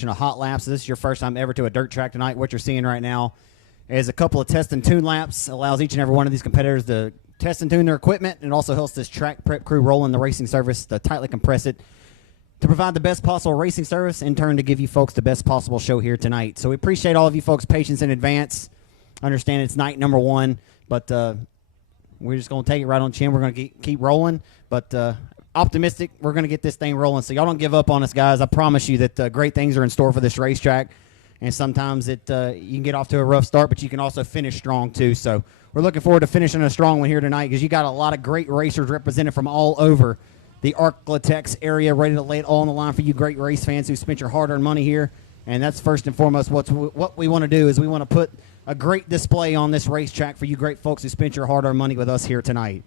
session of hot laps. This is your first time ever to a dirt track tonight. What you're seeing right now is a couple of test and tune laps. Allows each and every one of these competitors to test and tune their equipment, and also helps this track prep crew roll in the racing service to tightly compress it to provide the best possible racing service, in turn to give you folks the best possible show here tonight. So we appreciate all of you folks' patience in advance. Understand it's night number one, but we're just going to take it right on chin. We're going to keep rolling, but optimistic. We're going to get this thing rolling. So y'all don't give up on us, guys. I promise you that great things are in store for this racetrack. And sometimes you can get off to a rough start, but you can also finish strong too. So we're looking forward to finishing a strong one here tonight, because you got a lot of great racers represented from all over the Arklatex area, ready to lay it all on the line for you great race fans who spent your hard-earned money here. And that's first and foremost what we want to do, is we want to put a great display on this racetrack for you great folks who spent your hard-earned money with us here tonight.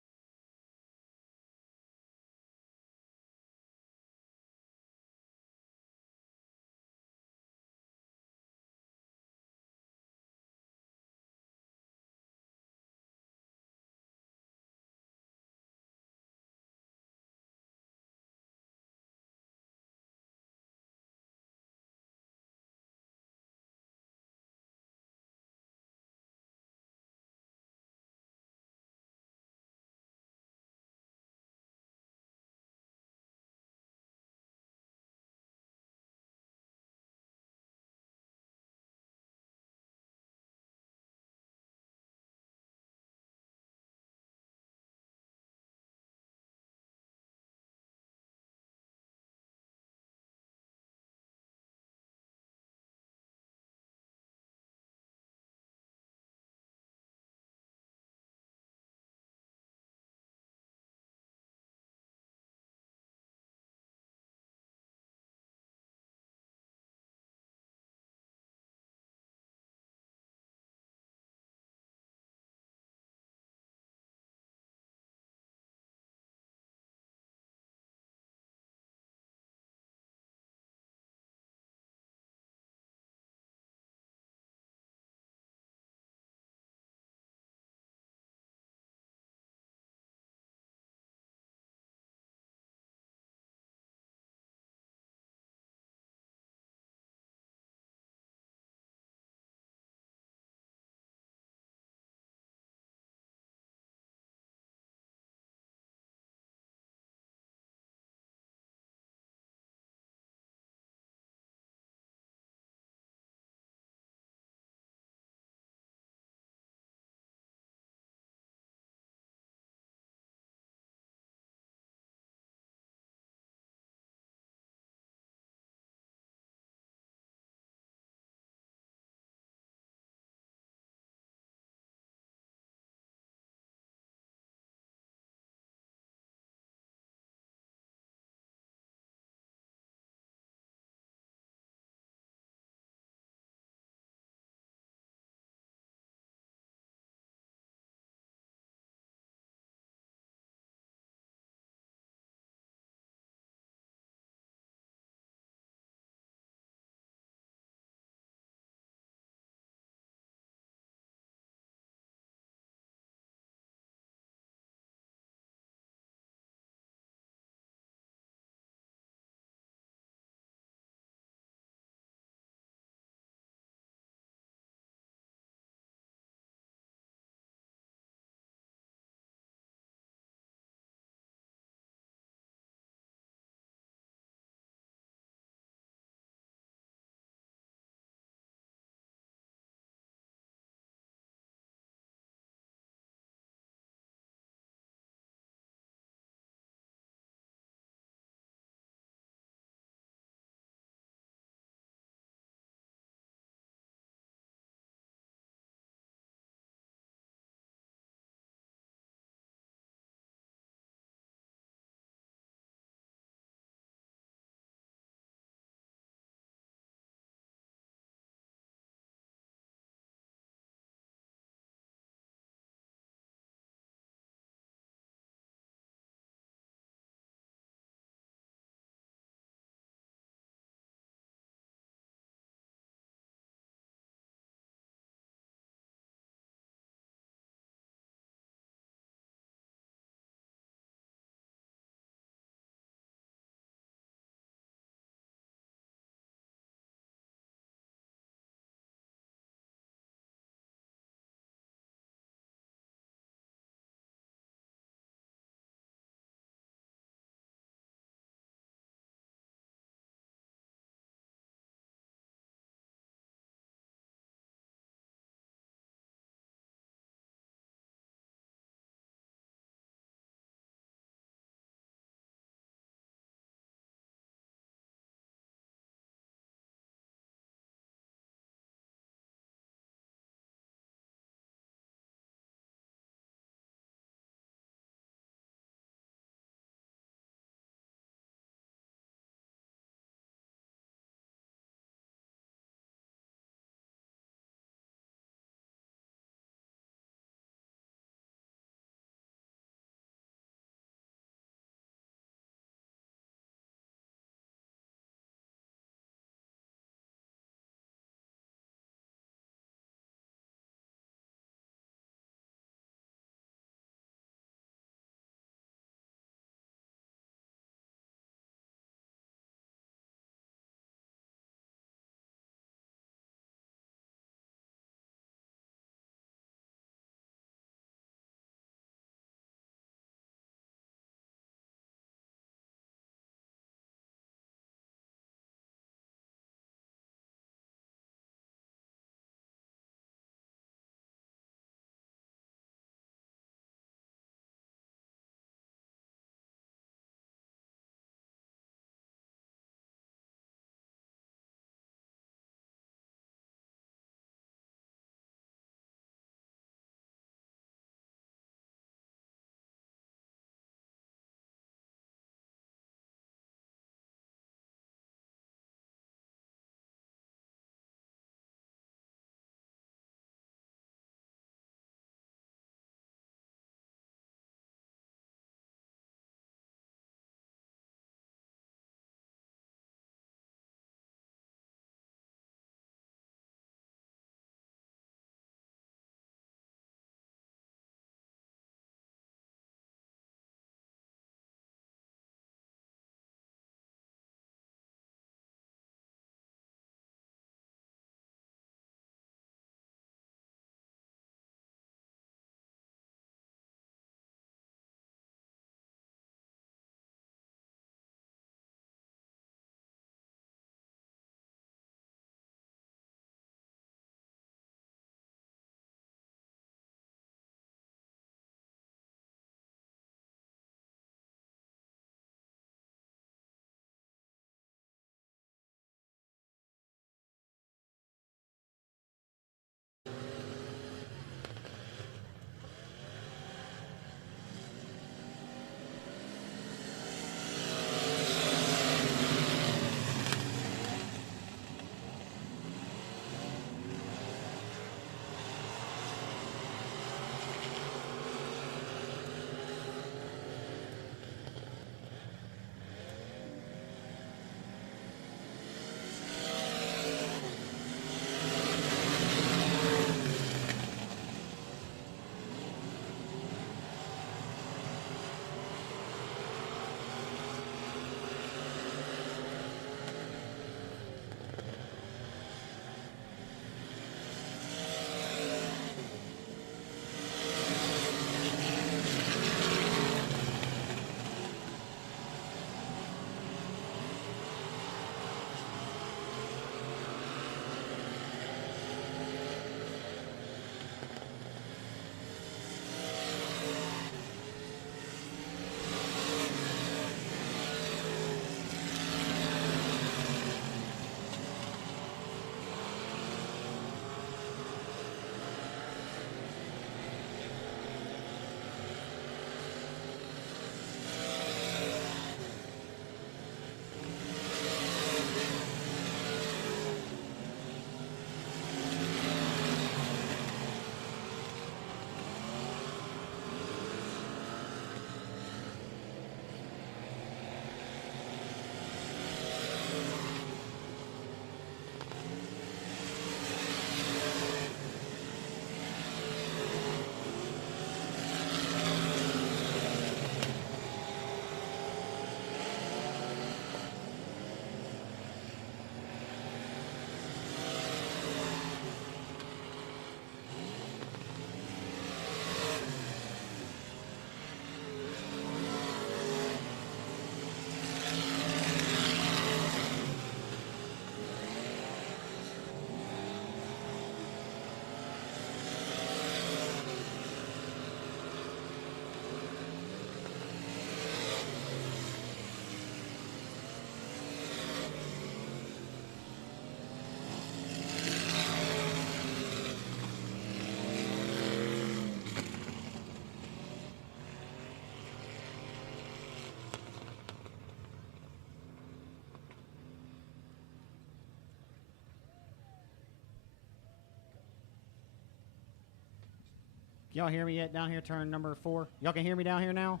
Y'all hear me yet down here, turn number 4? Y'all can hear me down here now?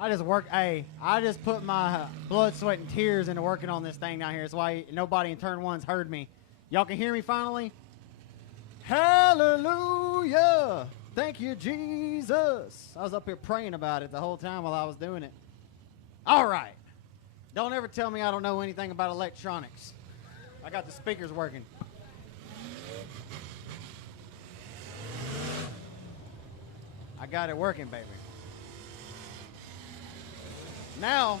I just put my blood, sweat, and tears into working on this thing down here. That's why nobody in turn 1's heard me. Y'all can hear me finally? Hallelujah! Thank you, Jesus. I was up here praying about it the whole time while I was doing it. All right. Don't ever tell me I don't know anything about electronics. I got the speakers working. I got it working, baby. Now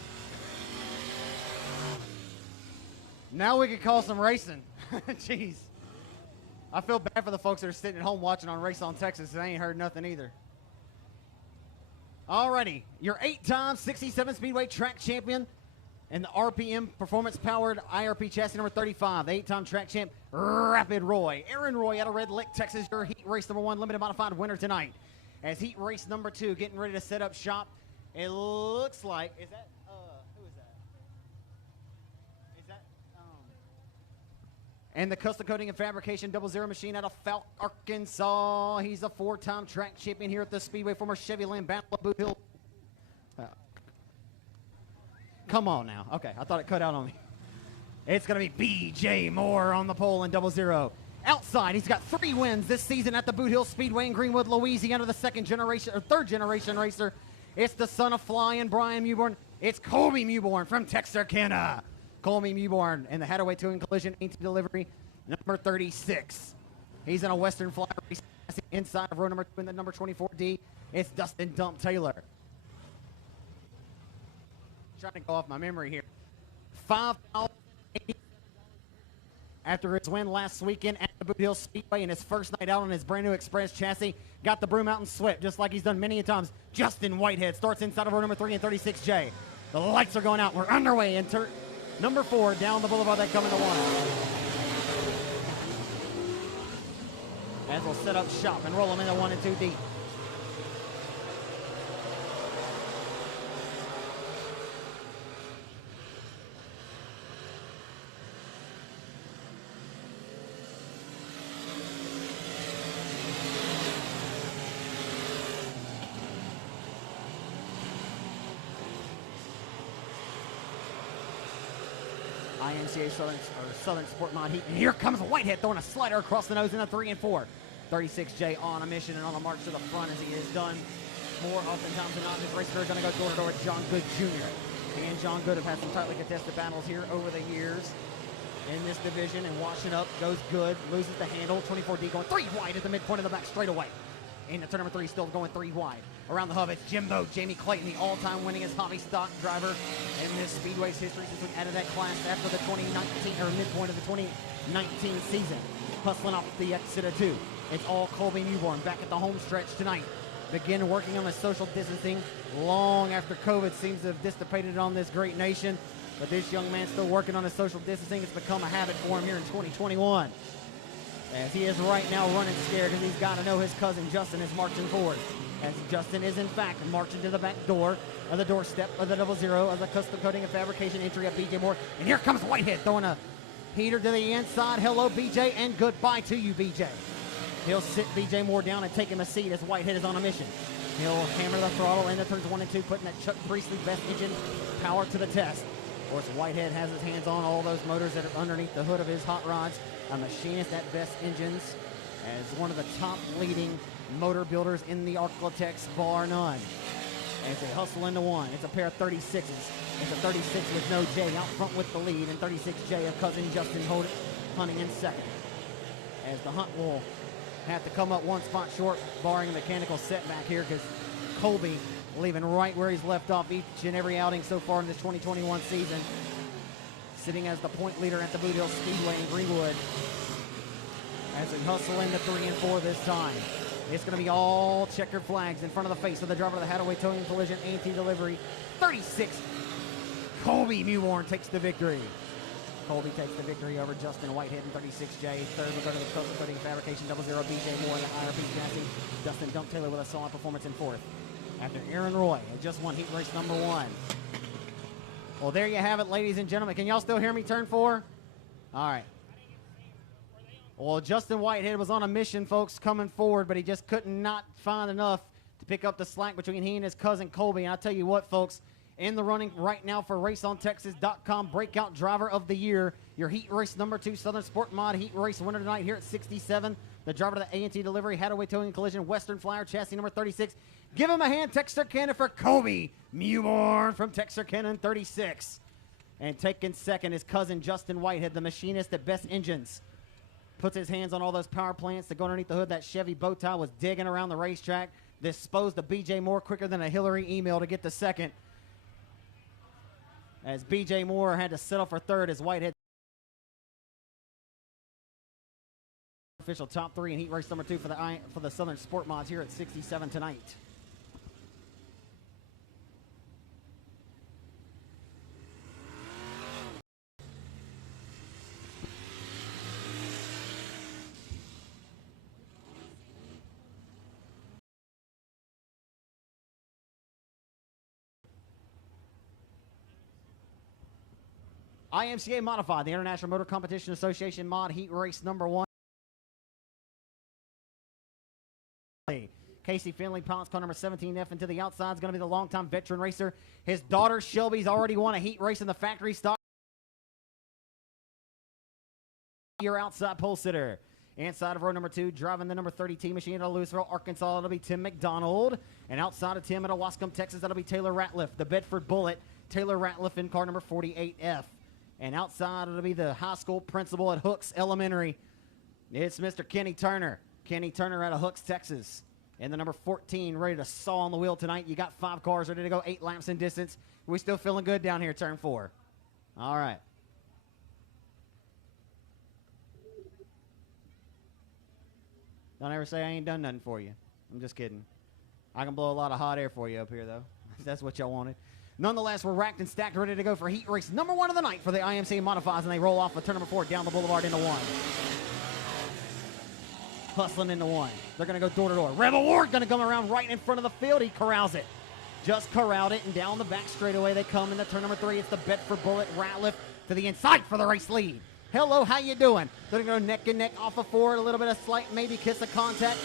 we can call some racing. Jeez. I feel bad for the folks that are sitting at home watching on Race on Texas. They ain't heard nothing either. Alrighty. Your 8-time 67 Speedway track champion and the RPM performance-powered IRP chassis number 35. The 8-time track champ, Rapid Roy. Aaron Roy out of Red Lick, Texas. Your heat race number 1 limited modified winner tonight. As heat race number 2 getting ready to set up shop. It looks like, who is that? And the custom coating and fabrication 00 machine out of Falk, Arkansas. He's a 4-time track champion here at the Speedway, former Chevy Land Battle of Boot Hill. Come on now. Okay, I thought it cut out on me. It's going to be BJ Moore on the pole in 00. Outside, he's got 3 wins this season at the Boot Hill Speedway in Greenwood, Louisiana, the third generation racer. It's the son of Flying Brian Mewborn. It's Colby Mewborn from Texarkana. Colby Mewborn in the Hadaway Towing Collision AT delivery number 36. He's in a Western Fly race inside of row number 2 in the number 24D. It's Dustin Dump Taylor. Trying to go off my memory here. $5,080 after his win last weekend at the Boot Hill Speedway in his first night out on his brand new Express chassis. Got the broom out and swept just like he's done many a times. Justin Whitehead starts inside of row number 3 and 36J. The lights are going out. We're underway in number 4 down the boulevard. They come into 1. As we'll set up shop and roll them into 1 and 2 deep. INCA Southern Sport Mod Heat. And here comes Whitehead throwing a slider across the nose in a 3 and 4. 36J on a mission and on a march to the front as he has done more oftentimes than not. His race career is going to go door to door with John Good Jr. He and John Good have had some tightly contested battles here over the years in this division. And washing up goes Good, loses the handle. 24D going 3 wide at the midpoint of the back straightaway. Into turn number 3, still going 3 wide. Around the hub, it's Jimbo Jamie Clayton, the all-time winningest hobby stock driver in this Speedway's history since we added that class after the 2019, or midpoint of the 2019 season. Hustling off the exit of 2. It's all Colby Mewborn back at the home stretch tonight. Begin working on the social distancing long after COVID seems to have dissipated on this great nation. But this young man's still working on his social distancing. It's become a habit for him here in 2021. As he is right now running scared, and he's got to know his cousin Justin is marching forward. As Justin is in fact marching to the back door of the doorstep of the 00 of the custom coating and fabrication entry of BJ Moore. And here comes Whitehead throwing a heater to the inside. Hello, BJ, and goodbye to you, BJ. He'll sit BJ Moore down and take him a seat as Whitehead is on a mission. He'll hammer the throttle into turns 1 and 2, putting that Chuck Priestley best engine power to the test. Of course, Whitehead has his hands on all those motors that are underneath the hood of his hot rods. A machinist at Best Engines, as one of the top leading motor builders in the Arklatex, bar none. As they hustle into 1, it's a pair of 36s. It's a 36 with no J out front with the lead, and 36J of cousin Justin hunting in second. As the Hunt will have to come up 1 spot short, barring a mechanical setback here, because Colby leaving right where he's left off each and every outing so far in this 2021 season. Sitting as the point leader at the Boot Hill Speedway in Greenwood. As they hustle into 3 and 4 this time. It's going to be all checkered flags in front of the face of the driver of the Hadaway Towing Collision AT delivery. 36. Colby Mewborn takes the victory. Colby takes the victory over Justin Whitehead in 36J. Third will go to the custom coating fabrication 00 BJ Moore in the IRP chassis. Dustin Dump Taylor with a solid performance in 4th. After Aaron Roy had just won heat race number 1. Well, there you have it, ladies and gentlemen. Can y'all still hear me, turn 4? All right. Well, Justin Whitehead was on a mission, folks, coming forward, but he just could not find enough to pick up the slack between he and his cousin Colby. And I'll tell you what, folks, in the running right now for RaceOnTexas.com Breakout Driver of the Year, your heat race number 2 Southern Sport Mod heat race winner tonight here at 67. The driver to the A&T delivery, Hadaway Towing and Collision, Western Flyer, chassis number 36. Give him a hand, Texarkana, for Colby Mewborn from Texarkana in 36. And taking second is cousin Justin Whitehead, the machinist at Best Engines. Puts his hands on all those power plants to go underneath the hood. That Chevy bow tie was digging around the racetrack. Disposed of B.J. Moore quicker than a Hillary email to get to second. As B.J. Moore had to settle for third as Whitehead. Official top 3 in heat race number 2 for the Southern Sport Mods here at 67 tonight. IMCA Modified, the International Motor Competition Association Mod Heat Race number 1. Casey Finley, pilots car number 17F, and to the outside is going to be the longtime veteran racer. His daughter Shelby's already won a heat race in the factory stock. Your outside pole sitter. Inside of row number 2, driving the number 30 T machine out of Louisville, Arkansas, it'll be Tim McDonald. And outside of Tim at Wascom, Texas, that'll be Taylor Ratliff. The Bedford Bullet, Taylor Ratliff in car number 48F. And outside it'll be the high school principal at Hooks Elementary. It's Mr. Kenny Turner. Kenny Turner out of Hooks, Texas. And the number 14 ready to saw on the wheel tonight. You got 5 cars ready to go, 8 laps in distance. We still feeling good down here, turn 4. All right. Don't ever say I ain't done nothing for you. I'm just kidding. I can blow a lot of hot air for you up here, though. That's what y'all wanted. Nonetheless, we're racked and stacked, ready to go for heat race number 1 of the night for the IMCA Modifies, and they roll off with turn number 4 down the boulevard into 1. Hustling into 1. They're going to go door to door. Rebel Ward going to come around right in front of the field. He corrals it. Just corralled it, and down the back straightaway they come into turn number 3. It's the Bedford Bullet Ratliff to the inside for the race lead. Hello, how you doing? They're going to go neck and neck off of 4. A little bit of slight maybe kiss of contact.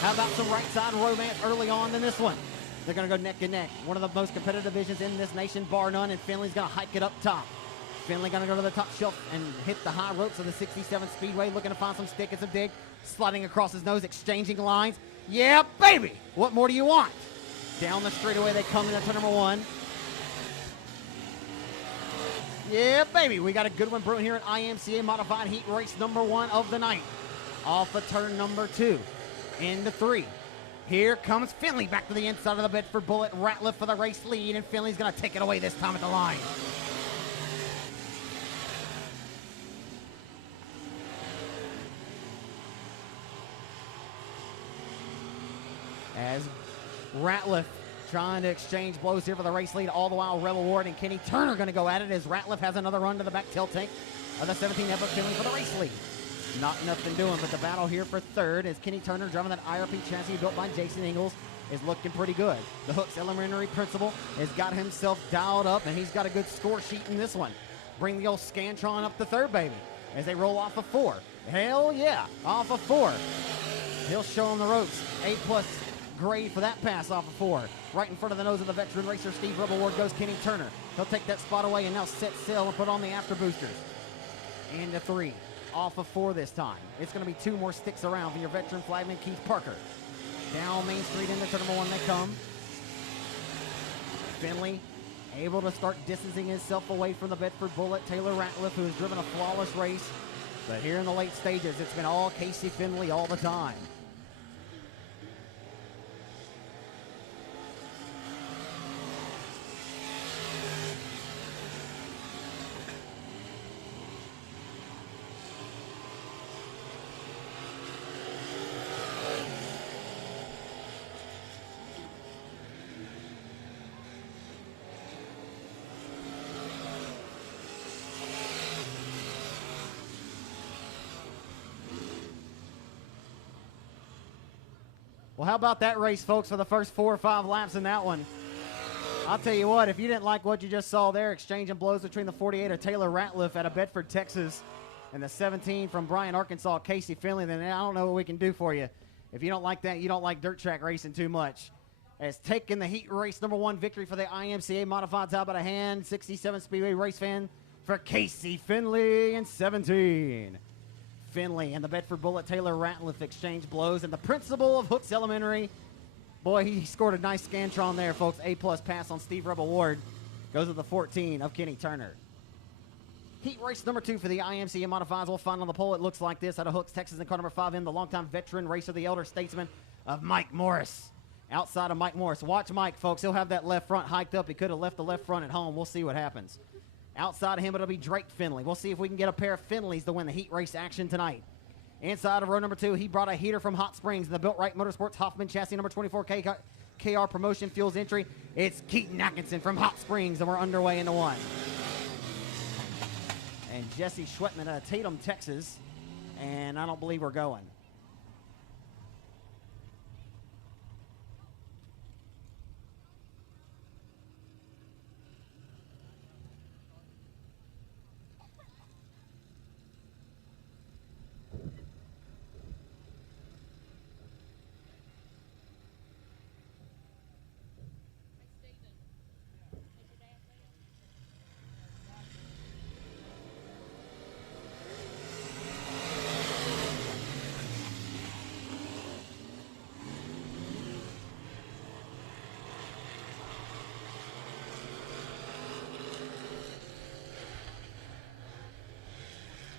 How about some right side romance early on in this one? They're going to go neck and neck. One of the most competitive divisions in this nation, bar none, and Finley's going to hike it up top. Finley going to go to the top shelf and hit the high ropes of the 67 Speedway, looking to find some stick and some dig. Sliding across his nose, exchanging lines. Yeah, baby! What more do you want? Down the straightaway they come into turn number 1. Yeah, baby! We got a good one brewing here at IMCA Modified Heat Race number 1 of the night. Off of turn number 2. Into 3. Here comes Finley back to the inside of the Bedford Bullet. Ratliff for the race lead, and Finley's going to take it away this time at the line. As Ratliff trying to exchange blows here for the race lead, all the while Rebel Ward and Kenny Turner going to go at it as Ratliff has another run to the back tail tank of the 17 Epic Finley for the race lead. Not nothing doing, but the battle here for third as Kenny Turner driving that IRP chassis built by Jason Ingalls is looking pretty good. The Hooks Elementary principal has got himself dialed up, and he's got a good score sheet in this one. Bring the old Scantron up to third, baby, as they roll off of 4. Hell yeah, off of 4. He'll show him the ropes. A+ grade for that pass off of 4. Right in front of the nose of the veteran racer, Steve Rebel Ward, goes Kenny Turner. He'll take that spot away and now set sail and put on the after boosters. Into 3. Off of 4 this time. It's going to be 2 more sticks around for your veteran flagman, Keith Parker. Down Main Street into turn number 1 they come. Finley able to start distancing himself away from the Bedford Bullet, Taylor Ratliff, who has driven a flawless race. But here in the late stages, it's been all Casey Finley all the time. Well, how about that race, folks, for the first 4 or 5 laps in that one? I'll tell you what, if you didn't like what you just saw there, exchanging blows between the 48 of Taylor Ratliff out of Bedford, Texas, And the 17 from Bryan, Arkansas, Casey Finley. Then I don't know what we can do for you. If you don't like that, you don't like dirt track racing too much. Has taken the heat race number 1 victory for the IMCA Modified Top out of hand. 67 Speedway race fan for Casey Finley in 17. Finley and the Bedford Bullet Taylor Ratliff exchange blows. And the principal of Hooks Elementary, boy, he scored a nice Scantron there, folks. A-plus pass on Steve Rebel Ward. Goes with the 14 of Kenny Turner. Heat race number 2 for the IMCA Modifieds. We'll find on the pole. It looks like this. Out of Hooks, Texas, in car number 5 in the longtime veteran racer, the elder statesman of Mike Morris. Outside of Mike Morris. Watch Mike, folks. He'll have that left front hiked up. He could have left the left front at home. We'll see what happens. Outside of him, it'll be Drake Finley. We'll see if we can get a pair of Finleys to win the heat race action tonight. Inside of row number 2, he brought a heater from Hot Springs in the Built Right Motorsports Hoffman chassis number 24 KR Promotion Fuels entry. It's Keaton Atkinson from Hot Springs, and we're underway into 1. And Jesse Schwetman out of Tatum, Texas, and I don't believe we're going.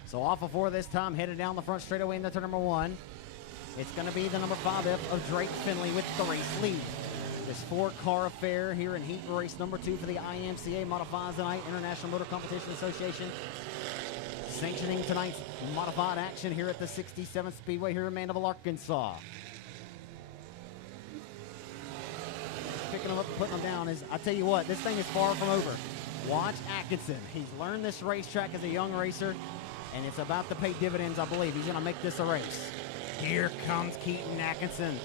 So off of 4 this time, headed down the front straightaway into turn number 1. It's going to be the number 5F of Drake Finley with the race lead. This 4-car affair here in heat race number 2 for the IMCA Modifieds tonight, International Motor Competition Association. Sanctioning tonight's modified action here at the 67th Speedway here in Mandeville, Arkansas. Picking them up and putting them down is, I tell you what, this thing is far from over. Watch Atkinson. He's learned this racetrack as a young racer, and it's about to pay dividends, I believe. He's going to make this a race. Here comes Keaton Atkinson,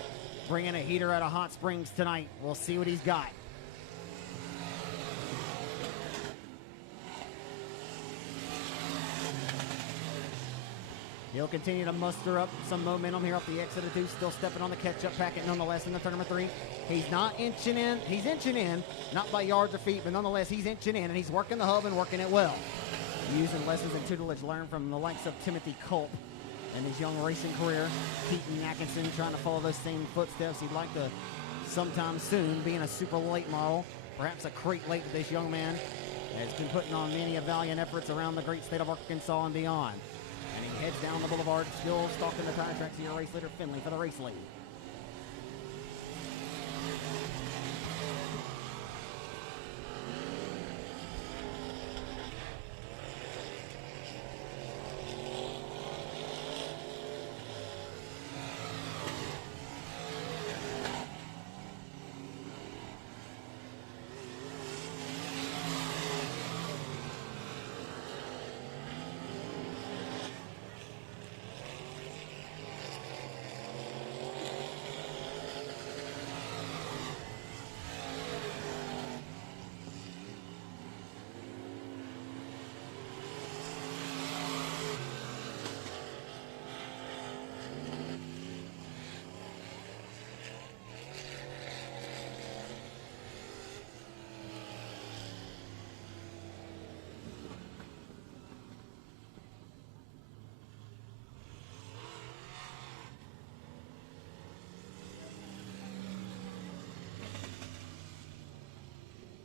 bringing a heater out of Hot Springs tonight. We'll see what he's got. He'll continue to muster up some momentum here off the exit of 2, still stepping on the catch-up packet nonetheless in the turn number 3. He's not inching in. He's inching in, not by yards or feet, but nonetheless he's inching in, and he's working the hub and working it well. Using lessons and tutelage learned from the likes of Timothy Culp in his young racing career. Keaton Atkinson trying to follow those same footsteps. He'd like to sometime soon being a super late model, perhaps a crate late to this young man that's been putting on many valiant efforts around the great state of Arkansas and beyond. And he heads down the boulevard, still stalking the tire tracks here. Race leader Finley for the race lead.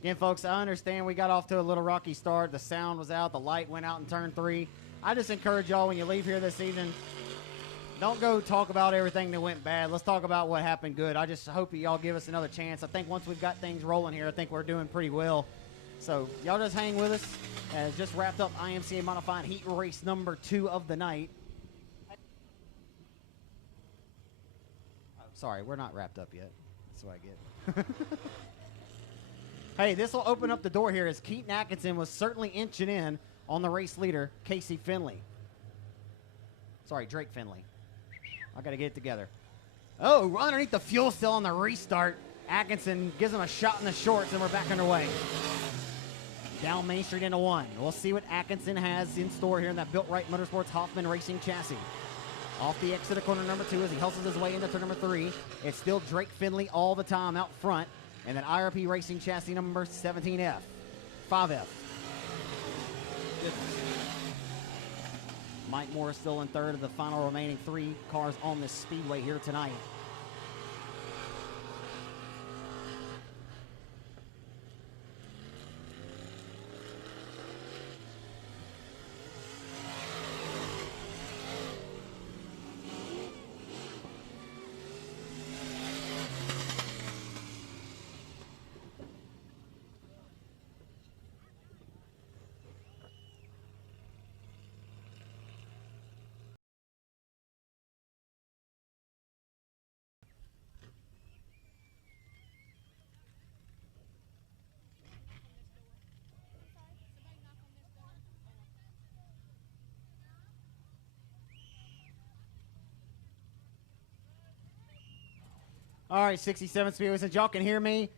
Again, folks, I understand we got off to a little rocky start. The sound was out. The light went out in turn 3. I just encourage y'all when you leave here this evening, don't go talk about everything that went bad. Let's talk about what happened good. I just hope y'all give us another chance. I think once we've got things rolling here, I think we're doing pretty well. So y'all just hang with us. As just wrapped up IMCA Modified Heat Race number 2 of the night. Oh, sorry, we're not wrapped up yet. That's what I get. Hey, this will open up the door here as Keaton Atkinson was certainly inching in on the race leader, Casey Finley. Sorry, Drake Finley. I got to get it together. Oh, underneath the fuel cell on the restart. Atkinson gives him a shot in the shorts, and we're back underway. down Main Street into 1. We'll see what Atkinson has in store here in that Built Right Motorsports Hoffman Racing chassis. Off the exit of corner number 2 as he hustles his way into turn number 3. It's still Drake Finley all the time out front. And then IRP Racing chassis number 17F. 5F. Mike Moore still in third of the final remaining 3 cars on this speedway here tonight. All right, 67 Speedway, since y'all can hear me,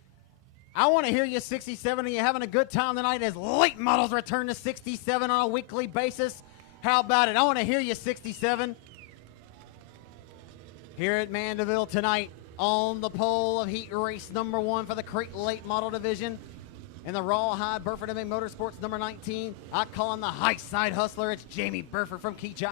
I want to hear you, 67. Are you having a good time tonight as late models return to 67 on a weekly basis? How about it? I want to hear you, 67. Here at Mandeville tonight on the pole of heat race number 1 for the Crate Late Model Division. In the Rawhide Burford MMA Motorsports number 19, I call him the high side hustler. It's Jamie Burford from Keachai.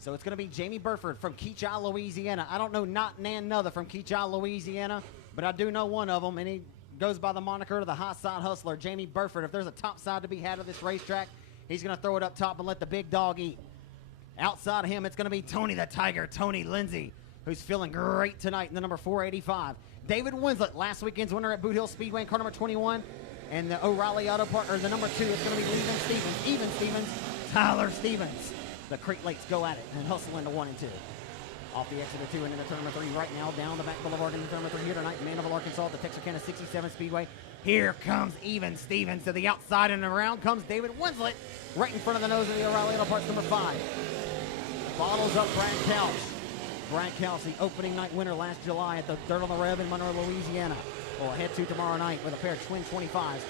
So it's going to be Jamie Burford from Keachai, Louisiana. I don't know not nan nother from Keachai, Louisiana, but I do know one of them, and he goes by the moniker of the high side hustler, Jamie Burford. If there's a top side to be had of this racetrack, he's going to throw it up top and let the big dog eat. Outside of him, it's going to be Tony the Tiger, Tony Lindsay, who's feeling great tonight in the number 485. David Winslet, last weekend's winner at Boot Hill Speedway in car number 21. And the O'Reilly Auto Park, or the number 2, is going to be Even Stevens, Tyler Stevens. The Crate Lakes go at it and hustle into 1 and 2. Off the exit of 2 and into turn number 3 right now, down the back boulevard into turn number 3 here tonight in Mandeville, Arkansas, the Texarkana 67 Speedway. Here comes Even Stevens to the outside, and around comes David Winslet right in front of the nose of the O'Reilly Auto Parts number 5. Bottles up Brad Couch. Brad Couch, the opening night winner last July at the Dirt on the Rev in Monroe, Louisiana. We'll head to tomorrow night with a pair of twin 25s.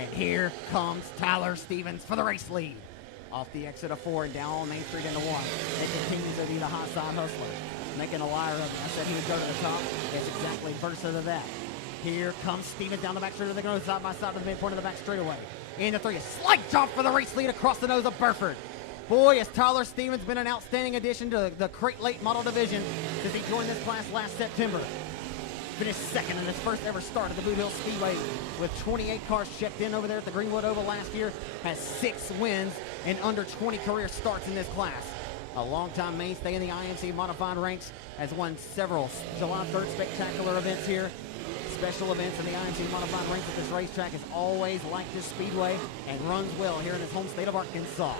And here comes Tyler Stevens for the race lead. Off the exit of 4 and down Main Street into 1. It continues to be the hot side hustler. Making a liar of it. I said he would go to the top. It's exactly versa to that. Here comes Stevens down the back straight. They're going side by side to the midpoint of the back straightaway. Into 3. A slight jump for the race lead across the nose of Burford. Boy, has Tyler Stevens been an outstanding addition to the Crate Late Model Division since he joined this class last September. Finished second in his first ever start at the Boot Hill Speedway with 28 cars checked in over there at the Greenwood Oval last year. Has 6 wins and under 20 career starts in this class. A longtime mainstay in the IMC modified ranks, has won several July 3rd spectacular events here. Special events in the IMC modified ranks at this racetrack. Has always liked this speedway and runs well here in his home state of Arkansas.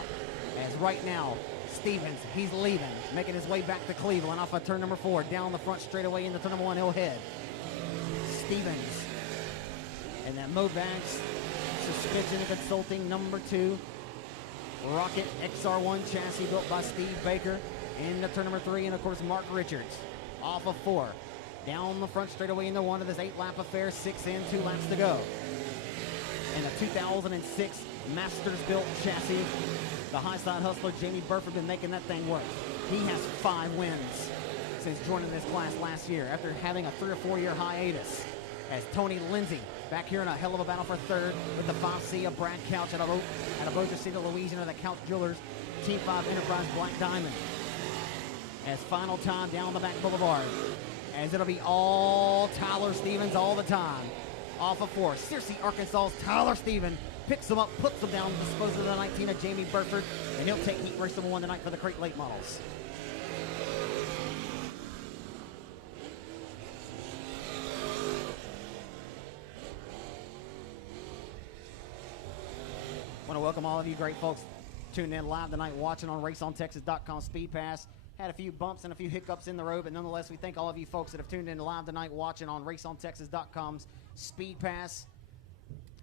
As right now, Stevens, he's leaving, making his way back to Cleveland off of turn number 4, down the front straightaway into turn number 1, he'll head. Stevens, and then Movax Suspension and Consulting number 2, Rocket XR1 chassis built by Steve Baker into turn number 3, and of course Mark Richards off of 4, down the front straightaway into 1 of this 8-lap affair, 6 in, 2 laps to go. And a 2006 Masters built chassis. The high side hustler Jamie Burford been making that thing work. He has 5 wins since joining this class last year after having a 3 or 4 year hiatus. As Tony Lindsay back here in a hell of a battle for 3rd with the 5C of Brad Couch out of Bossier City, Louisiana, the Couch Jewelers Team 5 Enterprise Black Diamond. As final time down the back boulevard, as it'll be all Tyler Stevens all the time. Off of 4, Searcy, Arkansas's Tyler Stevens picks him up, puts him down, disposes of the 19 of Jamie Burford, and he'll take heat race number 1 tonight for the Crate Late Models. I want to welcome all of you great folks tuning in live tonight, watching on RaceOnTexas.com Speed Pass. Had a few bumps and a few hiccups in the road, but nonetheless, we thank all of you folks that have tuned in live tonight, watching on RaceOnTexas.com's Speed Pass.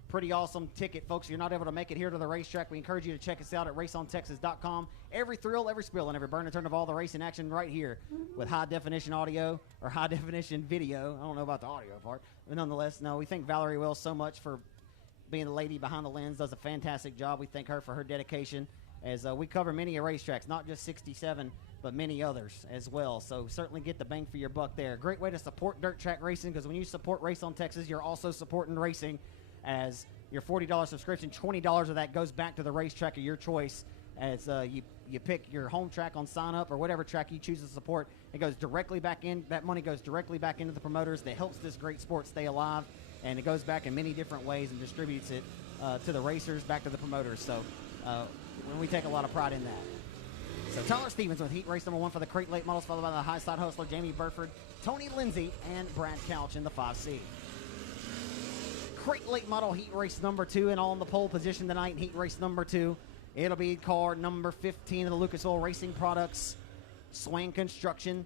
Pretty awesome ticket, folks. If you're not able to make it here to the racetrack, we encourage you to check us out at raceontexas.com. Every thrill, every spill, and every burn and turn of all the racing action right here with high-definition audio or high-definition video. I don't know about the audio part, but nonetheless, no, we thank Valerie Wells so much for being the lady behind the lens. Does a fantastic job. We thank her for her dedication as we cover many racetracks, not just 67, but many others as well. So certainly get the bang for your buck there. Great way to support dirt track racing, because when you support Race on Texas, you're also supporting racing, as your $40 subscription, $20 of that goes back to the racetrack of your choice, as you pick your home track on sign up or whatever track you choose to support. It goes directly back in. That money goes directly back into the promoters. That helps this great sport stay alive, and it goes back in many different ways and distributes it to the racers, back to the promoters. So we take a lot of pride in that. So Tyler Stevens with heat race number 1 for the crate late models, followed by the high side hustler Jamie Burford, Tony Lindsay, and Brad Couch in the 5C. Crate late model heat race number 2, and all in the pole position tonight in heat race number 2. It'll be car number 15 of the Lucas Oil Racing Products, Swain Construction,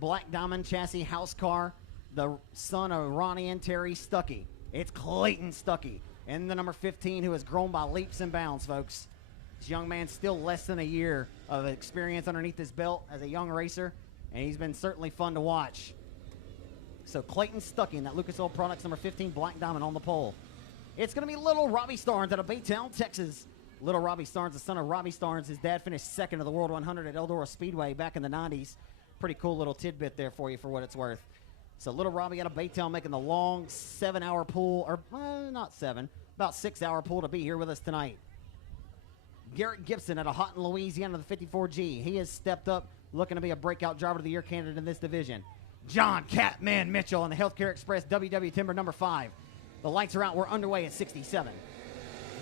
Black Diamond Chassis house car, the son of Ronnie and Terry Stuckey. It's Clayton Stuckey, and the number 15, who has grown by leaps and bounds, folks. This young man still less than a year of experience underneath his belt as a young racer, and he's been certainly fun to watch. So Clayton Stuckey in that Lucas Oil Products number 15 Black Diamond on the pole. It's going to be little Robbie Starnes out of Baytown, Texas. Little Robbie Starnes, the son of Robbie Starnes. His dad finished second of the World 100 at Eldora Speedway back in the 90s. Pretty cool little tidbit there for you for what it's worth. So little Robbie out of Baytown making the long 7-hour pull, or not 7, about 6-hour pull to be here with us tonight. Garrett Gibson out of Houghton, Louisiana, the 54G. He has stepped up, looking to be a breakout driver of the year candidate in this division. John Catman Mitchell on the Healthcare Express WW Timber number 5. The lights are out. We're underway at 67.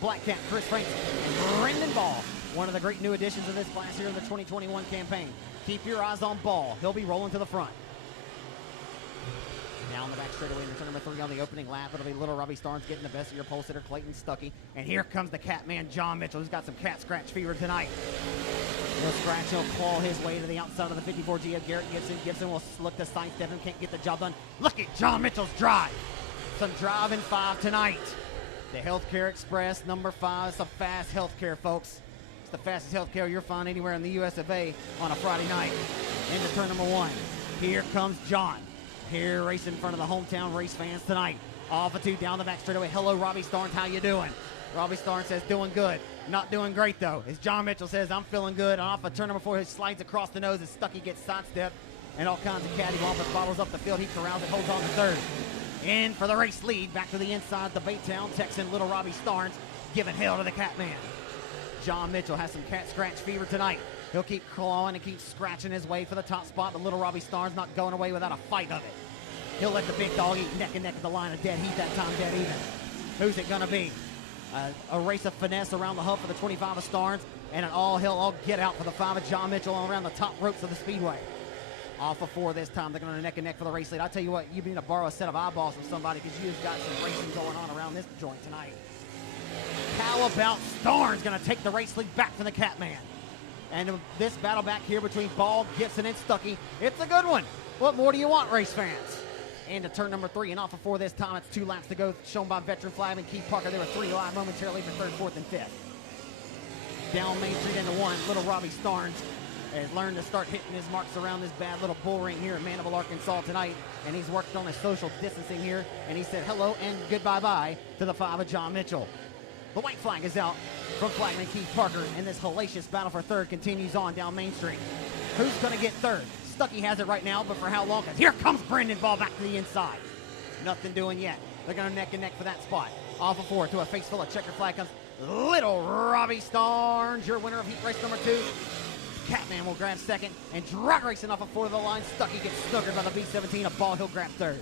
Black Cat Chris Franks and Brendan Ball, one of the great new additions of this class here in the 2021 campaign. Keep your eyes on Ball. He'll be rolling to the front. Down the back straightaway in turn number 3 on the opening lap. It'll be little Robbie Starnes getting the best of your pole sitter, Clayton Stuckey. And here comes the Catman John Mitchell, who's got some cat scratch fever tonight. He'll scratch, he'll claw his way to the outside of the 54G of Garrett Gibson. Gibson will look to sidestep him, can't get the job done. Look at John Mitchell's drive. Some drive in 5 tonight. The Healthcare Express number 5. It's a fast healthcare, folks. It's the fastest healthcare you'll find anywhere in the US of A on a Friday night. Into turn number 1. Here comes John. Here racing in front of the hometown race fans tonight. Off of 2 down the back straightaway. Hello, Robbie Starnes. How you doing? Robbie Starnes says, doing good. Not doing great, though. As John Mitchell says, I'm feeling good. And off of turn number 4, he slides across the nose as Stuckey gets sidestepped. And all kinds of caddy wampus bottles up the field. He corrals it, holds on to third. In for the race lead. Back to the inside. The Baytown Texan, little Robbie Starnes, giving hell to the Catman. John Mitchell has some cat scratch fever tonight. He'll keep clawing and keep scratching his way for the top spot, but little Robbie Starnes not going away without a fight of it. He'll let the big dog eat neck and neck at the line of dead heat, that time dead even. Who's it going to be? A race of finesse around the hub for the 25 of Starnes, and an all get out for the 5 of John Mitchell around the top ropes of the Speedway. Off of 4 this time. They're going to neck and neck for the race lead. I tell you what, you need to borrow a set of eyeballs from somebody, because you've got some racing going on around this joint tonight. How about Starnes going to take the race lead back from the Catman? And this battle back here between Ball, Gibson, and Stuckey, it's a good one. What more do you want, race fans? Into turn number 3, and off of 4 this time. It's 2 laps to go, shown by veteran Flag and Keith Parker. There were 3 live momentarily for 3rd, 4th, and 5th. Down Main Street into 1, little Robbie Starnes has learned to start hitting his marks around this bad little bull ring here in Mandible, Arkansas tonight, and he's worked on his social distancing here, and he said hello and goodbye-bye to the 5 of John Mitchell. The white flag is out from Flagman Keith Parker, and this hellacious battle for 3rd continues on down Main Street. Who's going to get 3rd? Stuckey has it right now, but for how long? Because here comes Brendan Ball back to the inside. Nothing doing yet. They're going to neck and neck for that spot. Off of 4 to a face full of checker flag comes little Robbie Starnes, your winner of heat race number 2. Catman will grab 2nd, and drag racing off of 4 to the line. Stuckey gets snookered by the B-17 of Ball. He'll grab 3rd.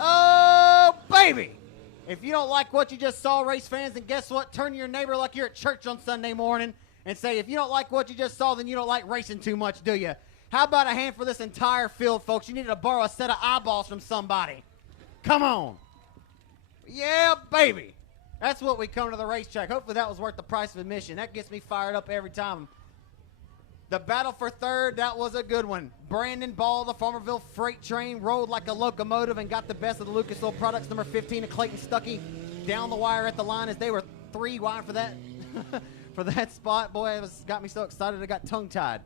Oh, baby! If you don't like what you just saw, race fans, then guess what? Turn to your neighbor like you're at church on Sunday morning and say, if you don't like what you just saw, then you don't like racing too much, do you? How about a hand for this entire field, folks? You need to borrow a set of eyeballs from somebody. Come on. Yeah, baby. That's what we come to the racetrack. Hopefully that was worth the price of admission. That gets me fired up every time. The battle for third, that was a good one. Brandon Ball, the Farmerville Freight Train, rolled like a locomotive and got the best of the Lucas Oil Products. Number 15 of Clayton Stuckey down the wire at the line as they were 3 wide for that for that spot. Boy, it got me so excited I got tongue-tied.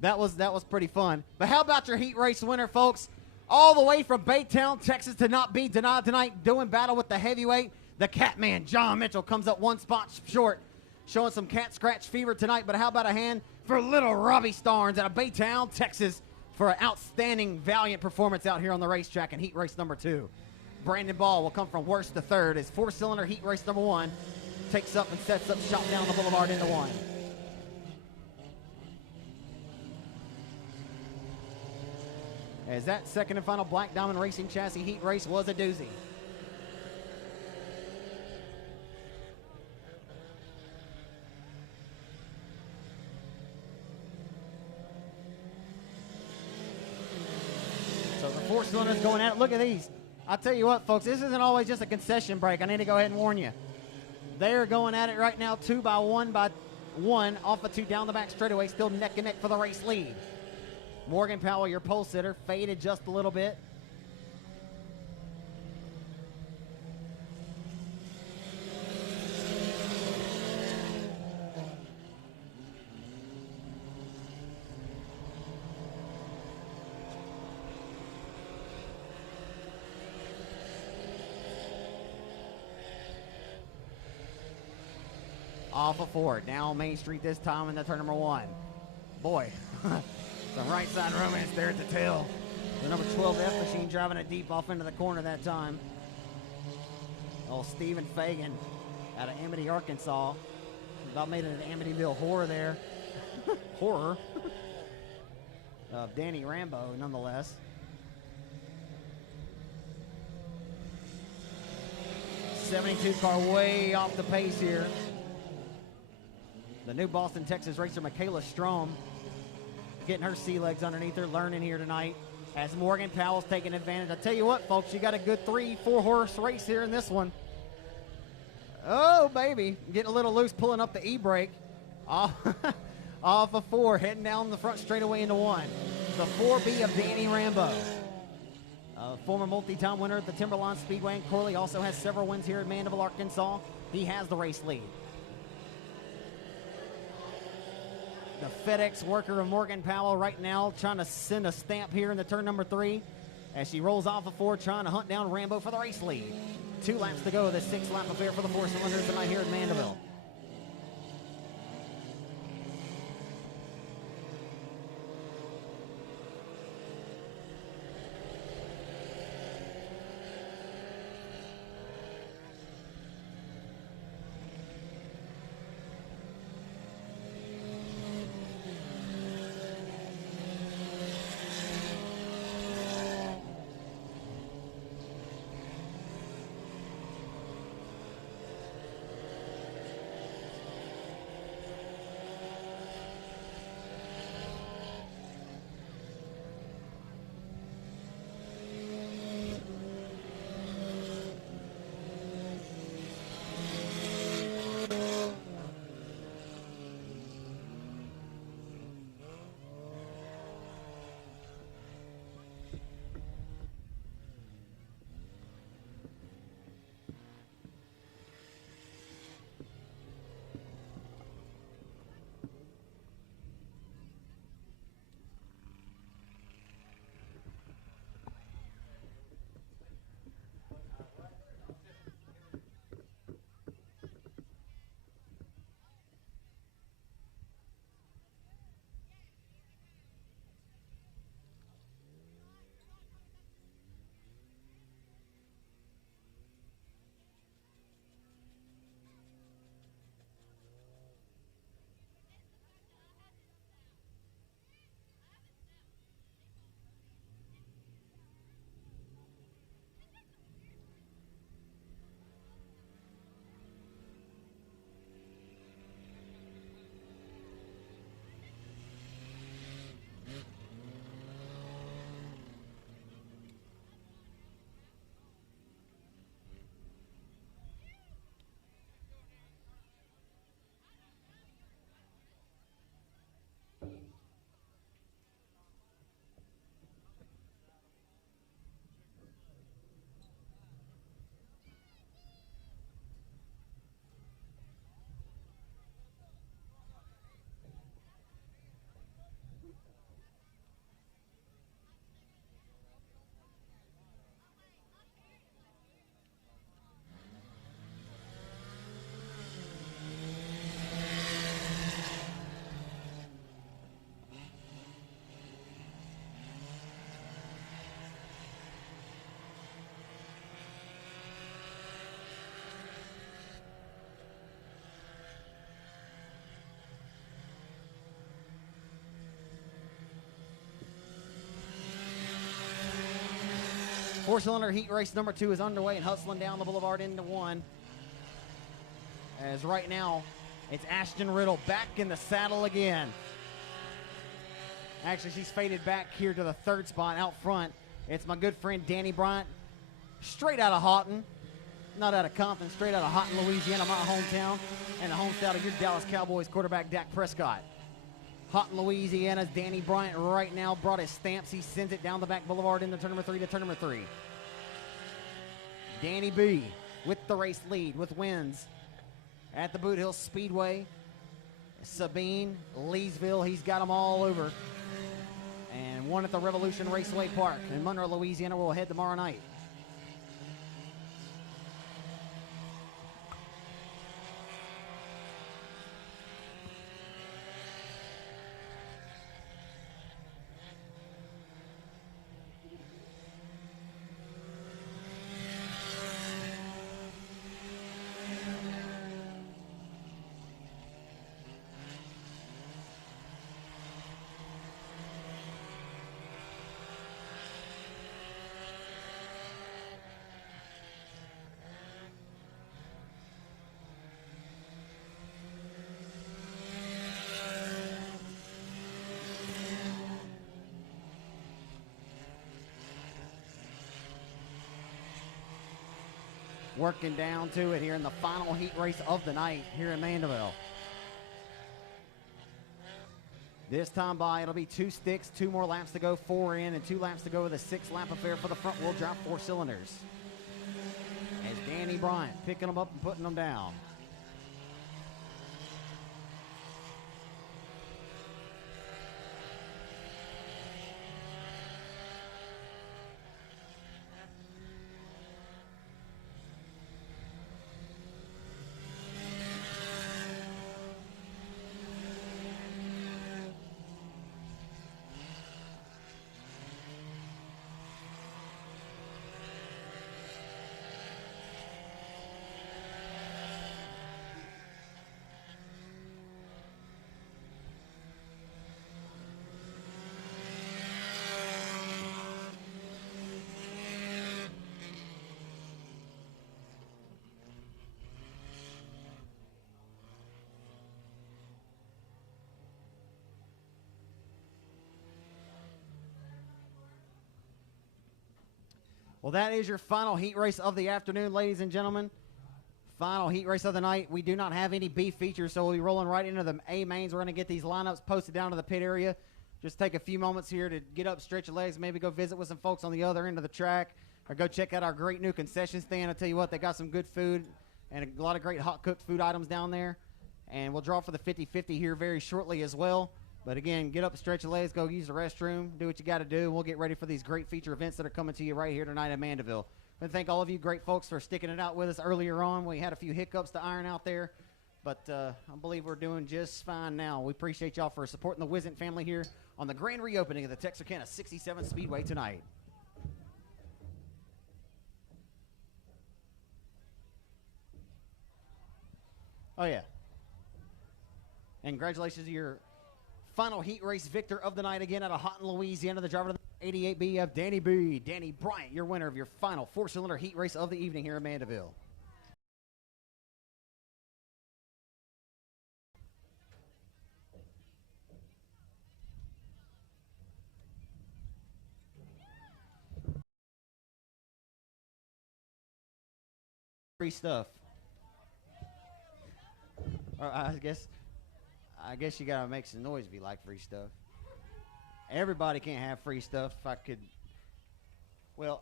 That was pretty fun. But how about your heat race winner, folks? All the way from Baytown, Texas, to not be denied tonight, doing battle with the heavyweight. The Catman, John Mitchell, comes up 1 spot short, showing some cat scratch fever tonight. But how about a hand for little Robbie Starnes out of Baytown, Texas, for an outstanding, valiant performance out here on the racetrack in heat race number 2. Brandon Ball will come from worst to third as 4-cylinder heat race number 1 takes up and sets up shot down the boulevard into 1. As that second and final Black Diamond Racing Chassis heat race was a doozy. So the 4 cylinders going at it. Look at these. I'll tell you what, folks, this isn't always just a concession break. I need to go ahead and warn you. They're going at it right now, 2 by 1 by 1, off of 2 down the back straightaway, still neck and neck for the race lead. Morgan Powell, your pole sitter, faded just a little bit. Off of 4, down Main Street this time in the turn number 1. Boy, some right side romance there at the tail. The number 12 F machine driving it deep off into the corner that time. Oh, Stephen Fagan out of Amity, Arkansas. About made it an Amityville horror there. Horror. Of Danny Rambo, nonetheless. '72 car way off the pace here. The new Boston, Texas racer, Michaela Strom, getting her sea legs underneath her, learning here tonight as Morgan Powell's taking advantage. I tell you what, folks, you got a good 3-4 horse race here in this one. Oh, baby. Getting a little loose, pulling up the e-brake. Off of 4, heading down the front straightaway into 1. The 4B of Danny Rambo. Former multi-time winner at the Timberline Speedway in Corley, also has several wins here at Mandeville, Arkansas. He has the race lead. The FedEx worker of Morgan Powell right now trying to send a stamp here in the turn number 3 as she rolls off of 4, trying to hunt down Rambo for the race lead. 2 laps to go, the 6-lap affair for the 4 cylinders tonight here at Mandeville. Four-cylinder heat race number 2 is underway and hustling down the boulevard into 1. As right now, it's Ashton Riddle back in the saddle again. Actually, she's faded back here to the 3rd spot out front. It's my good friend Danny Bryant, straight out of Houghton. Not out of Compton, straight out of Houghton, Louisiana, my hometown, and the hometown of your Dallas Cowboys quarterback, Dak Prescott. Houghton, Louisiana's Danny Bryant right now brought his stamps. He sends it down the back boulevard into turn number 3 to turn number 3. Danny B with the race lead with wins at the Boot Hill Speedway, Sabine, Leesville. He's got them all over. And one at the Revolution Raceway Park in Monroe, Louisiana, where we'll head tomorrow night. Working down to it here in the final heat race of the night here in Mandeville. This time by, it'll be 2 sticks, 2 more laps to go, 4 in, and 2 laps to go with a 6-lap affair for the front-wheel drive 4-cylinders. As Danny Bryant picking them up and putting them down. Well, that is your final heat race of the afternoon, ladies and gentlemen. Final heat race of the night. We do not have any B features, so we'll be rolling right into the A mains. We're going to get these lineups posted down to the pit area. Just take a few moments here to get up, stretch your legs, maybe go visit with some folks on the other end of the track, or go check out our great new concession stand. I'll tell you what, they got some good food and a lot of great hot cooked food items down there. And we'll draw for the 50-50 here very shortly as well. But again, get up, stretch your legs, go use the restroom, do what you got to do, and we'll get ready for these great feature events that are coming to you right here tonight in Mandeville. I want to thank all of you great folks for sticking it out with us earlier on. We had a few hiccups to iron out there, but I believe we're doing just fine now. We appreciate y'all for supporting the Wizant family here on the grand reopening of the Texarkana 67 Speedway tonight. Oh, yeah. And congratulations to your final heat race victor of the night again out of Houghton, Louisiana, the driver of the 88B of Danny B. Danny Bryant, your winner of your final 4-cylinder heat race of the evening here in Mandeville. Free stuff. I guess you gotta make some noise if you like free stuff. Everybody can't have free stuff. If I could, well,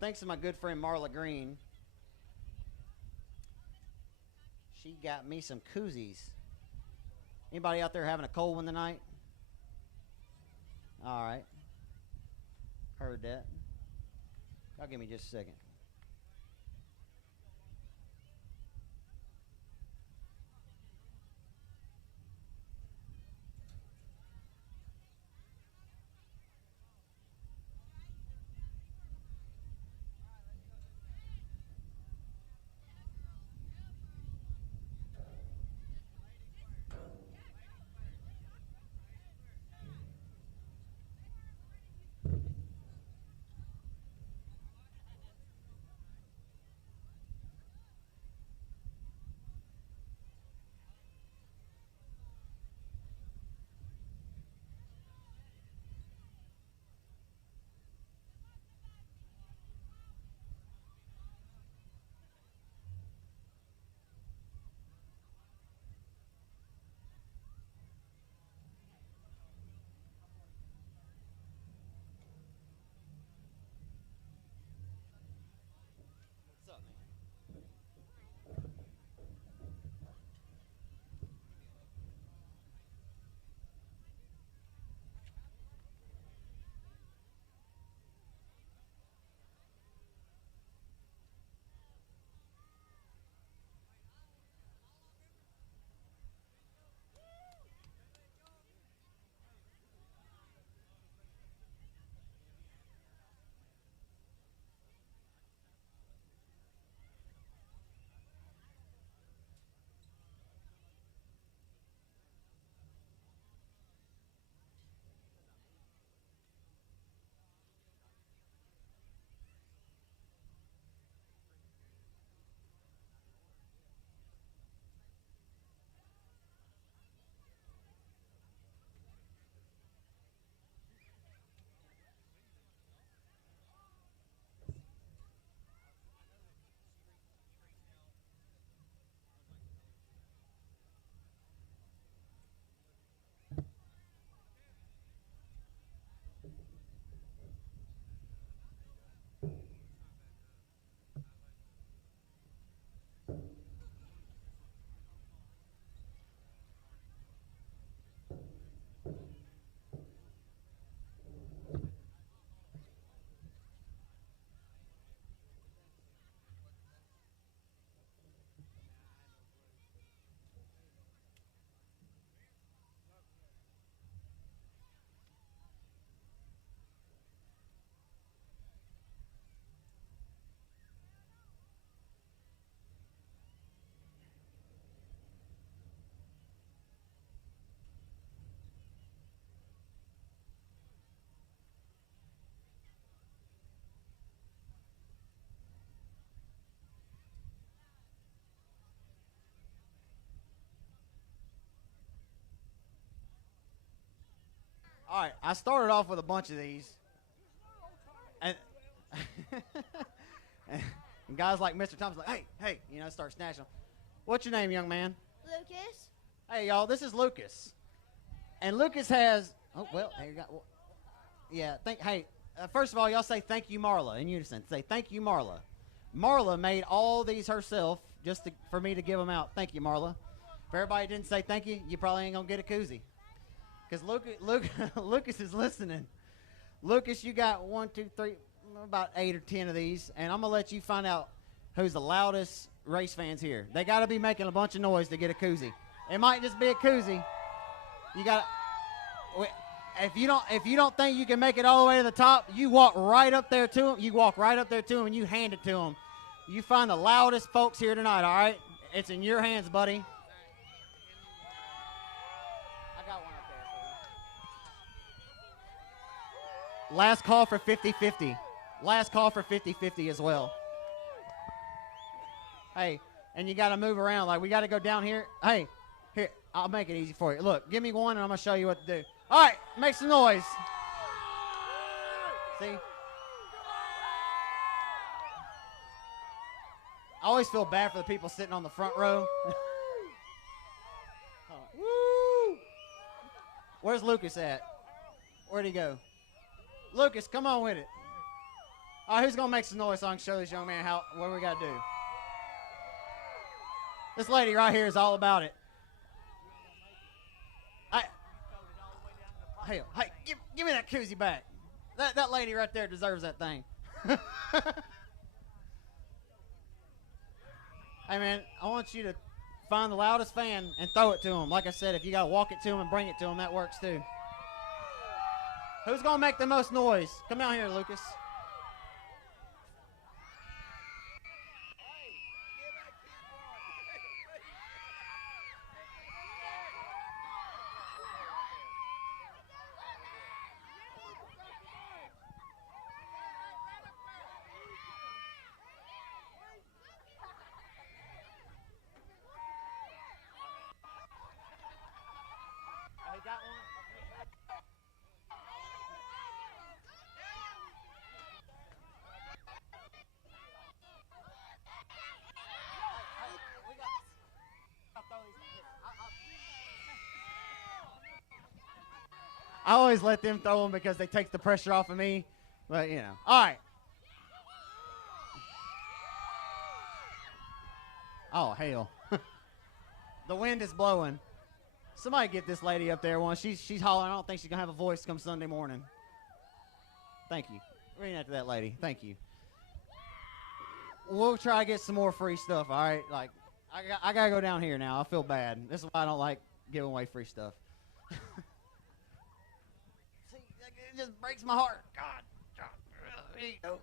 thanks to my good friend Marla Green. She got me some koozies. Anybody out there having a cold one tonight? All right. Heard that. Y'all give me just a second. All right, I started off with a bunch of these, and, and guys like Mr. Thompson like, hey, start snatching them. What's your name, young man? Lucas. Hey, y'all, this is Lucas, and Lucas has. Oh well, there you go. Well, yeah, first of all, y'all say thank you, Marla, in unison. Say thank you, Marla. Marla made all these herself for me to give them out. Thank you, Marla. If everybody didn't say thank you, you probably ain't gonna get a koozie. Because Lucas is listening. Lucas, you got 1, 2, 3, about 8 or 10 of these, and I'm gonna let you find out who's the loudest race fans here. They got to be making a bunch of noise to get a koozie. It might just be a koozie. You got. If you don't think you can make it all the way to the top, you walk right up there to them. You walk right up there to them and you hand it to them. You find the loudest folks here tonight. All right, it's in your hands, buddy. I got one up there. Last call for 50-50. Last call for 50-50 as well. Hey, and you got to move around. Like, we got to go down here. Hey, here, I'll make it easy for you. Look, give me one and I'm going to show you what to do. All right, make some noise. See? I always feel bad for the people sitting on the front row. Woo! Where's Lucas at? Where'd he go? Lucas, come on with it. All right, who's going to make some noise so I can show this young man what we got to do? This lady right here is all about it. Hey, give me that koozie back. That lady right there deserves that thing. Hey, man, I want you to find the loudest fan and throw it to him. Like I said, if you got to walk it to him and bring it to him, that works too. Who's going to make the most noise? Come down here, Lucas. I always let them throw them because they take the pressure off of me. But, All right. Oh, hell. The wind is blowing. Somebody get this lady up there one. She's hollering. I don't think she's going to have a voice come Sunday morning. Thank you. Reading that to that lady. Thank you. We'll try to get some more free stuff, all right? Like, I got to go down here now. I feel bad. This is why I don't like giving away free stuff. See, it just breaks my heart. God. There you go.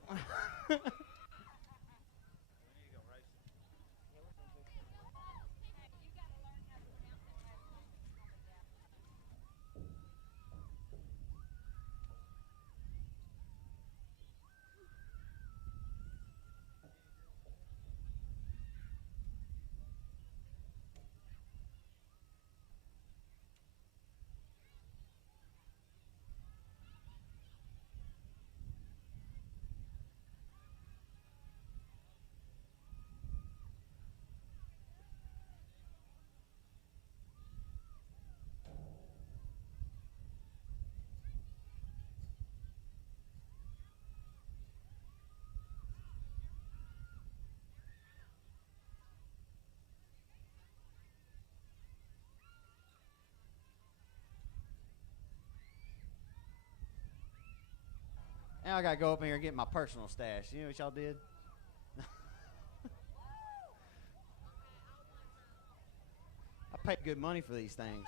Now I got to go up in here and get my personal stash. You know what y'all did? I paid good money for these things.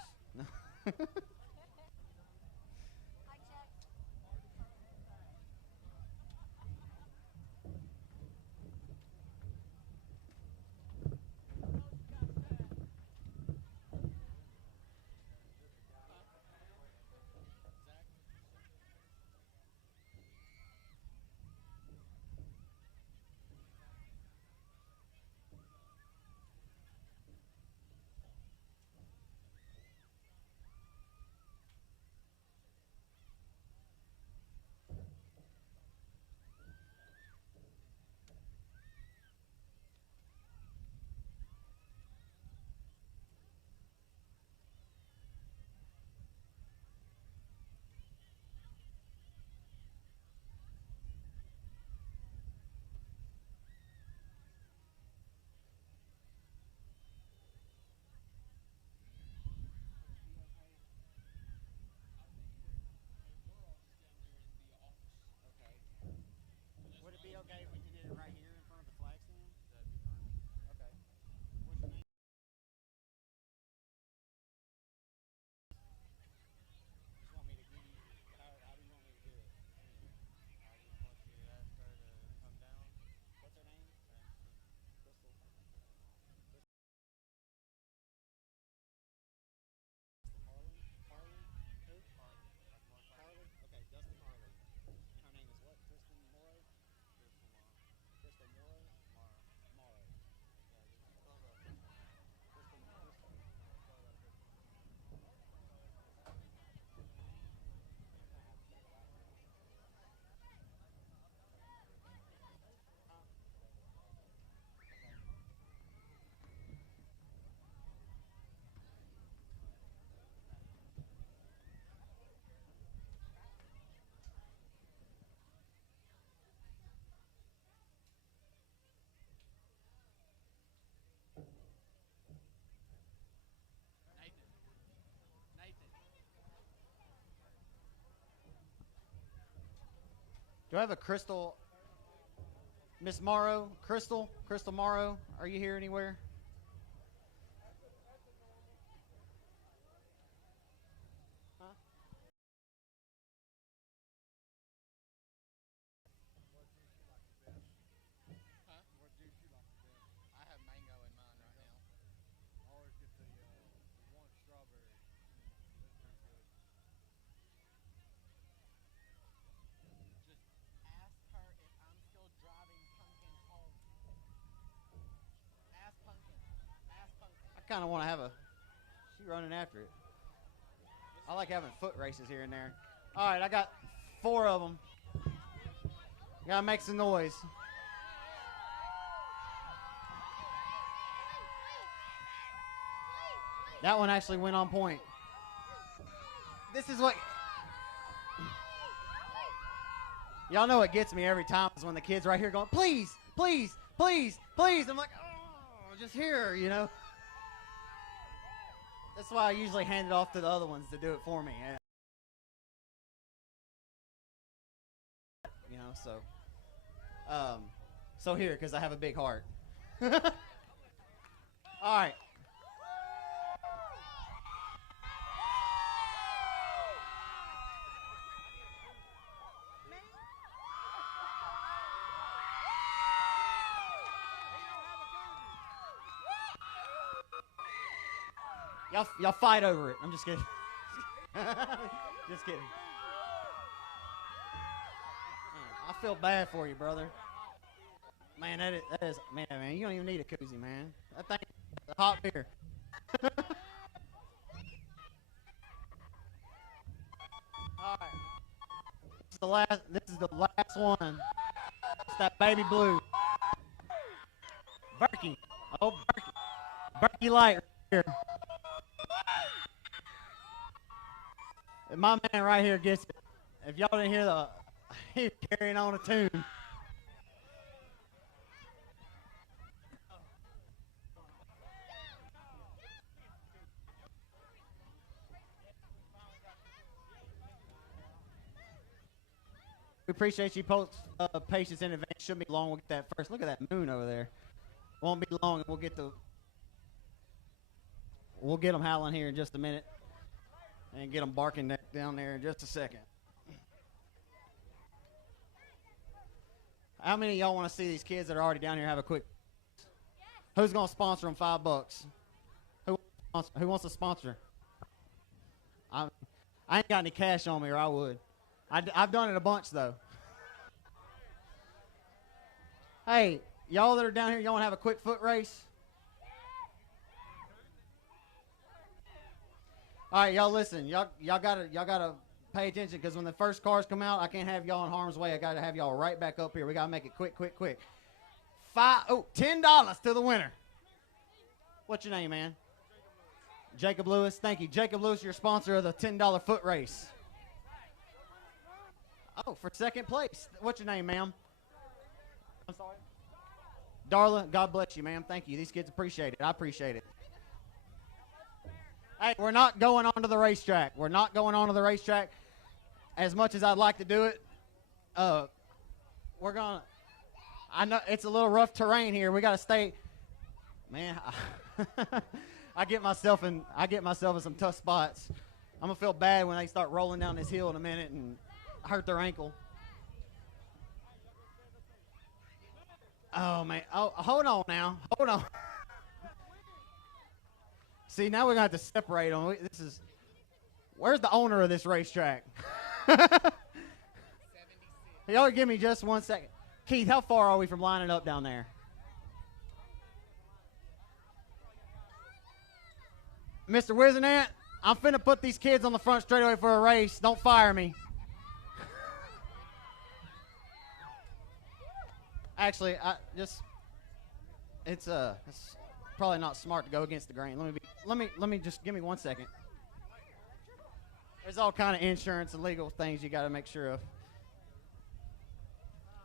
Do I have a Crystal? Miss Morrow? Crystal Morrow? Are you here anywhere? I kind of want to have a. She running after it. I like having foot races here and there. All right, I got 4 of them. Gotta make some noise. That one actually went on point. This is what. Y'all know what gets me every time is when the kids right here going, please, please, please, please. I'm like, oh, just here, you know. That's why I usually hand it off to the other ones to do it for me. You know, so here, because I have a big heart. All right. Y'all fight over it. I'm just kidding. Just kidding. I feel bad for you, brother. Man, that is man. You don't even need a koozie, man. That thing, a hot beer. All right. This is the last one. It's that baby blue. Berkey. Oh, Berkey. Berkey Light right here. And my man right here gets it. If y'all didn't hear he's carrying on a tune. We appreciate you patience in advance. Shouldn't be long. We'll get that first. Look at that moon over there. Won't be long, and we'll get them howling here in just a minute, and get them barking down there in just a second. How many of y'all want to see these kids that are already down here have a quick? Who's gonna sponsor them $5? Who wants to sponsor? I ain't got any cash on me, or I would. I've done it a bunch though. Hey, y'all that are down here, y'all want to have a quick foot race? All right, y'all listen. Y'all gotta pay attention, because when the first cars come out, I can't have y'all in harm's way. I gotta have y'all right back up here. We gotta make it quick. $10 to the winner. What's your name, man? Jacob Lewis. Thank you, Jacob Lewis. You're sponsor of the $10 foot race. Oh, for second place. What's your name, ma'am? I'm sorry. Darla, God bless you, ma'am. Thank you. These kids appreciate it. I appreciate it. Hey, we're not going on to the racetrack. We're not going on to the racetrack. As much as I'd like to do it, we're gonna. I know it's a little rough terrain here. We got to stay. Man, I get myself in some tough spots. I'm gonna feel bad when they start rolling down this hill in a minute and hurt their ankle. Oh man! Oh, hold on now. Hold on. See, now we're gonna have to separate them. Where's the owner of this racetrack? Y'all give me just 1 second. Keith, how far are we from lining up down there? Mr. Wizenant, I'm finna put these kids on the front straightaway for a race. Don't fire me. Actually, it's probably not smart to go against the grain. Let me just give me 1 second. There's all kind of insurance and legal things you got to make sure of.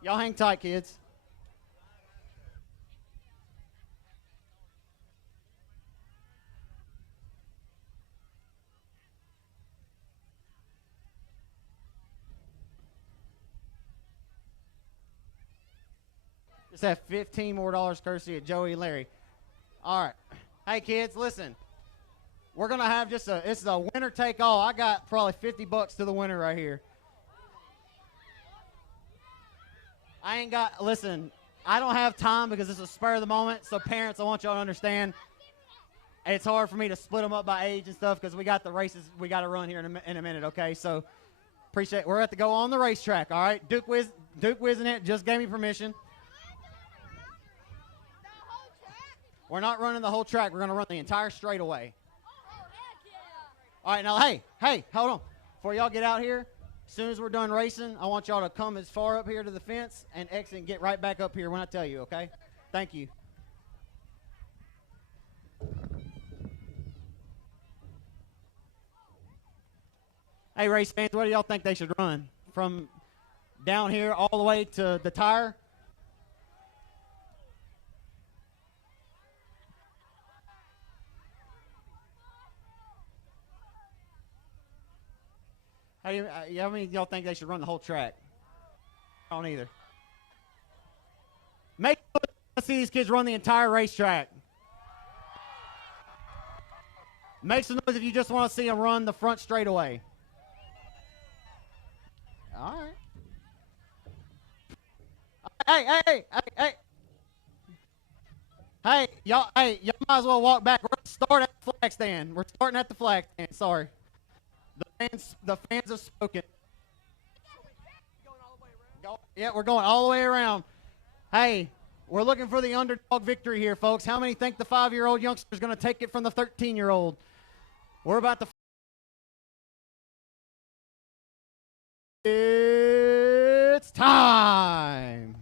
Y'all hang tight, kids. Just have $15 more courtesy of Joey and Larry. All right. Hey, kids, listen. We're going to have it's a winner take all. I got probably $50 to the winner right here. Listen, I don't have time because it's a spur of the moment. So parents, I want y'all to understand. It's hard for me to split them up by age and stuff because we got the races we got to run here in a minute, okay? So appreciate it. We're at to go on the racetrack, all right? Duke Wiznett just gave me permission. We're not running the whole track. We're going to run the entire straightaway. All right, now, hey, hold on. Before y'all get out here, as soon as we're done racing, I want y'all to come as far up here to the fence and exit and get right back up here when I tell you, okay? Thank you. Hey, race fans, what do y'all think they should run? From down here all the way to the tire? How many of y'all think they should run the whole track? I don't either. Make sure to see these kids run the entire racetrack. Make some noise if you just want to see them run the front straightaway. All right. Hey, y'all might as well walk back. We're going to start at the flag stand. We're starting at the flag stand. Sorry. The fans have spoken. Yeah, we're going all the way around. Hey, we're looking for the underdog victory here, folks. How many think the 5-year-old youngster is going to take it from the 13-year-old? We're about to... It's time.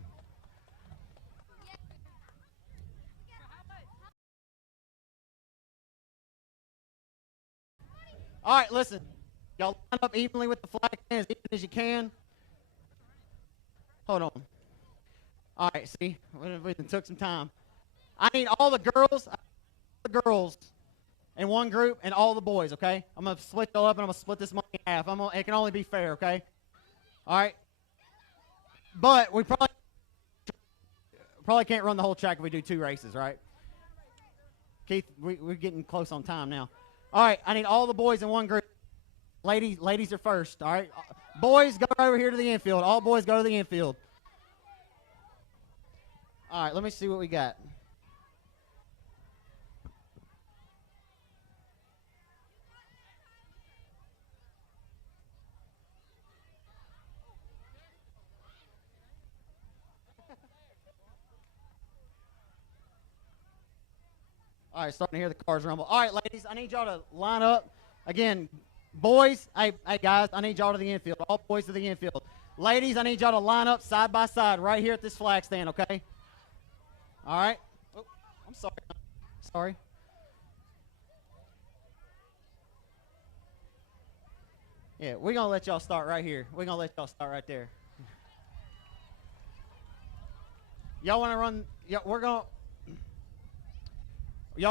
All right, listen. Y'all line up evenly with the flag as even as you can. Hold on. All right, see, we took some time. I need all the girls in one group and all the boys, okay? I'm going to split y'all up and I'm going to split this money in half. It can only be fair, okay? All right? But we probably can't run the whole track if we do 2 races, right? Keith, we're getting close on time now. All right, I need all the boys in one group. Ladies are first, all right? Boys, go over here to the infield. All boys go to the infield. All right, let me see what we got. All right, starting to hear the cars rumble. All right, ladies, I need y'all to line up. Again, boys, hey, guys, I need y'all to the infield. All boys to the infield. Ladies, I need y'all to line up side by side right here at this flag stand, okay? All right. Oh, I'm sorry. Sorry. Yeah, we're going to let y'all start right here. We're going to let y'all start right there. Y'all want to run? Y'all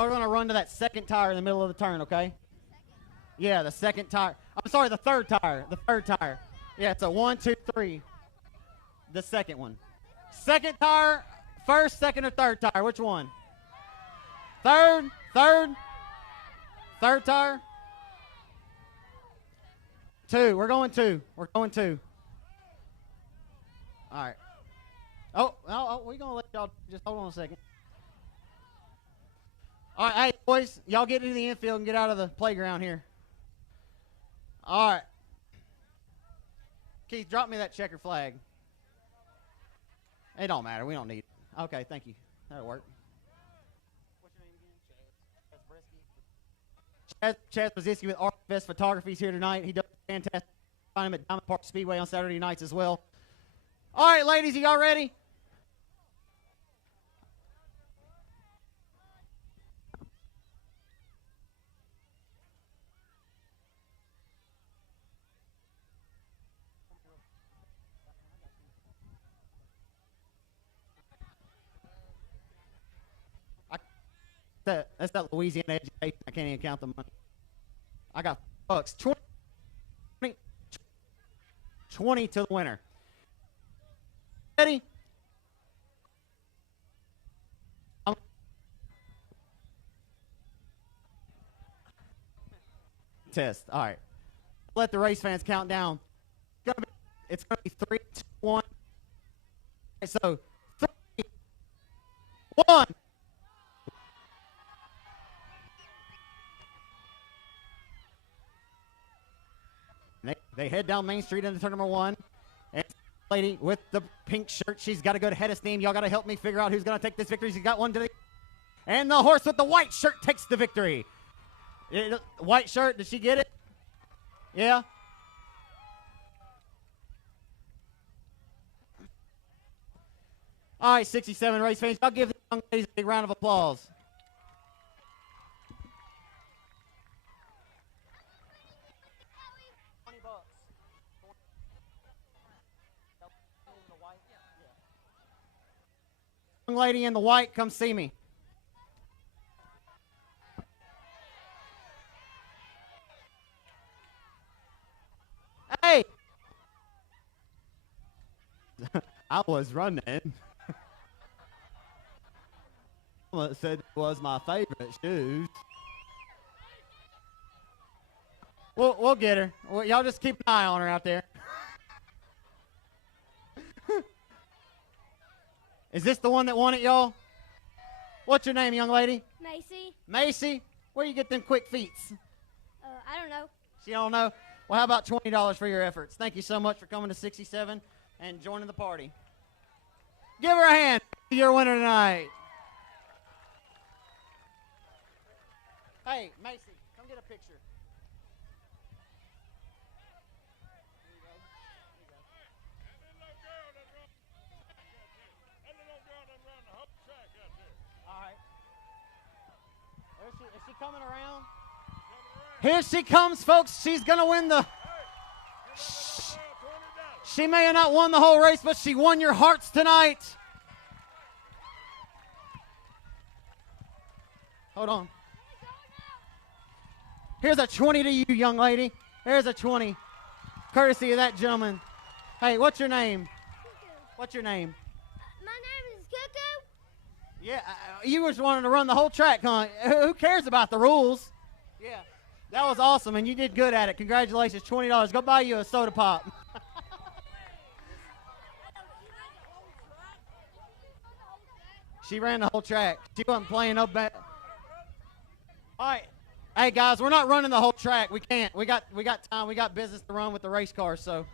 are going to run to that second tire in the middle of the turn, okay? Yeah, the second tire. I'm sorry, the third tire. The third tire. Yeah, it's a 1, 2, 3. The second one. Second tire, first, second, or third tire? Which one? Third tire. 2. We're going 2. We're going 2. All right. Oh, we're going to let y'all just hold on a second. All right, hey, boys, y'all get into the infield and get out of the playground here. All right. Keith, drop me that checker flag. It don't matter. We don't need it. Okay, thank you. That'll work. What's your name again? Chaz Brzezinski with RFS Photography is here tonight. He does fantastic. Find him at Diamond Park Speedway on Saturday nights as well. All right, ladies, you y'all ready? That's that Louisiana education. I can't even count the money. I got bucks. 20 to the winner. Ready? test. All right. Let the race fans count down. It's gonna be 3, 2, 1. Okay, so 3, 1. They head down Main Street into turn number 1. And lady with the pink shirt, she's got a good head of steam. Y'all got to help me figure out who's going to take this victory. She's got one to the... And the horse with the white shirt takes the victory. White shirt, did she get it? Yeah? All right, 67 race fans. I'll give the young ladies a big round of applause. Young lady in the white, come see me. Hey! I was running. Mama said it was my favorite shoes. We'll get her. Y'all just keep an eye on her out there. Is this the one that won it, y'all? What's your name, young lady? Macy. Macy? Where you get them quick feets? I don't know. She don't know? Well, how about $20 for your efforts? Thank you so much for coming to 67 and joining the party. Give her a hand. You're winner tonight. Hey, Macy, come get a picture. Is she coming around? Here she comes, folks. She's going to win the... She may have not won the whole race, but she won your hearts tonight. Hold on. Here's a 20 to you, young lady. Here's a 20. Courtesy of that gentleman. Hey, what's your name? Cuckoo. What's your name? My name is Cuckoo. Yeah, you just wanted to run the whole track, huh? Who cares about the rules? Yeah, that was awesome, and you did good at it. Congratulations, $20. Go buy you a soda pop. She ran the whole track. She wasn't playing no bad. All right. Hey, guys, we're not running the whole track. We can't. We got time. We got business to run with the race cars, so.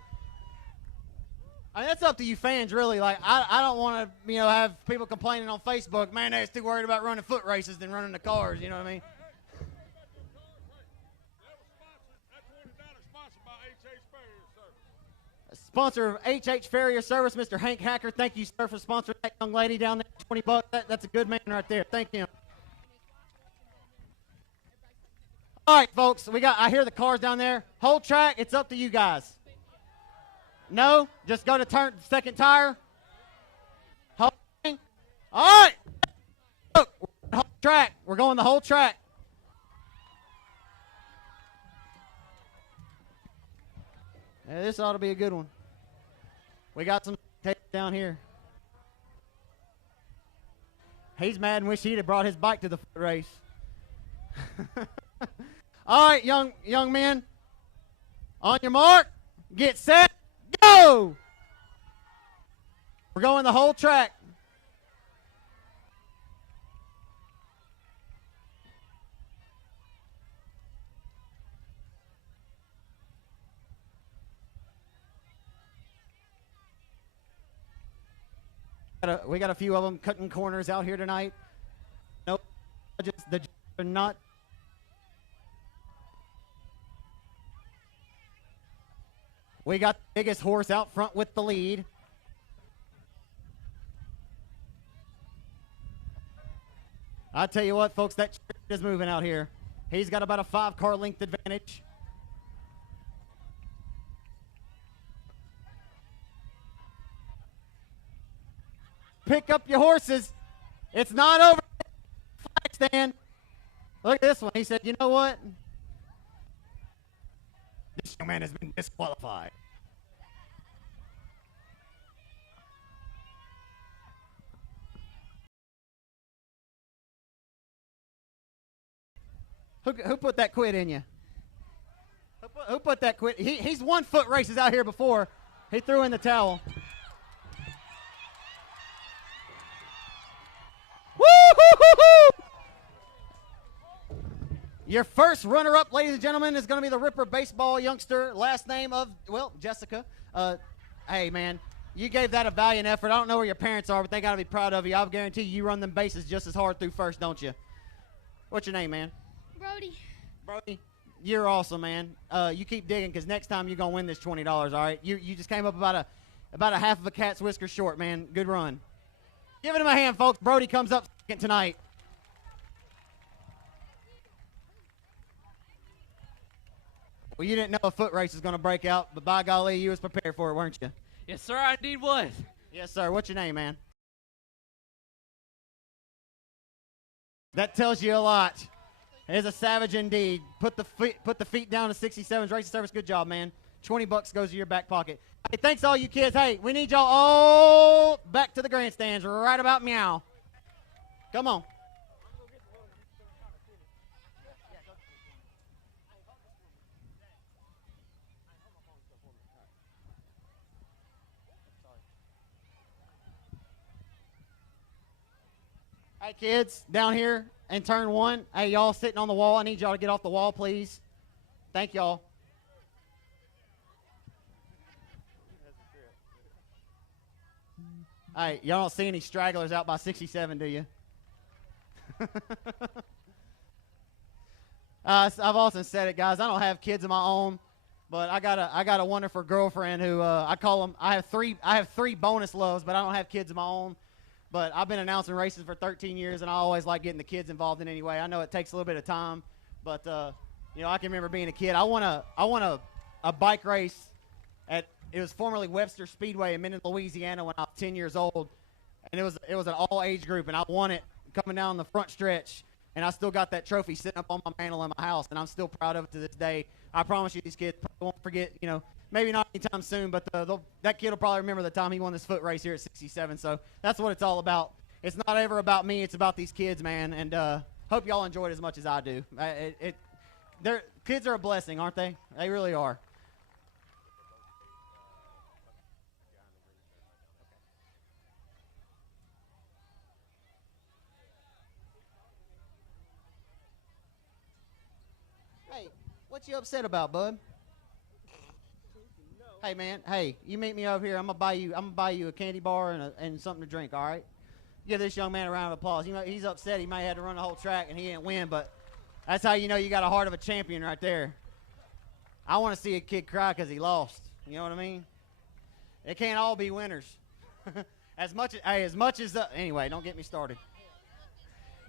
I mean, that's up to you fans, really. Like, I don't want to, have people complaining on Facebook, man, they're too worried about running foot races than running the cars, you know what I mean? Sponsor of HH Farrier Service, Mr. Hank Hacker. Thank you, sir, for sponsoring that young lady down there. $20. That's a good man right there. Thank him. All right, folks. I hear the cars down there. Whole track, it's up to you guys. No? Just go to second tire? Whole thing? All right. Look, whole track. We're going the whole track. Yeah, this ought to be a good one. We got some down here. He's mad and wish he'd have brought his bike to the foot race. All right, young men. On your mark, get set, go! We're going the whole track. We got a few of them cutting corners out here tonight. Nope, they're not. We got the biggest horse out front with the lead. I tell you what, folks, that is moving out here. He's got about a 5-car length advantage. Pick up your horses. It's not over. Flag stand. Look at this one. He said, you know what? This young man has been disqualified. Who put that quit in you? Who put that quit? He's won foot races out here before. He threw in the towel. Woo-hoo-hoo-hoo! Your first runner-up, ladies and gentlemen, is going to be the Ripper baseball youngster, last name of, well, Jessica. Hey, man, you gave that a valiant effort. I don't know where your parents are, but they got to be proud of you. I'll guarantee you run them bases just as hard through first, don't you? What's your name, man? Brody. Brody, you're awesome, man. You keep digging because next time you're going to win this $20, all right? You just came up about a half of a cat's whisker short, man. Good run. Give him a hand, folks. Brody comes up second tonight. Well, you didn't know a foot race was going to break out, but by golly, you was prepared for it, weren't you? Yes, sir, I indeed was. Yes, sir. What's your name, man? That tells you a lot. He's a savage indeed. Put the feet down to 67's racing service. Good job, man. $20 goes to your back pocket. Hey, thanks all you kids. Hey, we need y'all all back to the grandstands right about meow. Come on. Hey, kids, down here in turn one. Hey, y'all sitting on the wall. I need y'all to get off the wall, please. Thank y'all. Hey, y'all don't see any stragglers out by 67, do you? I've often said it, guys. I don't have kids of my own, but I got a wonderful girlfriend who I call them. I have three bonus loves, but I don't have kids of my own. But I've been announcing races for 13 years, and I always like getting the kids involved in any way. I know it takes a little bit of time, but you know, I can remember being a kid. I won a bike race at, it was formerly Webster Speedway in Minden, Louisiana, when I was 10 years old, and it was an all age group, and I won it coming down the front stretch, and I still got that trophy sitting up on my mantle in my house, and I'm still proud of it to this day. I promise you, these kids probably won't forget. You know, maybe not anytime soon, but that kid will probably remember the time he won this foot race here at 67. So that's what it's all about. It's not ever about me. It's about these kids, man. And hope y'all enjoy it as much as I do. Kids are a blessing, aren't they? They really are. Hey, what you upset about, bud? Hey, man. Hey, you meet me over here. I'm gonna buy you a candy bar and something to drink. All right. Give this young man a round of applause. He's upset. He might have to run the whole track and he didn't win, but that's how you know you got a heart of a champion right there. I want to see a kid cry because he lost. You know what I mean? It can't all be winners. Anyway, don't get me started.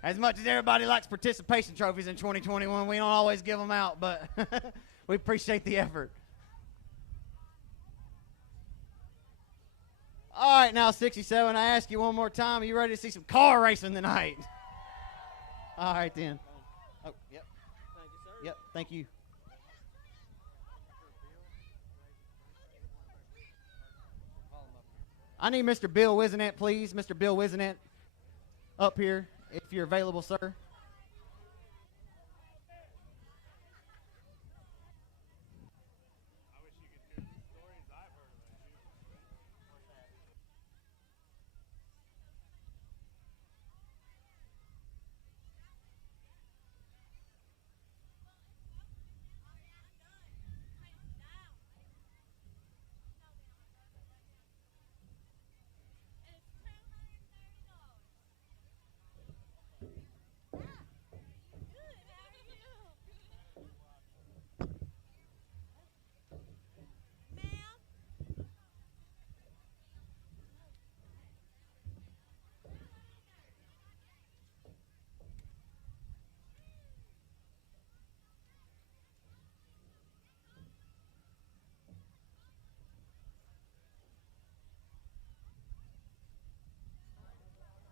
As much as everybody likes participation trophies in 2021, we don't always give them out, but we appreciate the effort. All right, now 67, I ask you one more time, are you ready to see some car racing tonight? All right, then. Oh, yep. Thank you, sir. Yep, thank you. I need Mr. Bill Wisenant, please. Mr. Bill Wisenant, up here, if you're available, sir.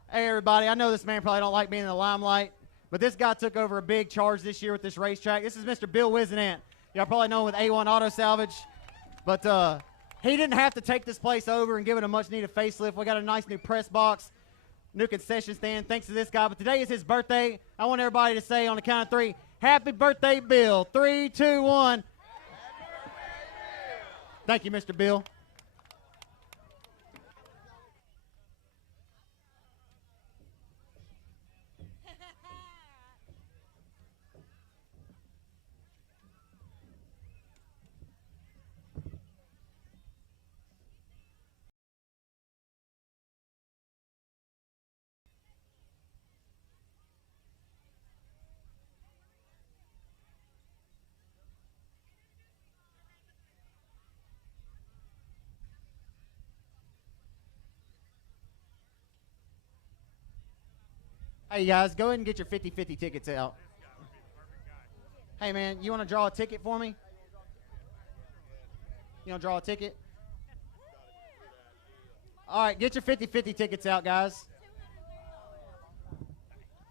Hey, everybody, I know this man probably don't like being in the limelight, but this guy took over a big charge this year with this racetrack. This is Mr. Bill Wisenant. Y'all probably know him with A1 Auto Salvage, but he didn't have to take this place over and give it a much-needed facelift. We got a nice new press box, new concession stand, thanks to this guy. But today is his birthday. I want everybody to say on the count of three, happy birthday, Bill. 3, 2, 1. Thank you, Mr. Bill. Hey, guys, go ahead and get your 50-50 tickets out. Hey, man, you want to draw a ticket for me? You want to draw a ticket? All right, get your 50-50 tickets out, guys.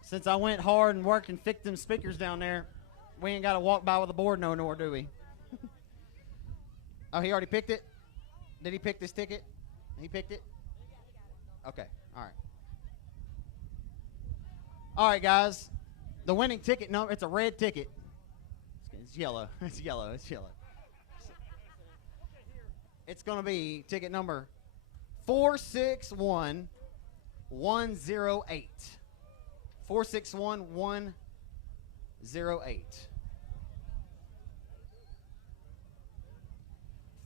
Since I went hard and worked and fixed them speakers down there, we ain't got to walk by with a board no more, do we? Oh, he already picked it? Did he pick this ticket? He picked it? Okay, all right. All right, guys. The winning ticket number, it's a red ticket. It's yellow. It's yellow. It's yellow. It's going to be ticket number 461108. 461108.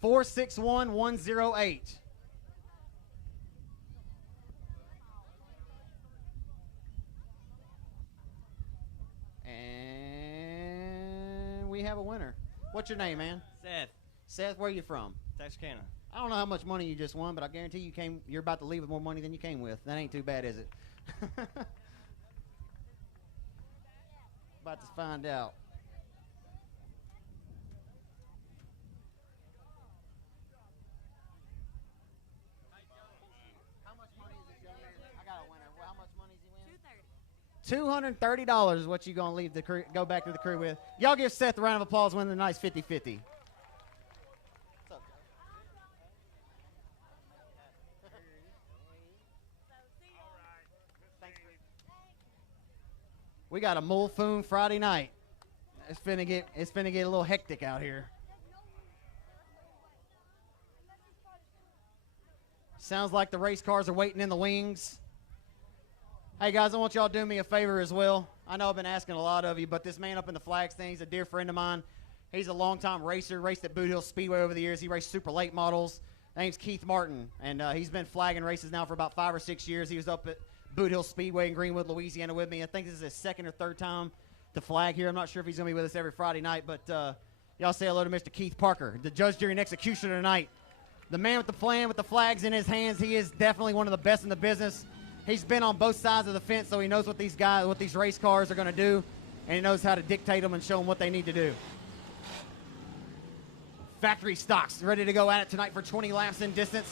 461108. And we have a winner. What's your name, man? Seth, Seth, where are you from? Texarkana. I don't know how much money you just won, but I guarantee you're about to leave with more money than you came with. That ain't too bad, is it? About to find out. How much money is this young man? I got a winner. Well, how much money is he winning? $230 is what you gonna leave the crew, go back to the crew with. Y'all give Seth a round of applause winning the nice 50-50. We got a Mulfoon Friday night. It's finna get a little hectic out here. Sounds like the race cars are waiting in the wings. Hey guys, I want y'all to do me a favor as well. I know I've been asking a lot of you, but this man up in the flag stand, he's a dear friend of mine. He's a longtime racer, raced at Boot Hill Speedway over the years. He raced super late models. His name's Keith Martin, and he's been flagging races now for about 5 or 6 years. He was up at Boot Hill Speedway in Greenwood, Louisiana with me. I think this is his second or third time to flag here. I'm not sure if he's going to be with us every Friday night, but y'all say hello to Mr. Keith Parker, the judge, jury, and executioner tonight. The man with the plan, with the flags in his hands. He is definitely one of the best in the business. He's been on both sides of the fence, so he knows what these race cars are going to do, and he knows how to dictate them and show them what they need to do. Factory stocks ready to go at it tonight for 20 laps in distance.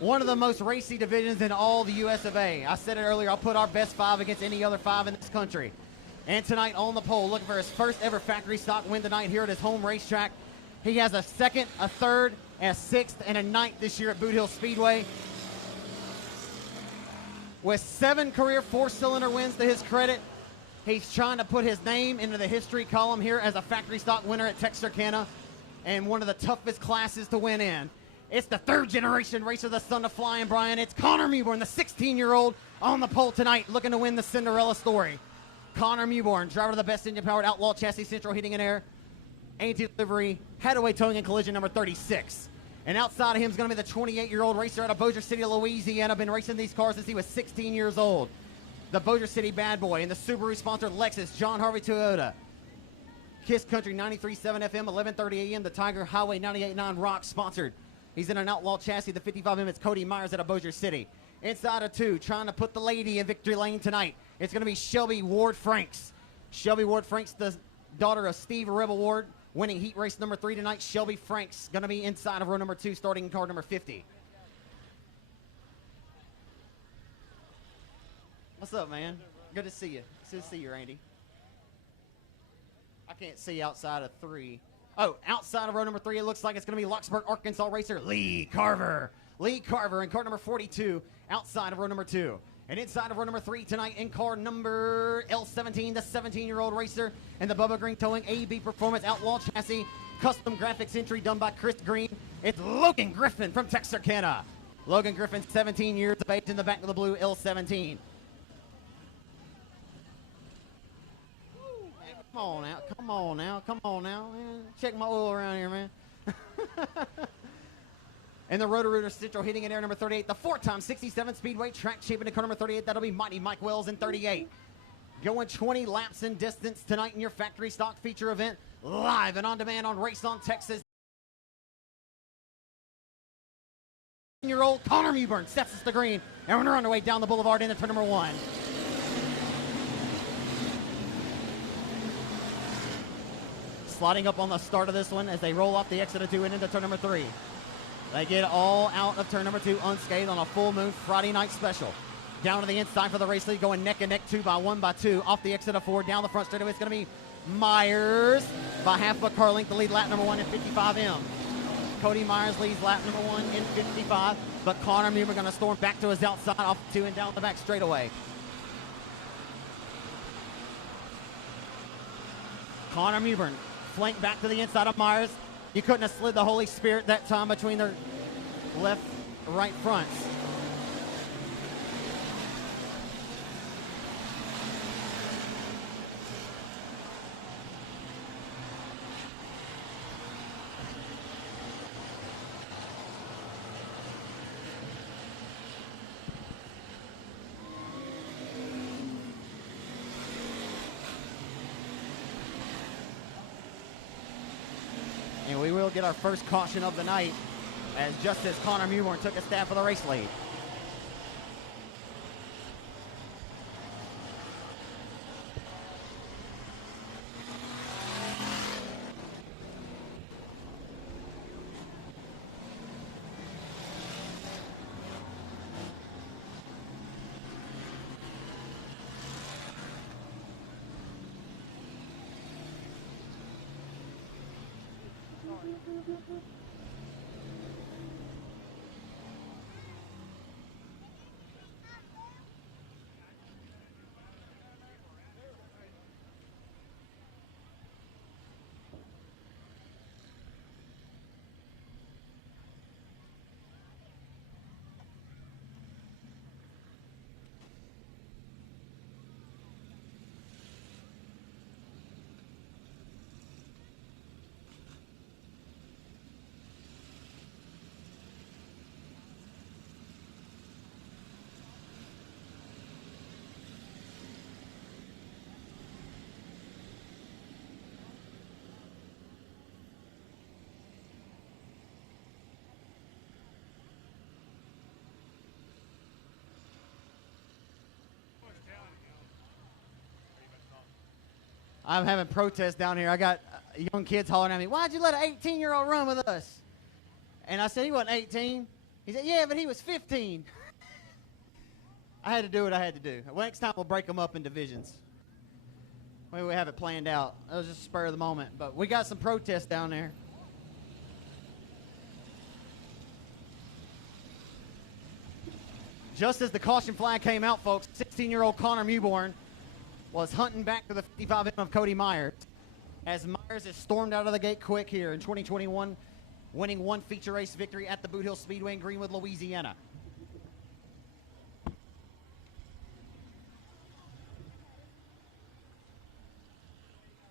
One of the most racy divisions in all the US of A. I said it earlier, I'll put our best 5 against any other 5 in this country. And tonight on the pole, looking for his first ever factory stock win tonight here at his home racetrack. He has a 2nd, a 3rd, a 6th, and a 9th this year at Boot Hill Speedway. With 7 career 4-cylinder wins to his credit, he's trying to put his name into the history column here as a factory stock winner at Texarkana and one of the toughest classes to win in. It's the 3rd generation racer, the son of Flying Brian. It's Connor Mewborn, the 16-year-old on the pole tonight, looking to win the Cinderella story. Connor Mewborn, driver of the best engine-powered Outlaw chassis, central heating and air, A&T delivery, Hadaway towing and collision number 36. And outside of him is going to be the 28-year-old racer out of Bossier City, Louisiana. Been racing these cars since he was 16 years old. The Bossier City bad boy and the Subaru-sponsored Lexus, John Harvey Toyota. Kiss Country 93.7 FM, 11:30 a.m. The Tiger Highway 98.9 Rock sponsored. He's in an Outlaw chassis, the 55 minutes, Cody Myers out of Bossier City. Inside of 2, trying to put the lady in victory lane tonight. It's going to be Shelby Ward Franks. Shelby Ward Franks, the daughter of Steve Rebel Ward, winning heat race number 3 tonight. Shelby Franks going to be inside of row number 2, starting in car number 50. What's up, man? Good to see you. Good to see you, Randy. I can't see outside of 3. Oh, outside of row number 3, it looks like it's going to be Locksburg, Arkansas racer Lee Carver. Lee Carver in car number 42, outside of row number 2. And inside of row number 3 tonight in car number L17, the 17-year-old racer and the Bubba Green Towing AB Performance Outlaw chassis, custom graphics entry done by Chris Green It's Logan Griffin from Texarkana. Logan Griffin, 17 years of age, in the back of the blue, L17. Come on now, come on now, come on now, man. Check my oil around here, man. And the Roto-Rooter Central hitting in air number 38, the 4-time 67 Speedway track champion in car number 38. That'll be Mighty Mike Wells in 38. Going 20 laps in distance tonight in your factory stock feature event, live and on demand on Race On Texas. Year-old Connor Mewburn sets us the green, and we're on our way down the boulevard into turn number 1. Sliding up on the start of this one as they roll off the exit of 2 and into turn number 3. They get all out of turn number 2 unscathed on a full moon Friday night special. Down to the inside for the race lead, going neck and neck 2 by 1 by 2. Off the exit of 4, down the front straightaway, it's going to be Myers by half a car length to lead lap number 1 in 55M. Cody Myers leads lap number 1 in 55, but Connor Mewburn going to storm back to his outside off 2 and down the back straightaway. Connor Mewburn flanked back to the inside of Myers. You couldn't have slid the Holy Spirit that time between their left, right fronts. And we will get our first caution of the night as just as Connor Mewburn took a stab for the race lead. I'm having protests down here. I got young kids hollering at me, "Why'd you let an 18-year-old run with us?" And I said, "He wasn't 18. He said, "Yeah, but he was 15. I had to do what I had to do. Well, next time we'll break them up in divisions. Maybe we have it planned out. It was just a spur of the moment. But we got some protests down there. Just as the caution flag came out, folks, 16-year-old Connor Mewburn was hunting back to the 55M of Cody Myers, as Myers has stormed out of the gate quick here in 2021, winning one feature race victory at the Boot Hill Speedway in Greenwood, Louisiana.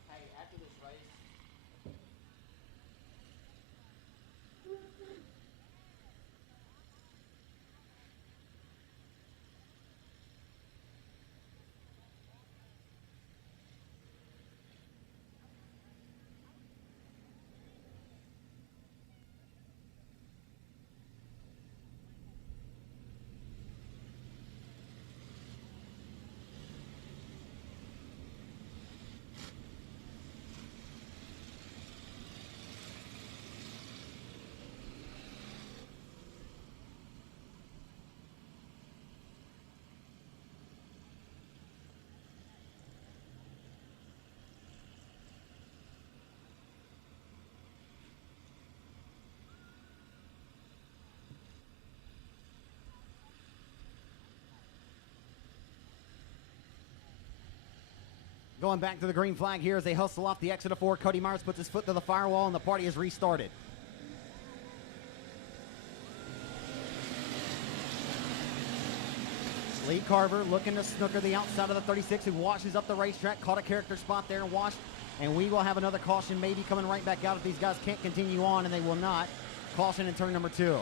Hey, after this race, going back to the green flag here as they hustle off the exit of 4. Cody Myers puts his foot to the firewall and the party is restarted. Lee Carver looking to snooker the outside of the 36, who washes up the racetrack, caught a character spot there and washed. And we will have another caution maybe coming right back out if these guys can't continue on, and they will not. Caution in turn number 2.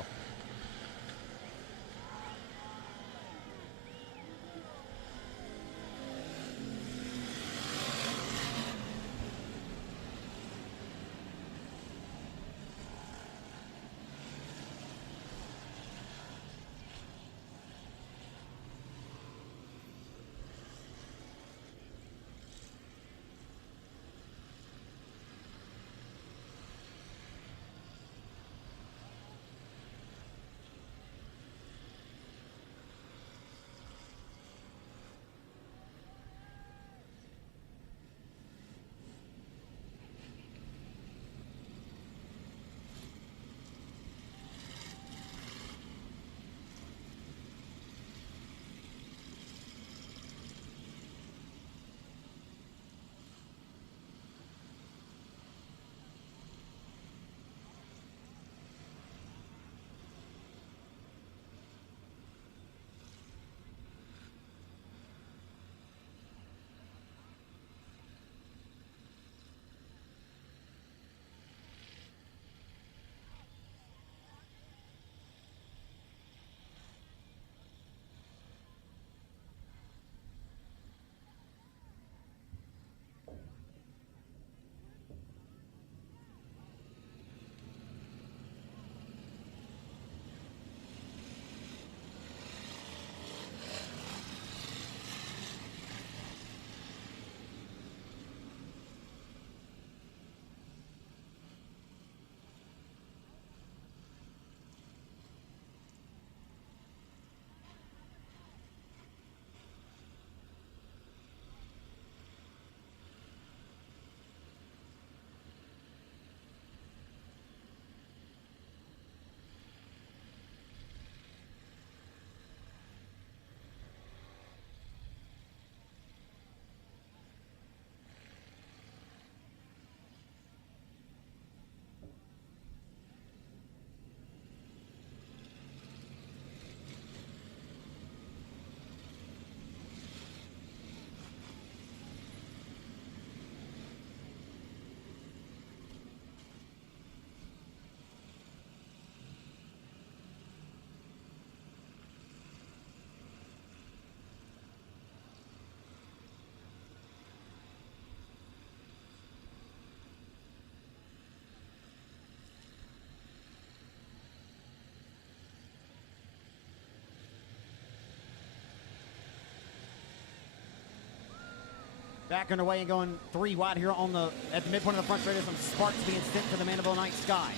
Back underway and going 3 wide here at the midpoint of the front straight. There's some sparks being sent to the Mandeville night sky.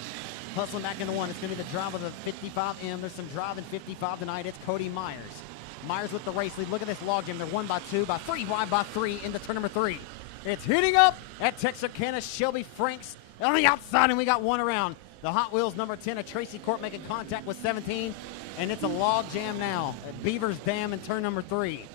Hustling back into 1. It's going to be the drive of the 55M. There's some drive in 55 tonight. It's Cody Myers. Myers with the race lead. Look at this logjam. They're 1 by 2, by 3 wide by 3 into turn number 3. It's hitting up at Texarkana. Shelby Franks on the outside, and we got 1 around. The Hot Wheels number 10 of Tracy Court making contact with 17, and it's a logjam now at Beavers Dam in turn number 3.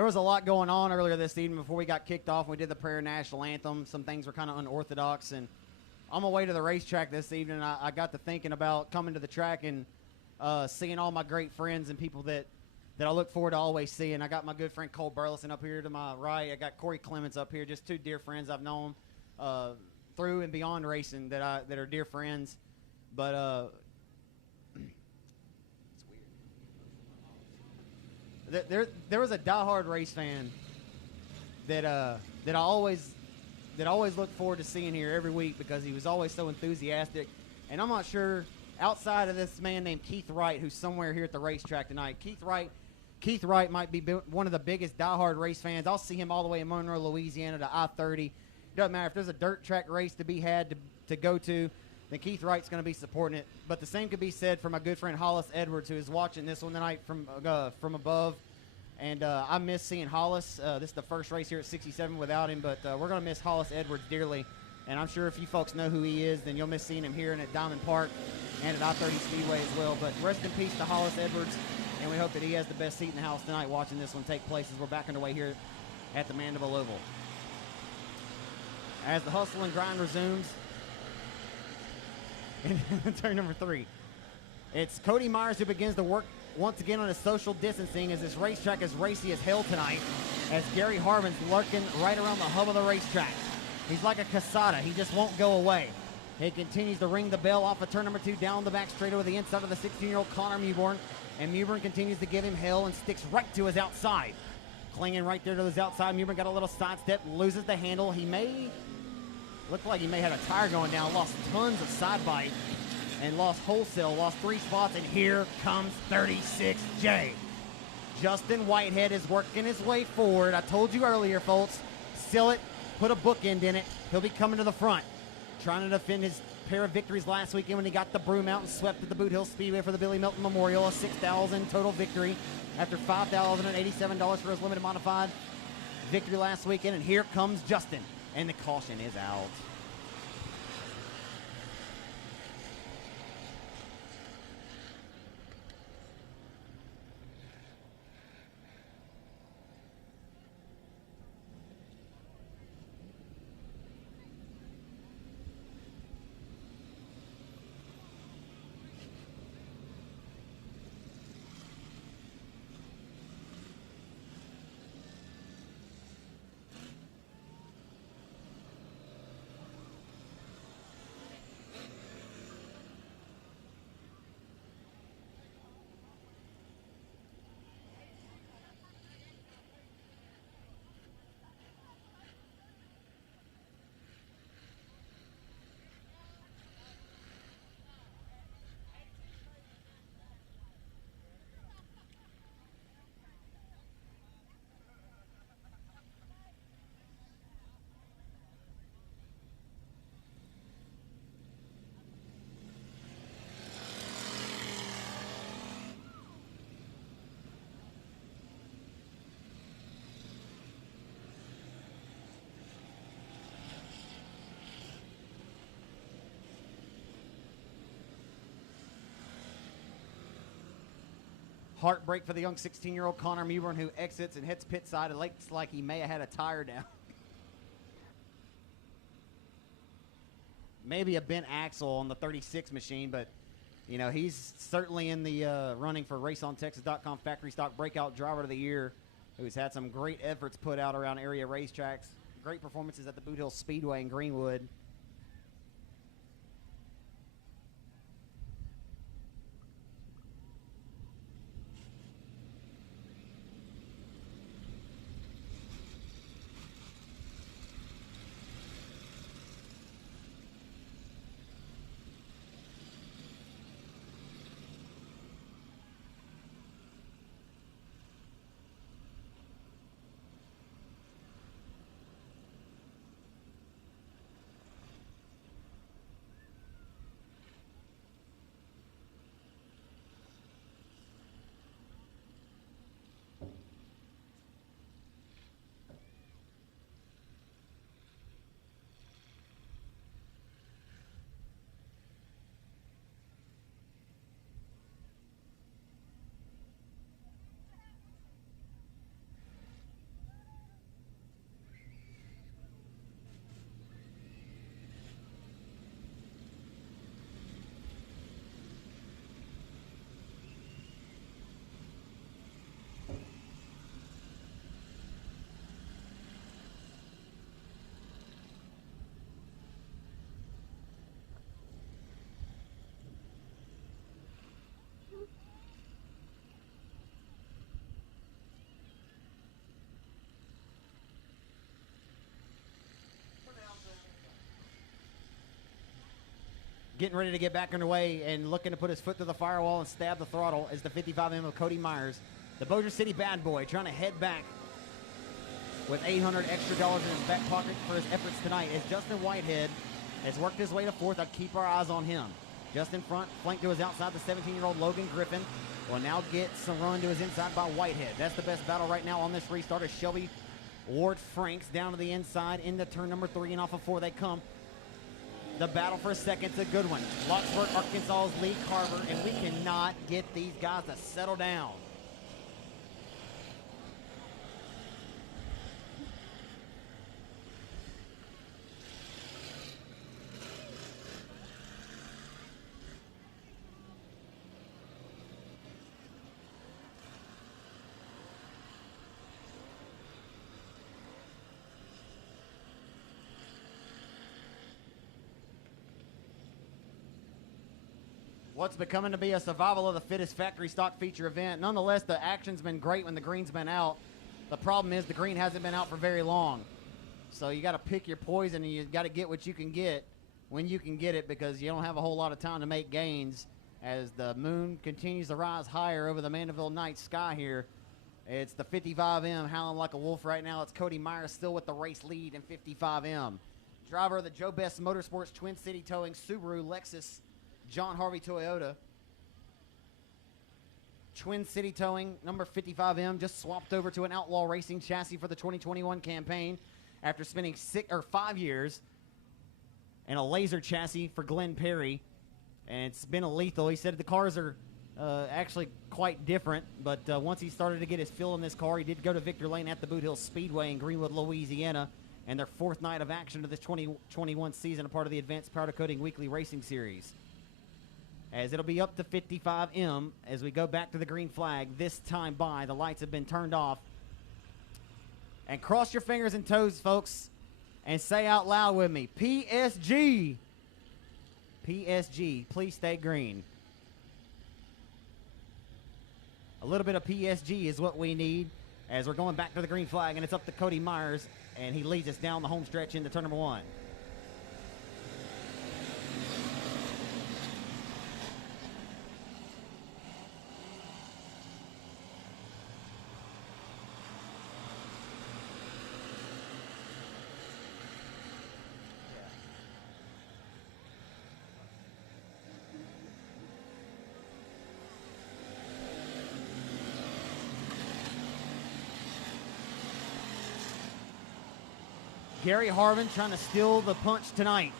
There was a lot going on earlier this evening before we got kicked off. We did the prayer national anthem. Some things were kind of unorthodox. And on my way to the racetrack this evening, I got to thinking about coming to the track and seeing all my great friends and people that I look forward to always seeing. I got my good friend Cole Burleson up here to my right. I got Corey Clements up here, just two dear friends I've known through and beyond racing that are dear friends. But it's weird. There was a diehard race fan that I always look forward to seeing here every week because he was always so enthusiastic. And I'm not sure, outside of this man named Keith Wright, who's somewhere here at the racetrack tonight, Keith Wright might be one of the biggest diehard race fans. I'll see him all the way in Monroe, Louisiana to I-30. Doesn't matter if there's a dirt track race to be had to go to, then Keith Wright's going to be supporting it. But the same could be said for my good friend Hollis Edwards, who is watching this one tonight from above. And I miss seeing Hollis. This is the first race here at 67 without him, but we're going to miss Hollis Edwards dearly. And I'm sure if you folks know who he is, then you'll miss seeing him here and at Diamond Park and at I-30 Speedway as well. But rest in peace to Hollis Edwards, and we hope that he has the best seat in the house tonight watching this one take place as we're back underway here at the Mandeville Oval. As the hustle and grind resumes in turn number 3, it's Cody Myers who begins to work once again on his social distancing as this racetrack is racy as hell tonight, as Gary Harvin's lurking right around the hub of the racetrack. He's like a casada. He just won't go away. He continues to ring the bell off of turn number 2 down the back straightaway to the inside of the 16-year-old Connor Mewborn, and Mewborn continues to give him hell and sticks right to his outside. Clinging right there to his outside, Mewborn got a little sidestep, loses the handle. Looked like he may have a tire going down, lost tons of side bite, and lost 3 spots, and here comes 36J. Justin Whitehead is working his way forward. I told you earlier, folks, seal it, put a bookend in it. He'll be coming to the front, trying to defend his pair of victories last weekend when he got the broom out and swept at the Boot Hill Speedway for the Billy Milton Memorial, a $6,000 total victory after $5,087 for his limited modified victory last weekend. And here comes Justin, and the caution is out. Heartbreak for the young 16-year-old Connor Mewborn, who exits and hits pit side. It looks like he may have had a tire down. Maybe a bent axle on the 36 machine, but, you know, he's certainly in the running for RaceOnTexas.com Factory Stock Breakout Driver of the Year, who's had some great efforts put out around area racetracks. Great performances at the Boot Hill Speedway in Greenwood. getting ready to get back underway and looking to put his foot through the firewall and stab the throttle is the 55M of Cody Myers, the Bossier City bad boy, trying to head back with $800 extra in his back pocket for his efforts tonight. As Justin Whitehead has worked his way to fourth, I'd keep our eyes on him. Just in front, flanked to his outside, the 17-year-old Logan Griffin will now get some run to his inside by Whitehead. That's the best battle right now on this restart as Shelby Ward Franks down to the inside into turn number 3, and off of 4 they come. The battle for a second's a good one. Locksburg, Arkansas's Lee Carver, and we cannot get these guys to settle down. What's becoming to be a survival of the fittest factory stock feature event. Nonetheless, the action's been great when the green's been out. The problem is the green hasn't been out for very long. So you got to pick your poison, and you got to get what you can get when you can get it, because you don't have a whole lot of time to make gains as the moon continues to rise higher over the Mandeville night sky here. It's the 55M howling like a wolf right now. It's Cody Myers still with the race lead in 55M. Driver of the Joe Best Motorsports Twin City Towing Subaru Lexus John Harvey Toyota. Twin City Towing, number 55M, just swapped over to an Outlaw Racing chassis for the 2021 campaign after spending 5 years in a laser chassis for Glenn Perry. And it's been a lethal. He said the cars are actually quite different, but once he started to get his feel in this car, he did go to Victor Lane at the Boot Hill Speedway in Greenwood, Louisiana, and their 4th night of action of this 2021 season, a part of the Advanced Powder Coating Weekly Racing Series. As it'll be up to 55M as we go back to the green flag. This time by, the lights have been turned off. And cross your fingers and toes, folks, and say out loud with me, PSG. PSG, please stay green. A little bit of PSG is what we need as we're going back to the green flag, and it's up to Cody Myers, and he leads us down the home stretch into turn number 1. Gary Harvin trying to steal the punch tonight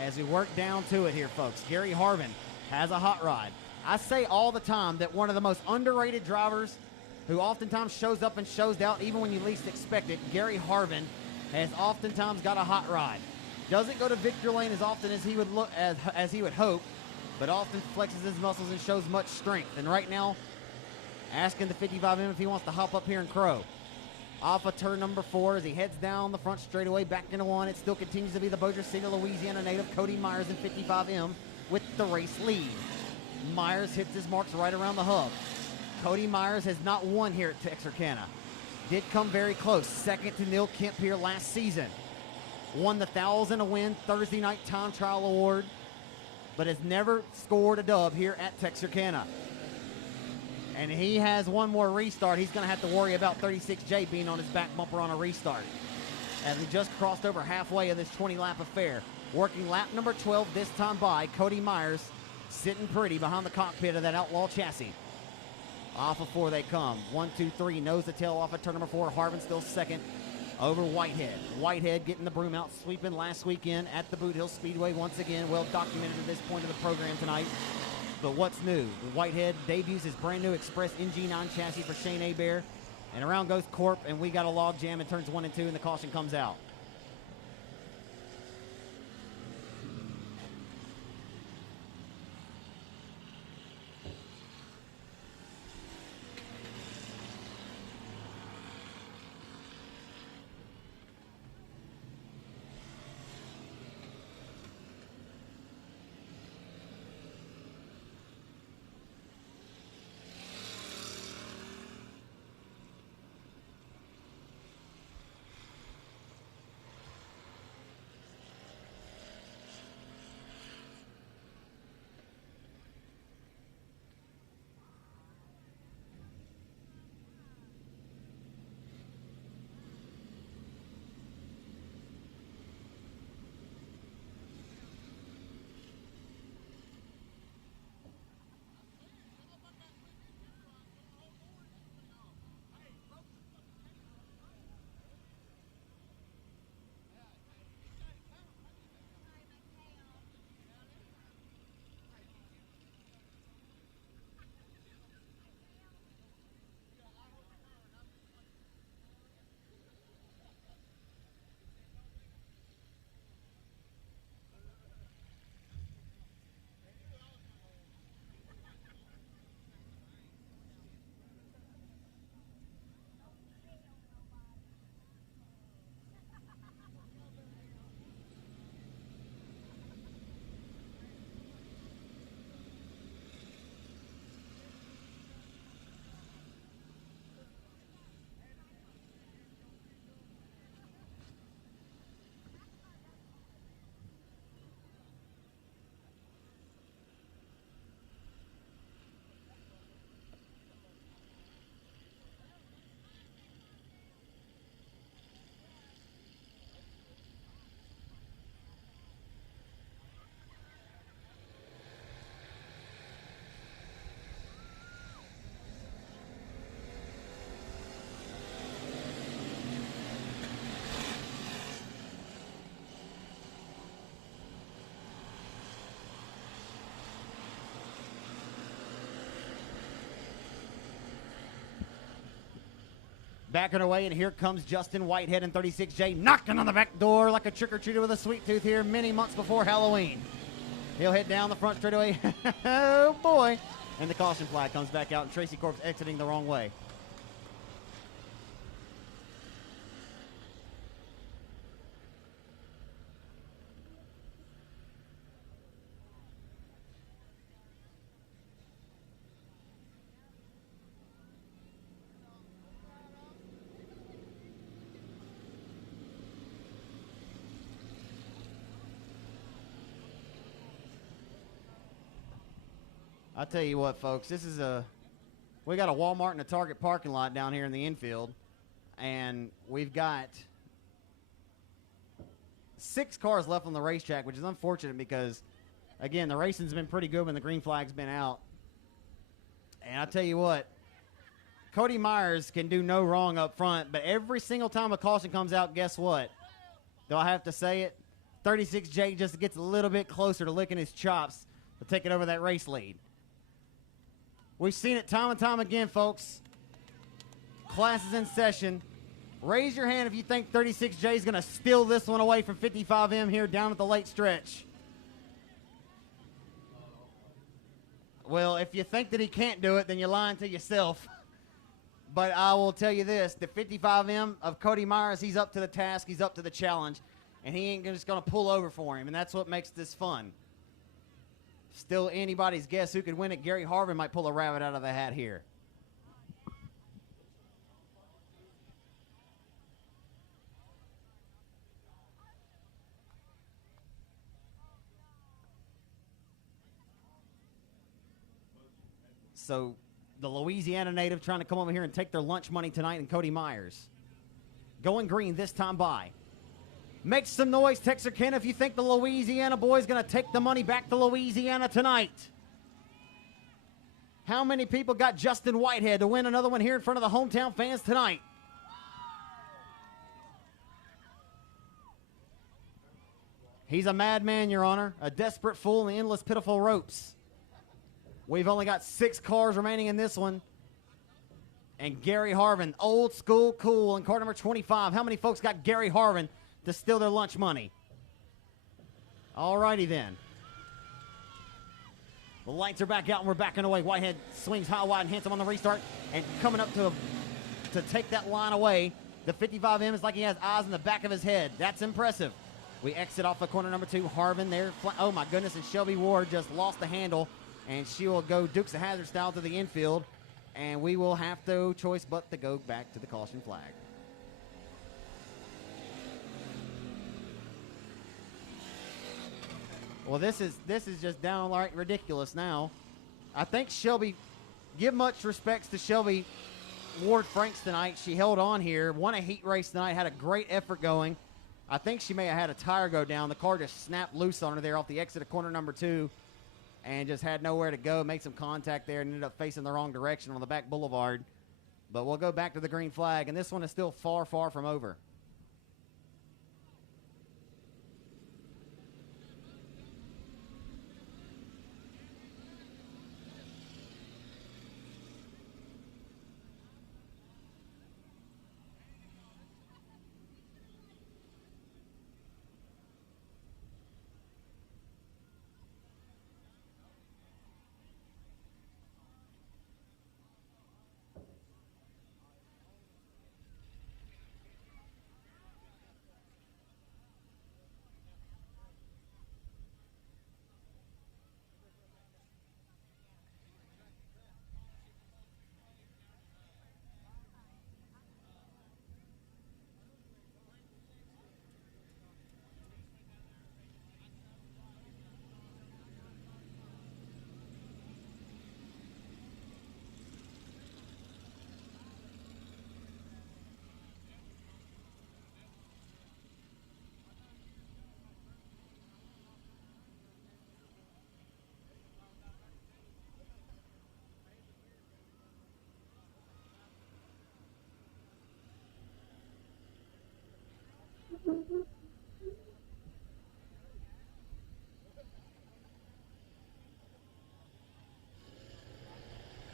as we work down to it here, folks. Gary Harvin has a hot rod. I say all the time that one of the most underrated drivers who oftentimes shows up and shows out even when you least expect it, Gary Harvin, has oftentimes got a hot rod. Doesn't go to Victor Lane as often as he would look as he would hope, but often flexes his muscles and shows much strength. And right now, asking the 55M if he wants to hop up here and crow. Off of turn number 4 as he heads down the front straightaway back into 1. It still continues to be the Bossier City, Louisiana native Cody Myers in 55M with the race lead. Myers hits his marks right around the hub. Cody Myers has not won here at Texarkana. Did come very close. Second to Neil Kemp here last season. Won the 1,000 to win Thursday night time trial award, but has never scored a dub here at Texarkana. And he has one more restart. He's going to have to worry about 36J being on his back bumper on a restart. As he just crossed over halfway of this 20-lap affair. Working lap number 12 this time by, Cody Myers sitting pretty behind the cockpit of that Outlaw chassis. Off of 4 they come. 1, 2, 3, nose to tail off of turn number 4. Harvin still second over Whitehead. Whitehead getting the broom out, sweeping last weekend at the Boot Hill Speedway once again. Well documented at this point of the program tonight. But what's new? Whitehead debuts his brand new Express NG9 chassis for Shane Hebert. And around goes Corp, and we got a log jam in turns 1 and 2, and the caution comes out. Backing away, and here comes Justin Whitehead in 36J, knocking on the back door like a trick-or-treater with a sweet tooth here many months before Halloween. He'll head down the front straightaway. Oh, boy. And the caution flag comes back out, and Tracy Corp's exiting the wrong way. I'll tell you what, folks, we got a Walmart and a Target parking lot down here in the infield, and we've got 6 cars left on the racetrack, which is unfortunate because, again, the racing's been pretty good when the green flag's been out. And I'll tell you what, Cody Myers can do no wrong up front, but every single time a caution comes out, guess what? Do I have to say it? 36J just gets a little bit closer to licking his chops to take it over that race lead. We've seen it time and time again, folks. Class is in session. Raise your hand if you think 36J is going to steal this one away from 55M here down at the late stretch. Well, if you think that he can't do it, then you're lying to yourself. But I will tell you this, the 55M of Cody Myers, he's up to the task, he's up to the challenge, and he ain't just going to pull over for him, and that's what makes this fun. Still anybody's guess who could win it. Gary Harvin might pull a rabbit out of the hat here. So the Louisiana native trying to come over here and take their lunch money tonight, and Cody Myers. Going green this time by. Make some noise, Texarkana, if you think the Louisiana boy's going to take the money back to Louisiana tonight. How many people got Justin Whitehead to win another one here in front of the hometown fans tonight? He's a madman, Your Honor, a desperate fool in the endless, pitiful ropes. We've only got 6 cars remaining in this one. And Gary Harvin, old school cool, in car number 25. How many folks got Gary Harvin to steal their lunch money? All righty then. The lights are back out and we're backing away. Whitehead swings high, wide, and handsome on the restart. And coming up to take that line away. The 55M is like he has eyes in the back of his head. That's impressive. We exit off the corner number 2. Harvin there. Oh, my goodness. And Shelby Ward just lost the handle. And she will go Dukes of Hazzard style to the infield. And we will have no choice but to go back to the caution flag. Well, this is just downright ridiculous now. I think Shelby, give much respects to Shelby Ward Franks tonight. She held on here, won a heat race tonight, had a great effort going. I think she may have had a tire go down. The car just snapped loose on her there off the exit of corner number 2 and just had nowhere to go, made some contact there and ended up facing the wrong direction on the back boulevard. But we'll go back to the green flag, and this one is still far, far from over.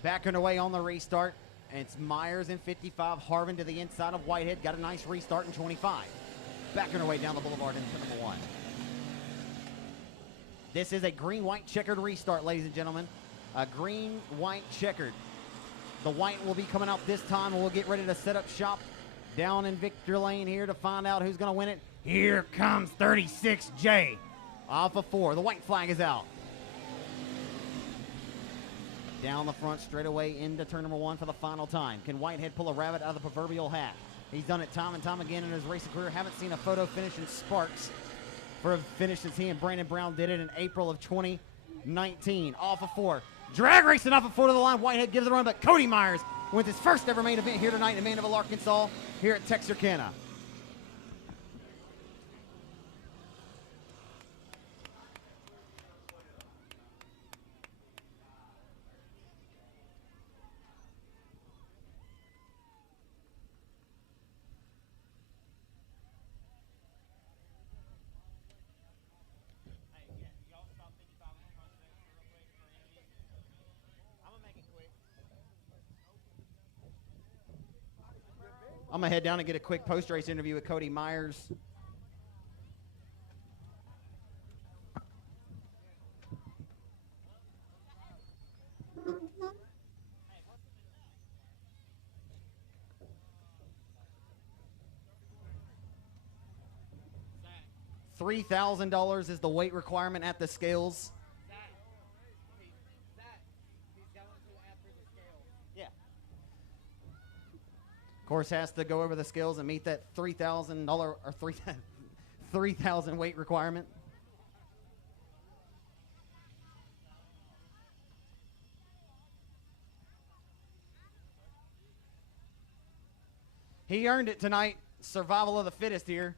Backing away on the restart. And it's Myers in 55. Harvin to the inside of Whitehead. Got a nice restart in 25. Back on her way down the boulevard into number 1. This is a green-white checkered restart, ladies and gentlemen. A green-white checkered. The white will be coming out this time, and we'll get ready to set up shop down in Victor Lane here to find out who's going to win it. Here comes 36J. Off of 4. The white flag is out. Down the front straightaway into turn number 1 for the final time. Can Whitehead pull a rabbit out of the proverbial hat? He's done it time and time again in his racing career. Haven't seen a photo finish in sparks for a finish as he and Brandon Brown did it in April of 2019. Off of 4. Drag racing off of 4 to the line. Whitehead gives it a run, but Cody Myers wins his first ever main event here tonight in Mandeville, Arkansas, here at Texarkana. I'm going to head down and get a quick post-race interview with Cody Myers. $3,000 is the weight requirement at the scales. Of course, has to go over the scales and meet that $3,000 or 3,000 weight requirement. He earned it tonight. Survival of the fittest here.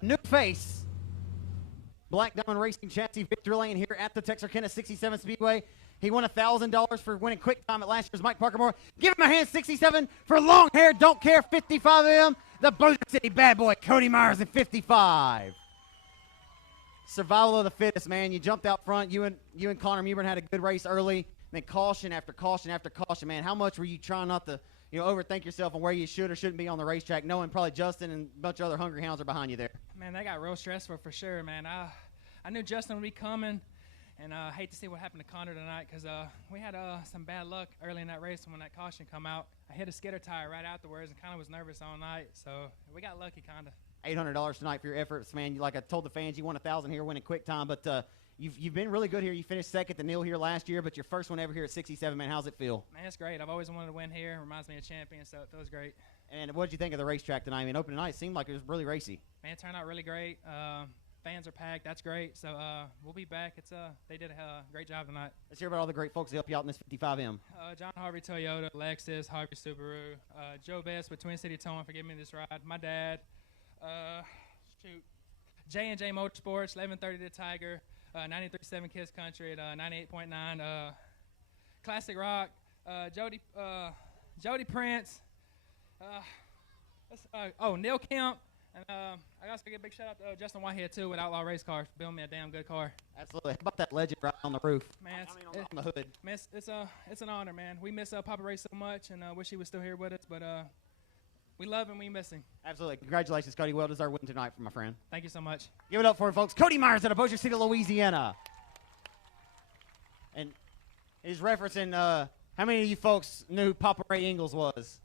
A new face. Black Diamond Racing Chassis Victor Lane here at the Texarkana 67 Speedway. He won $1,000 for winning quick time at last year's Mike Parker Moore. Give him a hand, 67 for long hair, don't care, 55 m. The Bossier City bad boy, Cody Myers in 55. Survival of the fittest, man. You jumped out front. You and Connor Mewburn had a good race early. Then caution after caution after caution, man. How much were you trying not to overthink yourself on where you should or shouldn't be on the racetrack, knowing probably Justin and a bunch of other hungry hounds are behind you there? Man, that got real stressful for sure, man. I knew Justin would be coming, and I hate to see what happened to Connor tonight because we had some bad luck early in that race when that caution come out. I hit a skidder tire right afterwards and kind of was nervous all night, so we got lucky kind of. $800 tonight for your efforts, man. Like I told the fans, you won $1,000 here winning quick time, but you've been really good here. You finished second to Neil here last year, but your first one ever here at 67, man. How's it feel? Man, it's great. I've always wanted to win here. It reminds me of champion, so it feels great. And what did you think of the racetrack tonight? I mean, opening night seemed like it was really racy. Man, it turned out really great. Fans are packed. That's great. So we'll be back. They did a great job tonight. Let's hear about all the great folks that help you out in this 55M. John Harvey Toyota, Lexus, Harvey Subaru, Joe Best with Twin City Towing for giving me this ride. My dad, J&J Motorsports, 1130 to Tiger, 93.7 Kiss Country at 98.9. Classic Rock, Jody Prince. Neil Kemp. And I got to give a big shout out to Justin Whitehead, too, with Outlaw Race Cars, for building me a damn good car. Absolutely. How about that legend right on the roof? Man, on the hood. Man, it's an honor, man. We miss Papa Ray so much, and wish he was still here with us, but we love him, we miss him. Absolutely. Congratulations, Cody. Well deserved win tonight for my friend. Thank you so much. Give it up for him, folks. Cody Myers out of Bossier City, Louisiana. And he's referencing how many of you folks knew who Papa Ray Ingalls was?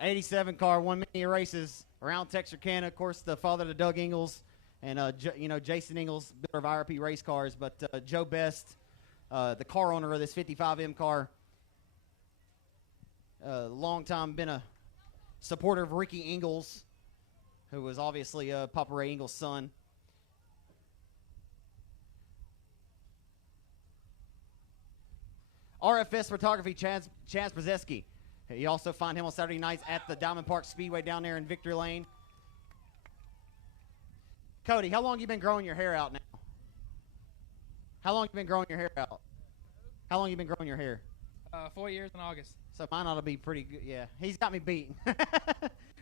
87 car, won many races around Texarkana. Of course, the father to Doug Ingalls and Jason Ingalls, builder of IRP race cars. But Joe Best, the car owner of this 55M car, long time been a supporter of Ricky Ingalls, who was obviously Papa Ray Ingalls' son. RFS Photography, Chaz Brzeski. You also find him on Saturday nights at the Diamond Park Speedway down there in Victory Lane. Cody, how long have you been growing your hair out now? How long have you been growing your hair out? How long have you been growing your hair? 4 years in August. So mine ought to be pretty good. Yeah, he's got me beat.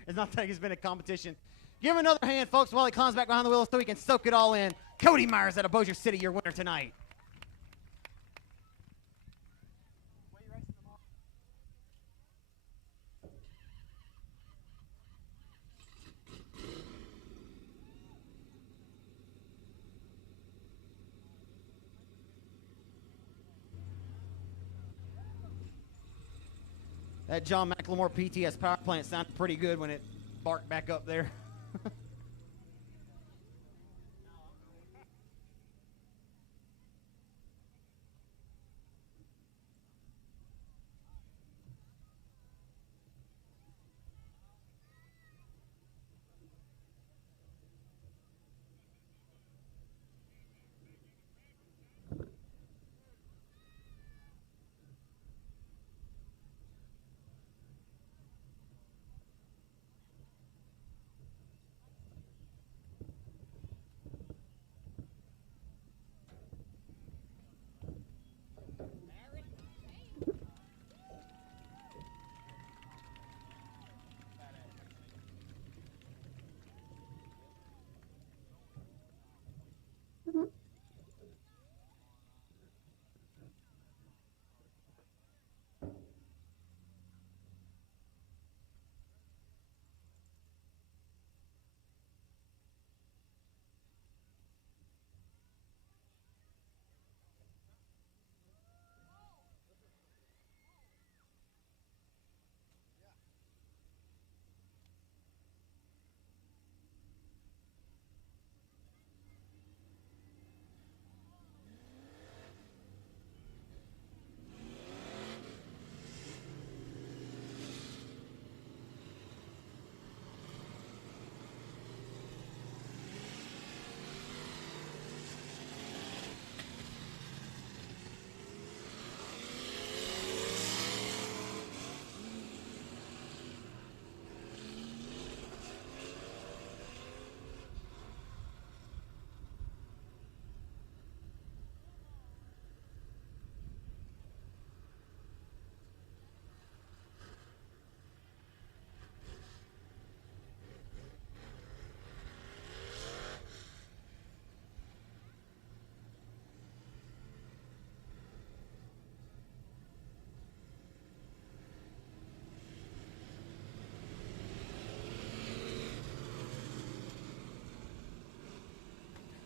It's not like it's been a competition. Give him another hand, folks, while he climbs back behind the wheel so he can soak it all in. Cody Myers out of Bossier City, your winner tonight. That John McLemore PTS power plant sounded pretty good when it barked back up there.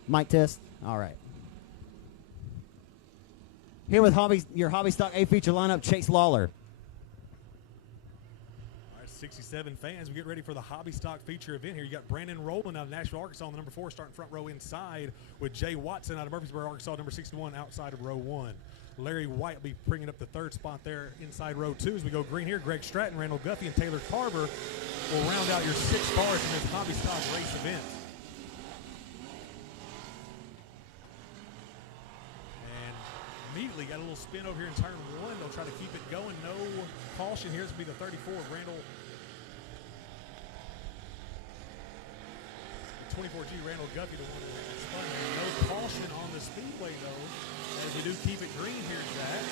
Mic test. All right. Here with your hobby stock A feature lineup, Chase Lawler. All right, 67 fans. We get ready for the hobby stock feature event here. You got Brandon Rowland out of Nashville, Arkansas, on the number 4, starting front row inside, with Jay Watson out of Murfreesboro, Arkansas, number 61, outside of row 1. Larry White will be bringing up the 3rd spot there inside row 2. As we go green here, Greg Stratton, Randall Guffey, and Taylor Carver will round out your 6 cars in this hobby stock race event. Immediately got a little spin over here in turn 1. They'll try to keep it going. No caution here. This will be the 34, Randall. The 24G, Randall Guffey, the one that spun there. No caution on the speedway, though, as we do keep it green here, Zach.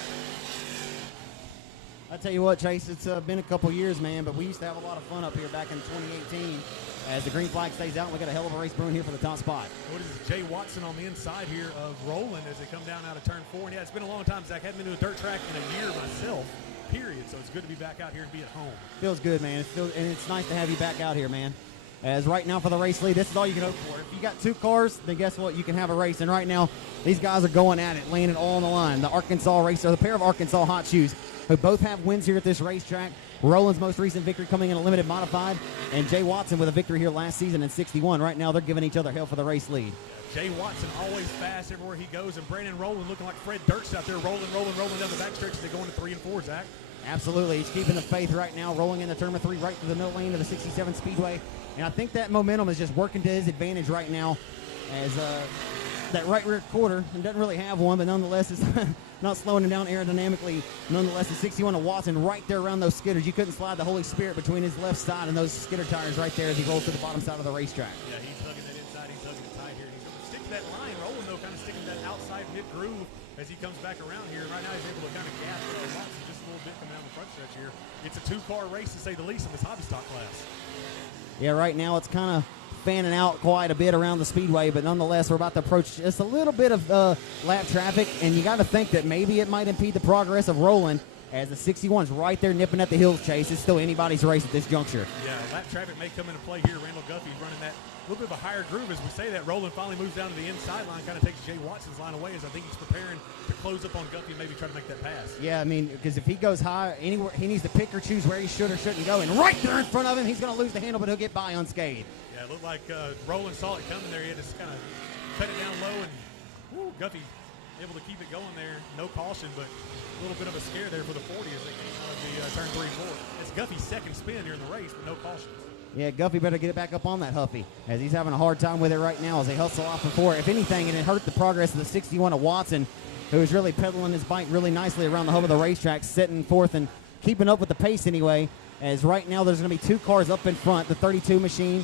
I tell you what, Chase, it's been a couple years, man, but we used to have a lot of fun up here back in 2018. As the green flag stays out, we got a hell of a race brewing here for the top spot. What is this? Jay Watson on the inside here of Roland as they come down out of turn 4. And yeah, it's been a long time, Zach. I haven't been to a dirt track in a year myself, period. So it's good to be back out here and be at home. Feels good, man. And it's nice to have you back out here, man. As right now for the race lead, this is all you can hope for. If you got 2 cars, then guess what? You can have a race. And right now, these guys are going at it, laying it all on the line. The Arkansas racer, the pair of Arkansas hot shoes, who both have wins here at this racetrack. Roland's most recent victory coming in a limited modified, and Jay Watson with a victory here last season in 61. Right now, they're giving each other hell for the race lead. Jay Watson always fast everywhere he goes, and Brandon Rowland looking like Fred Durst out there, rolling down the backstretch as they go into 3 and 4, Zach. Absolutely. He's keeping the faith right now, rolling into turn 3 right through the middle lane of the 67 Speedway. And I think that momentum is just working to his advantage right now as that right rear quarter and doesn't really have one, but nonetheless is not slowing him down aerodynamically. Nonetheless, the 61 of Watson right there around those skidders. You couldn't slide the Holy Spirit between his left side and those skidder tires right there as he rolls to the bottom side of the racetrack. Yeah, he's hugging that inside. He's hugging it tight here. He's going to stick to that line. Roland, though, kind of sticking to that outside hit groove as he comes back around here. Right now, he's able to kind of gap Watson just a little bit coming down the front stretch here. It's a two-car race, to say the least, in this hobby stock class. Yeah, right now it's kind of fanning out quite a bit around the speedway, but nonetheless, we're about to approach just a little bit of lap traffic, and you got to think that maybe it might impede the progress of Roland as the 61's right there nipping at the heels, Chase. It's still anybody's race at this juncture. Yeah, lap traffic may come into play here. Randall Guffey's running that little bit of a higher groove. As we say that, Roland finally moves down to the inside line, kind of takes Jay Watson's line away as I think he's preparing to close up on Guffey and maybe try to make that pass. Yeah, I mean, because if he goes high anywhere, he needs to pick or choose where he should or shouldn't go, and right there in front of him, he's going to lose the handle, but he'll get by unscathed. Yeah, it looked like Roland saw it coming there. He had to kind of cut it down low, and Guffey able to keep it going there. No caution, but a little bit of a scare there for the 40 as they came out of the turn 3 and 4. It's Guffey's second spin here in the race, but no cautions. Yeah, Guffey better get it back up on that Huffy, as he's having a hard time with it right now as they hustle off and forward. If anything, it hurt the progress of the 61 of Watson, who is really pedaling his bike really nicely around the hub of the racetrack, sitting forth and keeping up with the pace anyway, as right now there's going to be two cars up in front, the 32 machine,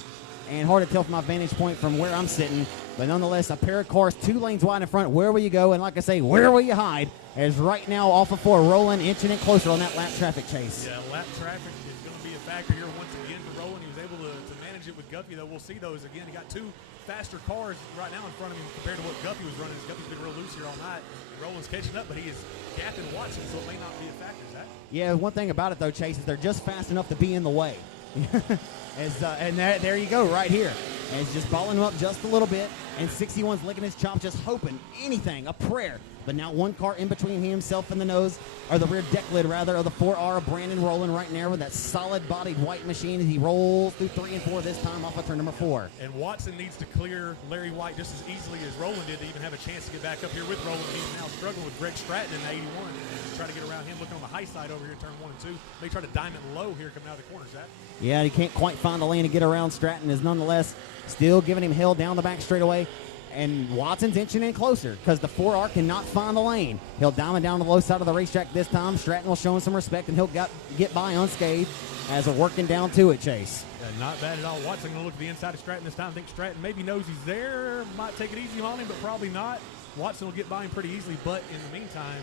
and hard to tell from my vantage point from where I'm sitting, but nonetheless, a pair of cars 2 lanes wide in front. Where will you go? And like I say, where will you hide? As right now, off of 4, Roland inching in closer on that lap traffic chase. Yeah, lap traffic is going to be a factor here once again for Roland. He was able to manage it with Guffey, though. We'll see those again. He got 2 faster cars right now in front of him compared to what Guffey was running. Guffey's been real loose here all night. Roland's catching up, but he is gapping Watson, so it may not be a factor, Zach. Yeah, one thing about it, though, Chase, is they're just fast enough to be in the way. And there you go, right here. And it's just balling him up just a little bit, and 61's licking his chops, just hoping anything, a prayer. But now one car in between himself and the nose, or the rear deck lid, rather, of the 4R of Brandon Roland right now with that solid-bodied white machine as he rolls through 3 and 4 this time off of turn number 4. And Watson needs to clear Larry White just as easily as Roland did to even have a chance to get back up here with Roland. He's now struggling with Greg Stratton in the 81 and try to get around him, looking on the high side over here in turn 1 and 2. They try to diamond low here coming out of the corner, Zach. Yeah, he can't quite find the lane to get around. Stratton is nonetheless still giving him hell down the back straightaway. And Watson's inching in closer because the 4R cannot find the lane. He'll diamond down to the low side of the racetrack this time. Stratton will show him some respect, and he'll get by unscathed as we're working down to it, Chase. Yeah, not bad at all. Watson going to look at the inside of Stratton this time. I think Stratton maybe knows he's there, might take it easy on him, but probably not. Watson will get by him pretty easily, but in the meantime,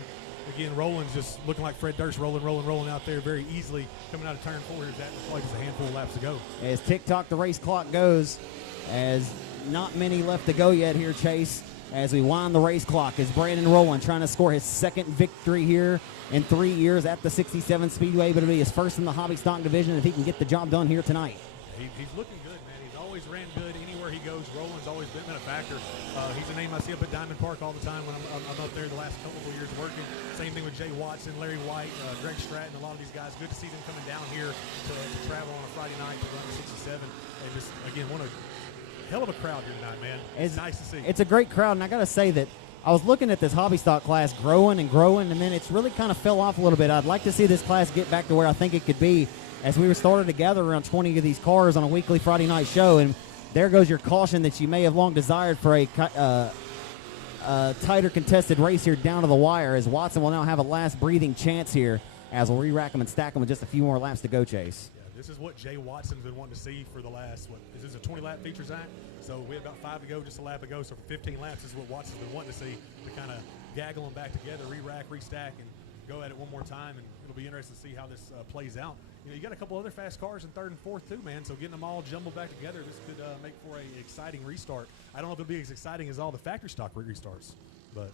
again, Roland's just looking like Fred Durst, rolling out there very easily, coming out of turn 4 here. That looks like just a handful of laps to go. As tick-tock the race clock goes, as not many left to go yet here, Chase, as we wind the race clock, as Brandon Roland trying to score his second victory here in 3 years at the 67 Speedway, but it'll be his first in the hobby stock division if he can get the job done here tonight. He's looking good, man. He's always ran good anywhere he goes. Roland's always been a factor. He's a name I see up at Diamond Park all the time when I'm up there the last couple of years working. Same thing with Jay Watson, Larry White, Greg Stratton, a lot of these guys. Good to see them coming down here to travel on a Friday night to run the 67. And just, again, hell of a crowd here tonight, man. It's nice to see. It's a great crowd, and I got to say that I was looking at this hobby stock class growing, and then it's really kind of fell off a little bit. I'd like to see this class get back to where I think it could be, as we were starting to gather around 20 of these cars on a weekly Friday night show, and there goes your caution that you may have long desired for a tighter contested race here down to the wire, as Watson will now have a last breathing chance here as we'll re-rack them and stack them with just a few more laps to go, Chase. This is what Jay Watson's been wanting to see for the last, is this a 20-lap feature, Zach? So we had about 5 to go, just a lap ago. So for 15 laps, this is what Watson's been wanting to see, to kind of gaggle them back together, re-rack, restack, and go at it one more time. And it'll be interesting to see how this plays out. You know, you got a couple other fast cars in 3rd and 4th too, man. So getting them all jumbled back together, this could make for an exciting restart. I don't know if it'll be as exciting as all the factory stock restarts, but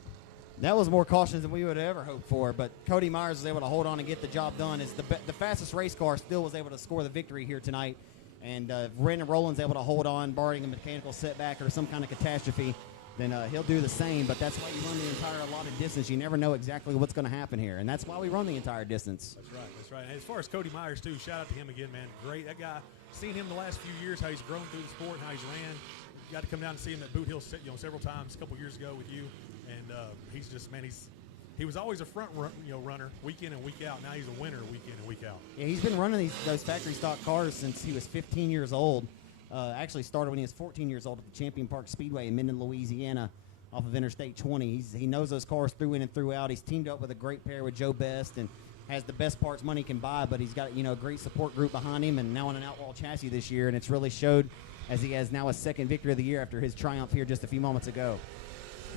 that was more cautions than we would have ever hoped for, but Cody Myers was able to hold on and get the job done. As the fastest race car still was able to score the victory here tonight, and if Brandon Roland's able to hold on, barring a mechanical setback or some kind of catastrophe, then he'll do the same. But that's why you run the entire allotted distance. You never know exactly what's going to happen here, and that's why we run the entire distance. That's right. And as far as Cody Myers too, shout out to him again, man. Great, that guy. Seen him the last few years, how he's grown through the sport, and how he's ran. Got to come down and see him at Boot Hill, several times a couple years ago with you. And he's just, man, he was always a front runner week in and week out. Now he's a winner week in and week out. Yeah, he's been running those factory stock cars since he was 15 years old. Actually started when he was 14 years old at the Champion Park Speedway in Minden, Louisiana. off of Interstate 20. He knows those cars through in and through out. He's teamed up with a great pair with Joe Best and has the best parts money can buy, but he's got, a great support group behind him and now on an Outlaw chassis this year, and it's really showed as he has now his second victory of the year after his triumph here just a few moments ago.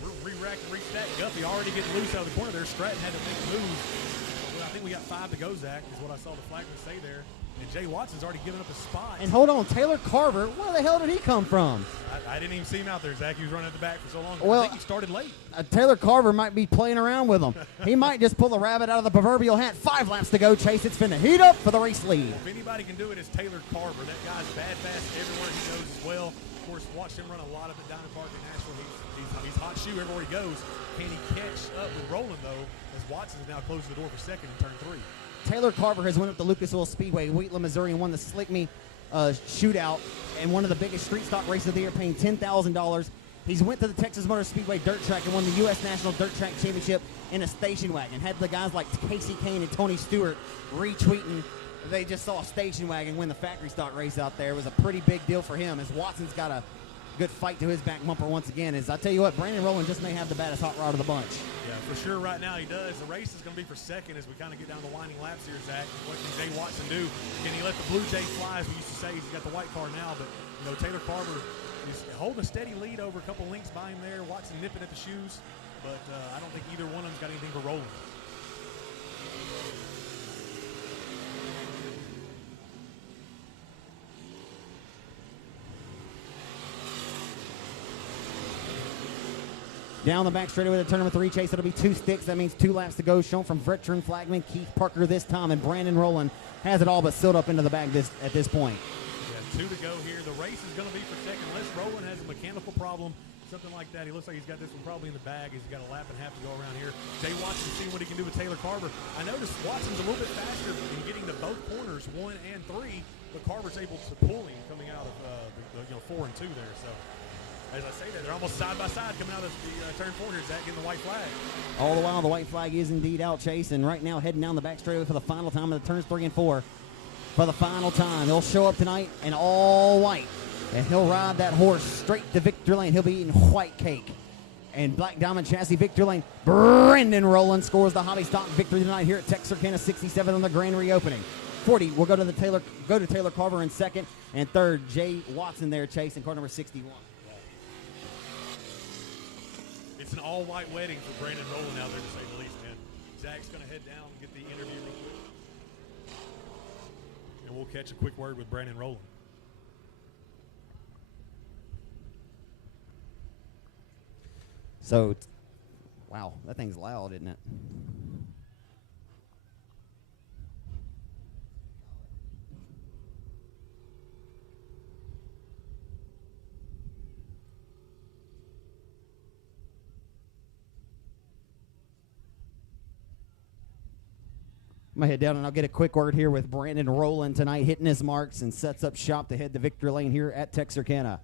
We're re-racking, restacking. Guffey already getting loose out of the corner there. Stratton had to make a move. Well, I think we got 5 to go, Zach, is what I saw the flagman say there. And Jay Watson's already given up a spot. And hold on, Taylor Carver, where the hell did he come from? I didn't even see him out there, Zach. He was running at the back for so long. Well, I think he started late. Taylor Carver might be playing around with him. He might just pull a rabbit out of the proverbial hat. 5 laps to go, Chase. It's finna heat up for the race lead. If anybody can do it, it's Taylor Carver. That guy's bad fast everywhere he goes as well. Of course, watched him run a lot up at Diamond Park in Nashville. He's hot shoe everywhere he goes. Can he catch up with Roland, though, as Watson is now closing the door for second in turn 3? Taylor Carver has went up to Lucas Oil Speedway, Wheatland, Missouri, and won the Slick Me shootout and one of the biggest street stock races of the year, paying $10,000. He's went to the Texas Motor Speedway dirt track and won the U.S. National Dirt Track Championship in a station wagon. Had the guys like Casey Kane and Tony Stewart retweeting. They just saw a station wagon win the factory stock race out there. It was a pretty big deal for him as Watson's got a good fight to his back bumper once again. As I tell you what, Brandon Rowland just may have the baddest hot rod of the bunch. Yeah, for sure right now he does. The race is going to be for second as we kind of get down the winding laps here, Zach. What can Jay Watson do? Can he let the Blue Jay fly, as we used to say? He's got the white car now, but, Taylor Carver is holding a steady lead over a couple links by him there. Watson nipping at the shoes, but I don't think either one of them's got anything for Rowland. Down the back straightaway with a turn number 3 chase. It'll be 2 sticks. That means 2 laps to go. Shown from veteran flagman Keith Parker this time. And Brandon Rowland has it all but sealed up into the bag at this point. Yeah, 2 to go here. The race is going to be for second. Unless Rowland has a mechanical problem, something like that. He looks like he's got this one probably in the bag. He's got a lap and a half to go around here. Jay Watson seeing what he can do with Taylor Carver. I noticed Watson's a little bit faster in getting to both corners, 1 and 3, but Carver's able to pull him coming out of the 4 and 2 there. So, as I say that, they're almost side by side coming out of the turn 4 here, Zach, getting the white flag. All the while, the white flag is indeed out, Chase, and right now heading down the back straightaway for the final time of the turns 3 and 4. For the final time, he'll show up tonight in all white, and he'll ride that horse straight to victory lane. He'll be eating white cake. And Black Diamond Chassis victory lane, Brandon Rowland scores the hobby stock victory tonight here at Texarkana 67 on the grand reopening. 40 will go to Taylor Carver in second, and third Jay Watson there, Chase, in car number 61. It's an all-white wedding for Brandon Rowland out there, to say the least, man. Zach's going to head down and get the interview real quick. And we'll catch a quick word with Brandon Rowland. So, wow, that thing's loud, isn't it? I'm going to head down and I'll get a quick word here with Brandon Rowland tonight, hitting his marks and sets up shop to head to victory lane here at Texarkana.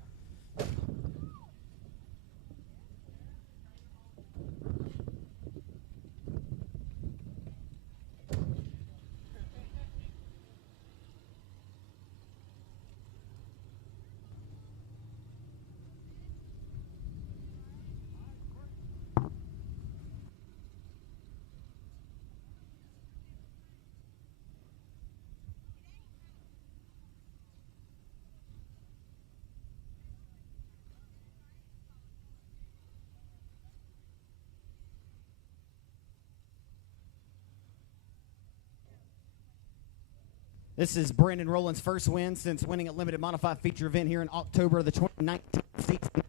This is Brandon Rowland's first win since winning a limited modified feature event here in October of the 2019 season.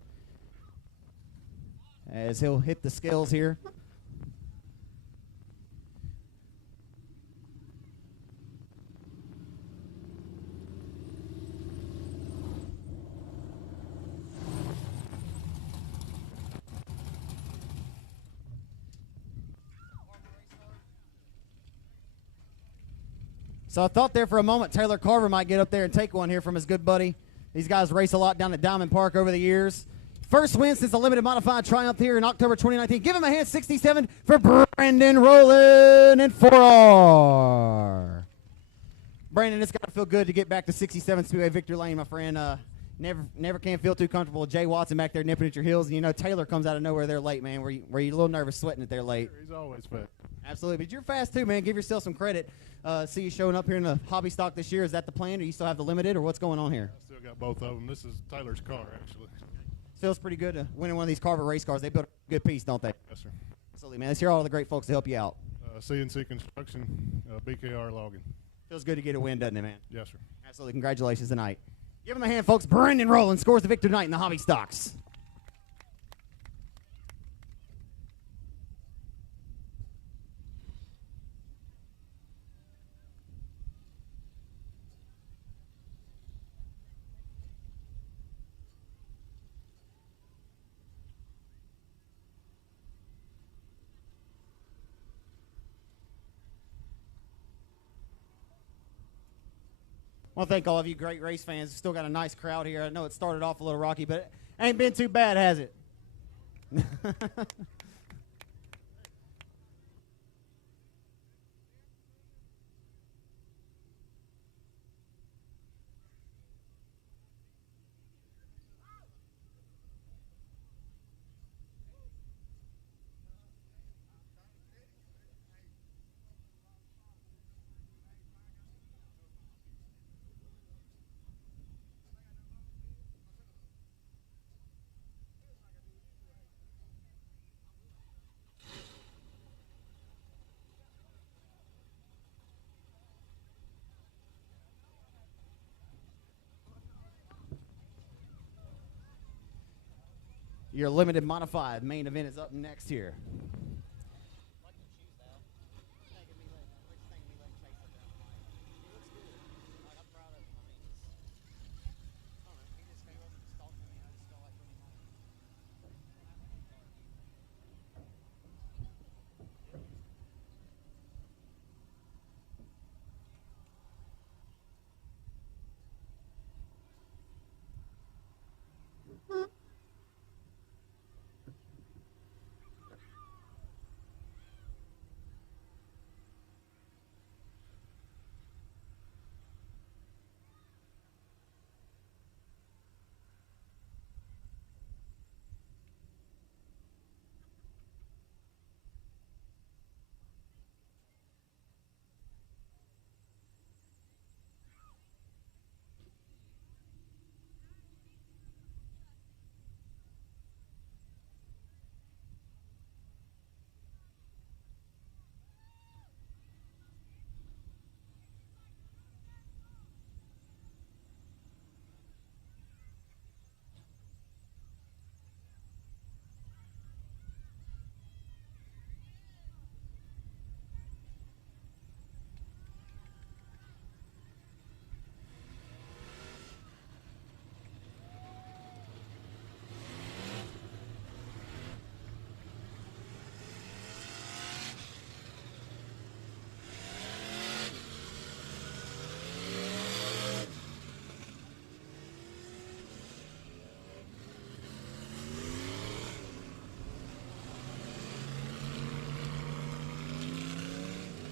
As he'll hit the scales here. So I thought there for a moment Taylor Carver might get up there and take one here from his good buddy. These guys race a lot down at Diamond Park over the years. First win since the limited modified triumph here in October 2019. Give him a hand, 67 for Brandon Rowland and 4R. Brandon, it's got to feel good to get back to 67 Speedway victory lane, my friend. Never can feel too comfortable with Jay Watson back there nipping at your heels. And you know Taylor comes out of nowhere there late, man. Were you a little nervous sweating it there late? He's always fast. Absolutely. But you're fast too, man. Give yourself some credit. See you showing up here in the hobby stock this year. Is that the plan, or you still have the limited, or what's going on here? I still got both of them. This is Taylor's car, actually. Feels pretty good to win in one of these Carver race cars. They built a good piece, don't they? Yes, sir. Absolutely, man. Let's hear all the great folks to help you out. CNC Construction, BKR Logging. Feels good to get a win, doesn't it, man? Yes, sir. Absolutely. Congratulations tonight. Give him a hand, folks. Brendan Rowland scores the victory tonight in the hobby stocks. I want to thank all of you great race fans. Still got a nice crowd here. I know it started off a little rocky, but it ain't been too bad, has it? Your limited modified main event is up next here.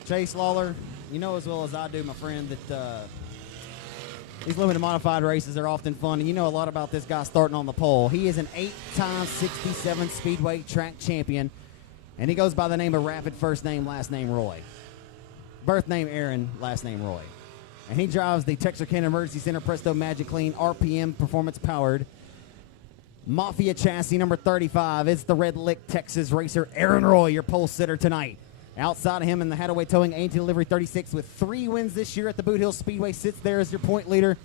Chase Lawler, you know as well as I do, my friend, that these limited modified races are often fun, and you know a lot about this guy starting on the pole. He is an 8-time 67 Speedway track champion, and he goes by the name of Rapid, first name, last name Roy. Birth name Aaron, last name Roy. And he drives the Texarkana Emergency Center Presto Magic Clean RPM performance-powered Mafia chassis number 35. It's the Red Lick, Texas racer Aaron Roy, your pole sitter tonight. Outside of him in the Hadaway Towing A&T Delivery 36 with 3 wins this year at the Boot Hill Speedway, sits there as your point leader.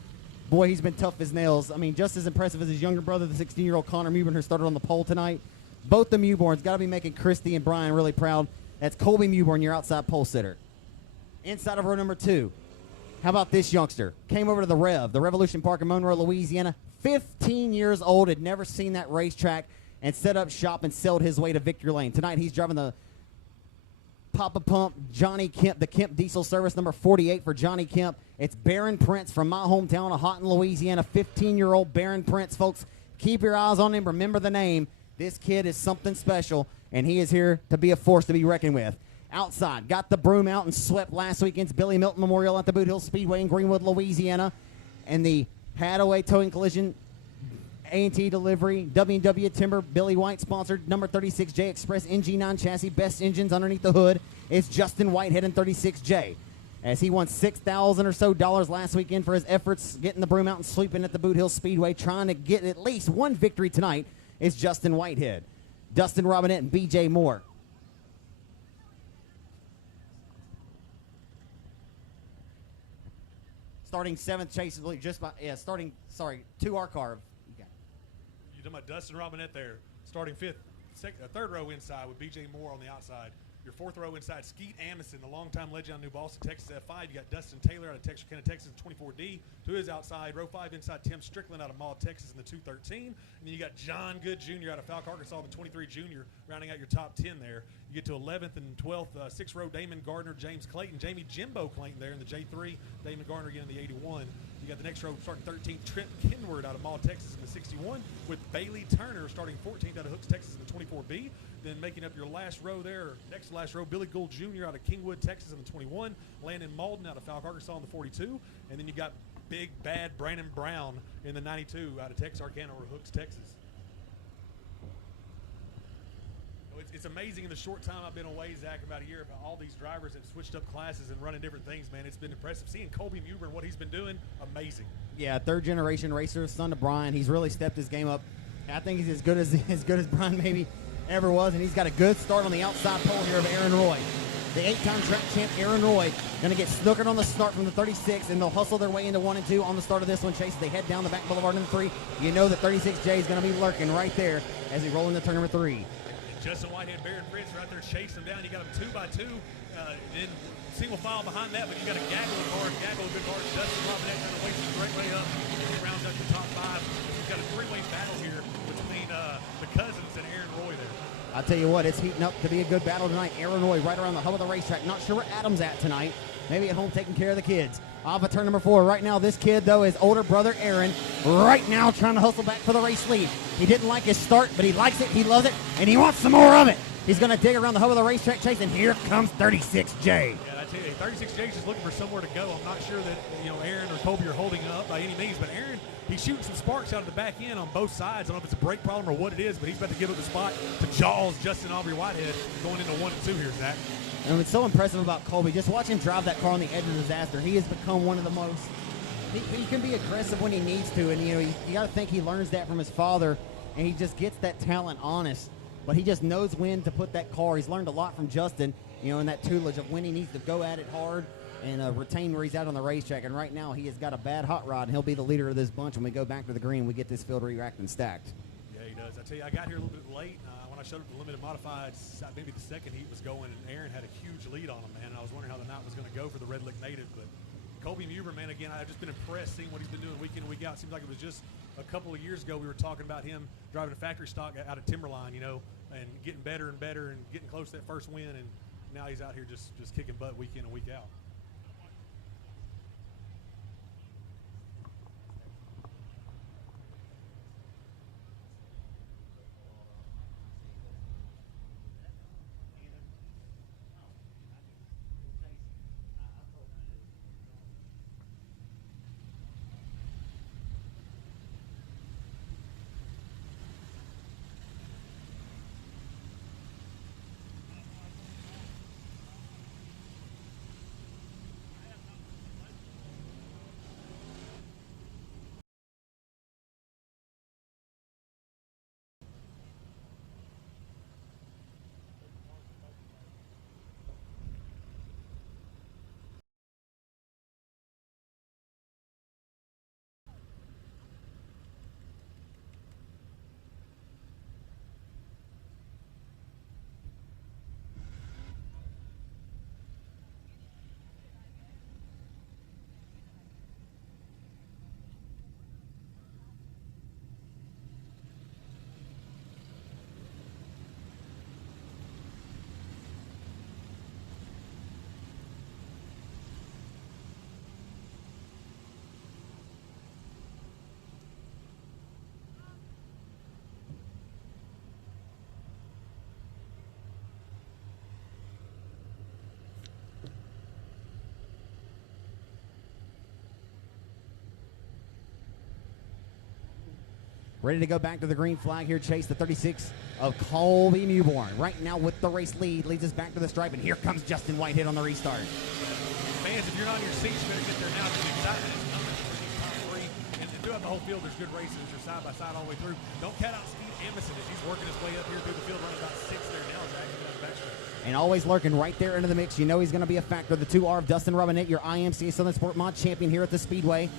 Boy, he's been tough as nails. I mean, just as impressive as his younger brother, the 16-year-old Connor Mewborn, who started on the pole tonight. Both the Mewborns got to be making Christy and Brian really proud. That's Colby Mewborn, your outside pole sitter. Inside of row number 2, how about this youngster? Came over to the Revolution Park in Monroe, Louisiana. 15 years old, had never seen that racetrack, and set up shop and sailed his way to Victory Lane. Tonight he's driving the Papa Pump Johnny Kemp, the Kemp Diesel Service number 48 for Johnny Kemp. It's Barron Prince from my hometown of Houghton, Louisiana. 15-year-old Barron Prince, folks. Keep your eyes on him. Remember the name. This kid is something special, and he is here to be a force to be reckoned with. Outside, got the broom out and swept last weekend's Billy Milton Memorial at the Boot Hill Speedway in Greenwood, Louisiana. And the Hadaway Towing Collision A&T Delivery, W&W Timber, Billy White sponsored, number 36J Express NG9 chassis, best engines underneath the hood. It's Justin Whitehead in 36J. As he won $6,000 or so last weekend for his efforts getting the broom out and sweeping at the Boot Hill Speedway, trying to get at least one victory tonight, is Justin Whitehead. Dustin Robinette and B.J. Moore. Starting seventh, Chase just by to our car. Okay. You're talking about Dustin Robinette there, starting third row inside with B.J. Moore on the outside. Your fourth row inside, Skeet Amison, the longtime legend on New Boston, Texas F5. You got Dustin Taylor out of Texarkana, Texas, 24D. To his outside, row 5 inside, Tim Strickland out of Maud, Texas, in the 213. And then you got John Good Jr. out of Falk, Arkansas, the 23 junior, rounding out your top 10 there. You get to 11th and 12th, sixth row, Damon Gardner, James Clayton, Jamie Jimbo Clayton there in the J3. Damon Gardner again in the 81. You got the next row starting 13th, Trent Kenward out of Maud, Texas, in the 61, with Bailey Turner starting 14th out of Hooks, Texas, in the 24B. Then making up your last row there, next to last row, Billy Gould Jr. out of Kingwood, Texas, in the 21. Landon Malden out of Falk, Arkansas, in the 42. And then you got big, bad Brandon Brown in the 92 out of Texarkana or Hooks, Texas. It's amazing in the short time I've been away, Zach, about a year, about all these drivers that switched up classes and running different things, man. It's been impressive. Seeing Colby Muber and what he's been doing, amazing. Yeah, third-generation racer, son to Brian. He's really stepped his game up. I think he's as good as Brian maybe ever was, and he's got a good start on the outside pole here of Aaron Roy. The 8-time track champ Aaron Roy going to get snookered on the start from the 36, and they'll hustle their way into 1 and 2 on the start of this one. Chase, they head down the back boulevard in 3. You know that 36J is going to be lurking right there as they roll into turn number 3. Justin Whitehead, Barron Fritz right there chasing them down. You got them 2 by 2. Then single file behind that, but you got a gaggle of cars. Gaggle of good cars. Justin Robinette trying to waste his great way up. He rounds up the top 5. You've got a 3-way battle here between the cousins and Aaron Roy there. I'll tell you what, it's heating up to be a good battle tonight. Aaron Roy right around the hub of the racetrack. Not sure where Adam's at tonight. Maybe at home taking care of the kids. Off of turn number 4. Right now, this kid, though, his older brother, Aaron, right now trying to hustle back for the race lead. He didn't like his start, but he likes it, he loves it, and he wants some more of it. He's going to dig around the hub of the racetrack, Chase, and here comes 36J. Yeah, I tell you, 36J is just looking for somewhere to go. I'm not sure that Aaron or Colby are holding up by any means, but Aaron, he's shooting some sparks out of the back end on both sides. I don't know if it's a brake problem or what it is, but he's about to give up the spot to Jaws, Justin Aubrey Whitehead, going into 1 and 2 here, Zach. And what's so impressive about Colby, just watch him drive that car on the edge of disaster. He has become one of the most. He can be aggressive when he needs to, and you got to think he learns that from his father, and he just gets that talent honest. But he just knows when to put that car. He's learned a lot from Justin, in that tutelage of when he needs to go at it hard and retain where he's at on the racetrack. And right now he has got a bad hot rod, and he'll be the leader of this bunch when we go back to the green. We get this field re-racked and stacked. Yeah, he does. I tell you, I got here a little bit late. When I showed up the limited modifieds, maybe the second heat was going, and Aaron had a huge lead on him, man. And I was wondering how the night was going to go for the Red Lick native. But Colby Muber, man, again, I've just been impressed seeing what he's been doing week in and week out. Seems like it was just a couple of years ago we were talking about him driving a factory stock out of Timberline, and getting better and better and getting close to that first win. And now he's out here just kicking butt week in and week out. Ready to go back to the green flag here. Chase the 36 of Colby Mewborn. Right now with the race lead. Leads us back to the stripe. And here comes Justin Whitehead on the restart. Fans, if you're not on your seats, you better get there now. The excitement is coming for these top three. And throughout the whole field, there's good races. They're side by side all the way through. Don't cut out Steve Emerson as he's working his way up here through the field, running about 6 there now. And always lurking right there into the mix. You know he's going to be a factor. The 2R of Dustin Robinette, your IMCA Southern Sport Mod champion here at the Speedway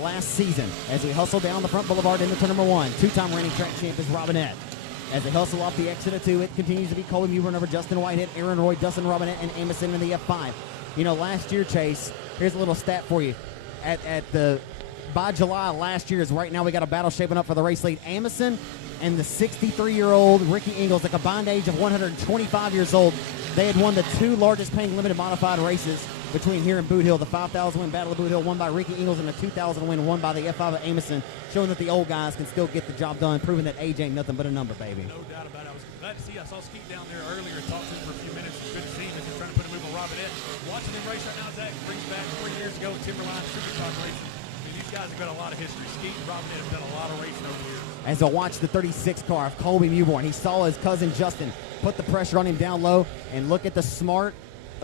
last season. As we hustle down the front boulevard into turn number 1. 2-time reigning track champ is Robinette. As they hustle off the exit of 2, it continues to be Colby Mewborn over Justin Whitehead, Aaron Roy, Dustin Robinette, and Amison in the F5. You know, last year, Chase, here's a little stat for you. By July last year is right now we got a battle shaping up for the race lead. Amison and the 63-year-old Ricky Ingles, the combined age of 125 years old, they had won the 2 largest paying limited modified races between here and Boot Hill. The 5,000 win Battle of Boot Hill won by Ricky Ingles and the 2,000 win won by the F5 of Amison, showing that the old guys can still get the job done, proving that age ain't nothing but a number, baby. No doubt about it. I was glad to see. I saw Skeet down there earlier and talked to him for a few minutes. It's good to see him as he's trying to put a move on Robinette. Watching him race right now, Zach, brings back 3 years ago Timberline Supercross racing. These guys have got a lot of history. Skeet and Robinette have done a lot of racing over the years. As I watch the 36 car of Colby Mewborn, he saw his cousin Justin put the pressure on him down low, and look at the smart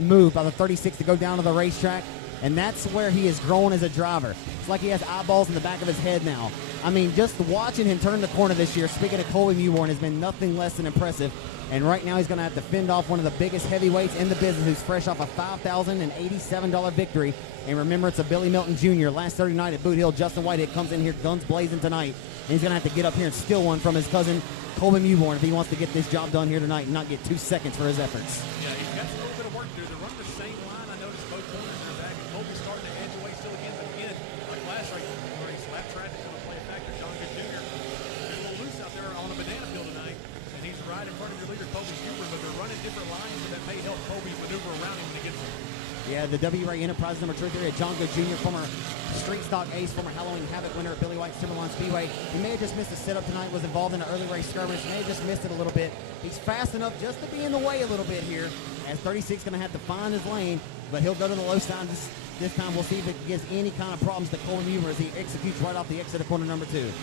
move by the 36 to go down to the racetrack, and that's where he is growing as a driver. It's like he has eyeballs in the back of his head now. I mean, just watching him turn the corner this year, speaking of Colby Mewborn, has been nothing less than impressive. And right now he's going to have to fend off one of the biggest heavyweights in the business who's fresh off a $5,087 victory. And remember, it's a Billy Milton Jr. Last Saturday night at Boot Hill, Justin Whitehead comes in here guns blazing tonight. And he's going to have to get up here and steal one from his cousin Colby Mewborn if he wants to get this job done here tonight and not get 2 seconds for his efforts. Yeah, he's got a little bit of work to do. They're running the same line. I noticed both corners are back. And Colby's starting to edge away still again. But again, like last race, lap traffic is going to play a factor. John Good Jr. is a little loose out there on a banana peel tonight. And he's right in front of your leader, Colby Mewborn. But they're running different lines, so that may help Colby maneuver around him when he gets there. Yeah, the W-Ray Enterprise number 2 John Good Jr., former Street Stock ace, former Halloween Havoc winner at Billy White's Timberline Speedway. He may have just missed a setup tonight, was involved in an early race skirmish, may have just missed it a little bit. He's fast enough just to be in the way a little bit here, as 36 going to have to find his lane, but he'll go to the low side this time. We'll see if it gives any kind of problems to Colby Mewborn as he executes right off the exit of corner number 2. Yeah, it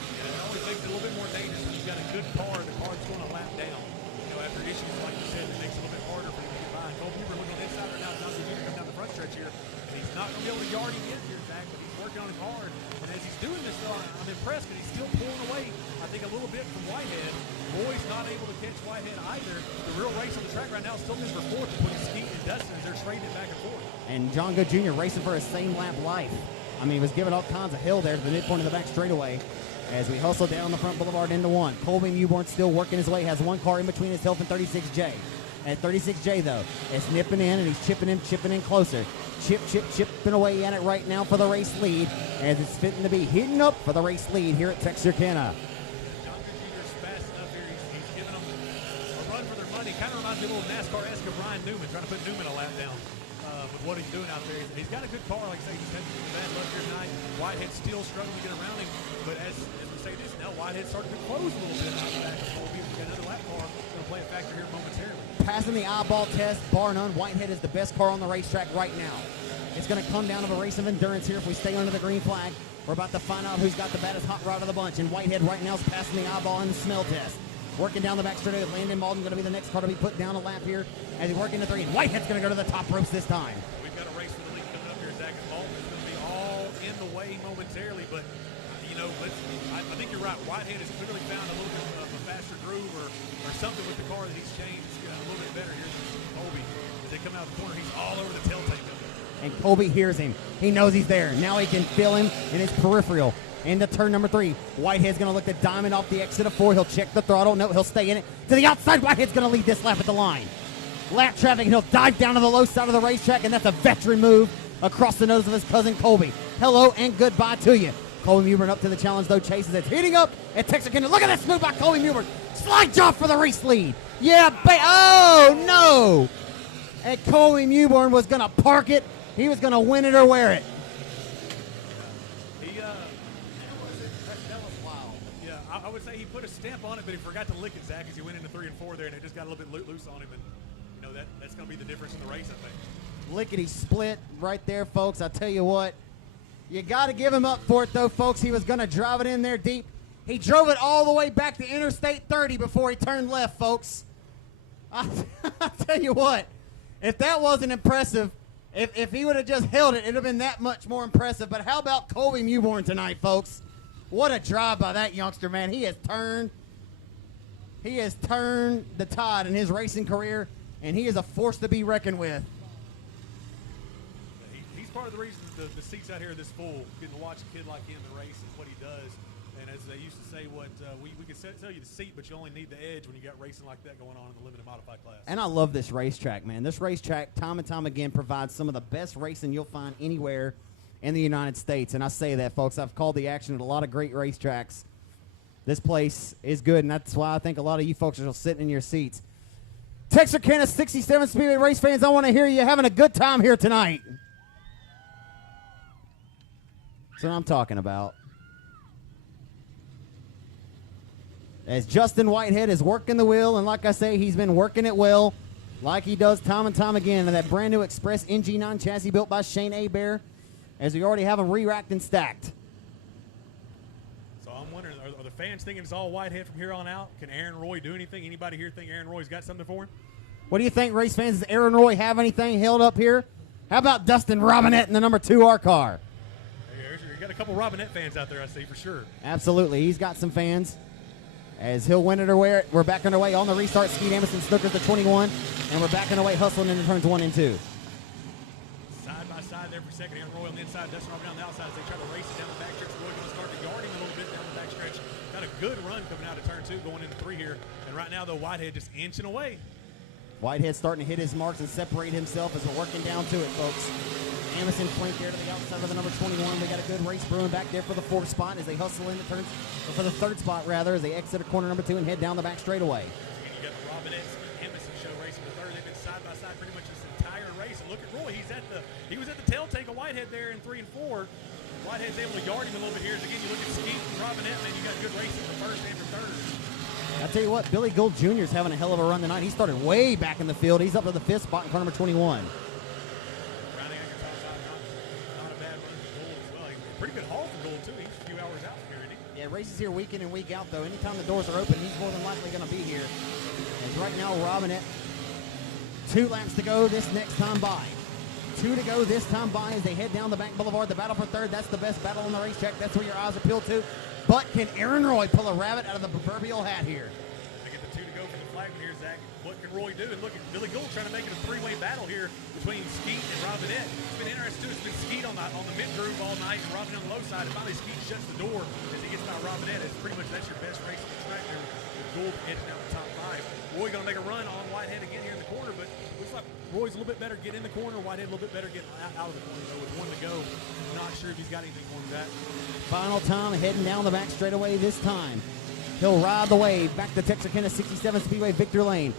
always makes it a little bit more dangerous when you've got a good car and the car's going to lap down. You know, after issues like you said, it makes it a little bit harder for him to get by. And Colby Mewborn looking on the inside right now, John Good Jr. coming down the front stretch here. He's not going to be able to yard him in here, Zach, but he's working on his hard. And as he's doing this, though, I'm impressed because he's still pulling away, I think, a little bit from Whitehead. Roy's not able to catch Whitehead either. The real race on the track right now is still in for 4th to put Skeet and Dustin as they're trading it back and forth. And John Good Jr. racing for his same lap life. I mean, he was giving all kinds of hell there to the midpoint of the back straightaway as we hustle down the front boulevard into 1. Colby Mewborn still working his way, has 1 car in between himself and 36J. At 36J, though, it's nipping in, and he's chipping in closer. Chipping away at it right now for the race lead, as it's fitting to be heating up for the race lead here at Texarkana. John Good Jr. is fast enough here. He's giving them a run for their money. Kind of reminds me of a little NASCAR-esque of Ryan Newman, trying to put Newman a lap down with what he's doing out there. He's got a good car. Like I say, he's had some bad luck here tonight. Whitehead's still struggling to get around him. But as we say this, now Whitehead started to close a little bit out of the back of Colby. We've got another lap car going to play a factor here momentarily. Passing the eyeball test, bar none, Whitehead is the best car on the racetrack right now. It's going to come down to a race of endurance here if we stay under the green flag. We're about to find out who's got the baddest hot rod of the bunch, and Whitehead right now is passing the eyeball and the smell test. Working down the back straight with Landon Malden, going to be the next car to be put down a lap here as he's working the 3. And Whitehead's going to go to the top ropes this time. We've got a race for the lead coming up here. Zach and Malden is going to be all in the way momentarily, but you know, I think you're right. Whitehead has clearly found a little bit of a faster groove or something with the car that he's changed. It's a little bit better here than Colby. As they come out of the corner, he's all over the tailtape. And Colby hears him. He knows he's there. Now he can feel him in his peripheral. Into turn number 3. Whitehead's going to look to diamond off the exit of 4. He'll check the throttle. No, he'll stay in it. To the outside, Whitehead's going to lead this lap at the line. Lap traffic, and he'll dive down to the low side of the racetrack, and that's a veteran move across the nose of his cousin Colby. Hello and goodbye to you. Colby Mewborn up to the challenge, though. Chases it's heating up at Texarkana. Look at this move by Colby Mewborn. Slide job for the race lead. Yeah, oh, no. And Colby Mewborn was going to park it. He was going to win it or wear it. Yeah, I would say he put a stamp on it, but he forgot to lick it, Zach, as he went into 3 and 4 there, and it just got a little bit loose on him. And, you know, that's going to be the difference in the race, I think. Lickety split right there, folks. I tell you what, you got to give him up for it, though, folks. He was going to drive it in there deep. He drove it all the way back to Interstate 30 before he turned left, folks. I tell you what, if that wasn't impressive, if he would have just held it, it would have been that much more impressive. But how about Colby Mewborn tonight, folks? What a drive by that youngster, man. He has turned the tide in his racing career, and he is a force to be reckoned with. He's part of the reason the seats out here are this full, getting to watch a kid like him and race and what he does. And as they used to say, we could tell you the seat, but you only need the edge when you got racing like that going on in the limited modified class. And I love this racetrack, man. This racetrack, time and time again, provides some of the best racing you'll find anywhere in the United States. And I say that, folks. I've called the action at a lot of great racetracks. This place is good, and that's why I think a lot of you folks are still sitting in your seats. Texarkana 67 Speedway race fans, I want to hear you having a good time here tonight. That's what I'm talking about. As Justin Whitehead is working the wheel, and like I say, he's been working it well, like he does time and time again, in that brand new Express NG9 chassis built by Shane Hebert, as we already have them re-racked and stacked. So I'm wondering, are the fans thinking it's all Whitehead from here on out? Can Aaron Roy do anything? Anybody here think Aaron Roy's got something for him? What do you think, race fans? Does Aaron Roy have anything held up here? How about Dustin Robinette in the number 2R car? You got a couple Robinette fans out there, I see, for sure. Absolutely. He's got some fans. As he'll win it away, we're back underway on the restart. Skeet Emerson Snooker's the 21, and we're back underway hustling into turns 1 and 2. Side by side there for second. Aaron Roy on the inside, Dustin Robinette on the outside as they try to race it down the backstretch. Roy going to start the yarding a little bit down the backstretch. Got a good run coming out of turn 2, going into 3 here. And right now, though, Whitehead just inching away. Whitehead starting to hit his marks and separate himself as we're working down to it, folks. Emerson flank there to the outside of the number 21. We got a good race brewing back there for the 4th spot as they hustle into turns, or for the 3rd spot rather, as they exit a corner number 2 and head down the back straightaway. And you got the Robinette and Emerson show racing the 3rd. They've been side by side pretty much this entire race. And look at Roy. He was at the tail take of Whitehead there in 3 and 4. Whitehead's able to yard him a little bit here. As again, you look at Skeet and Robinette, man, you got good racing for 1st and for 3rd. I tell you what, Billy Gould Jr. is having a hell of a run tonight. He started way back in the field. He's up to the 5th spot in front of number 21. Rounding out your top side, not a bad run for Gould as well. Pretty good haul for Gould, too. He's a few hours out from here, isn't he? Yeah, races here week in and week out, though. Anytime the doors are open, he's more than likely going to be here. As right now, Robinette, 2 laps to go this next time by. 2 to go this time by as they head down the back boulevard. The battle for 3rd, that's the best battle on the racetrack. That's where your eyes appeal to. But can Aaron Roy pull a rabbit out of the proverbial hat here? They get the 2 to go for the flagman here, Zach. What can Roy do? And look at Billy Gould trying to make it a 3-way battle here between Skeet and Robinette. It's been interesting, too. It's been Skeet on the mid-groove all night and Robinette on the low side. And finally, Skeet shuts the door as he gets by Robinette. It's pretty much that's your best race on the track there with Gould edging out the top 5. Roy going to make a run on Whitehead again here in the corner, but looks like Roy's a little bit better getting in the corner. Whitehead a little bit better getting out of the corner, though, with 1 to go. Not sure if he's got anything for him, Zach. Final time heading down the back straightaway this time. He'll ride the wave back to Texarkana 67 Speedway Victor Lane.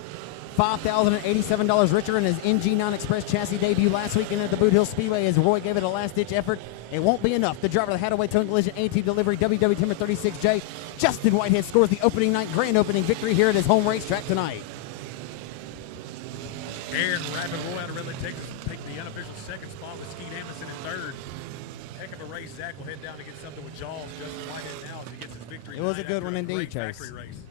$5,087 richer in his NG9 Express chassis debut last weekend at the Boot Hill Speedway as Roy gave it a last-ditch effort. It won't be enough. The driver of the Hadaway Towing Collision AT Delivery WW Timber 36J, Justin Whitehead, scores the opening night grand opening victory here at his home racetrack tonight. Aaron Rapid Roy out of Red Lake, Texas, take the unofficial 2nd spot with Skeet Emerson in 3rd. Heck of a race. Zach will head down to get something with Jaws. Justin Whitehead now as he gets his victory. It was a good after one indeed, great Chase. factory race.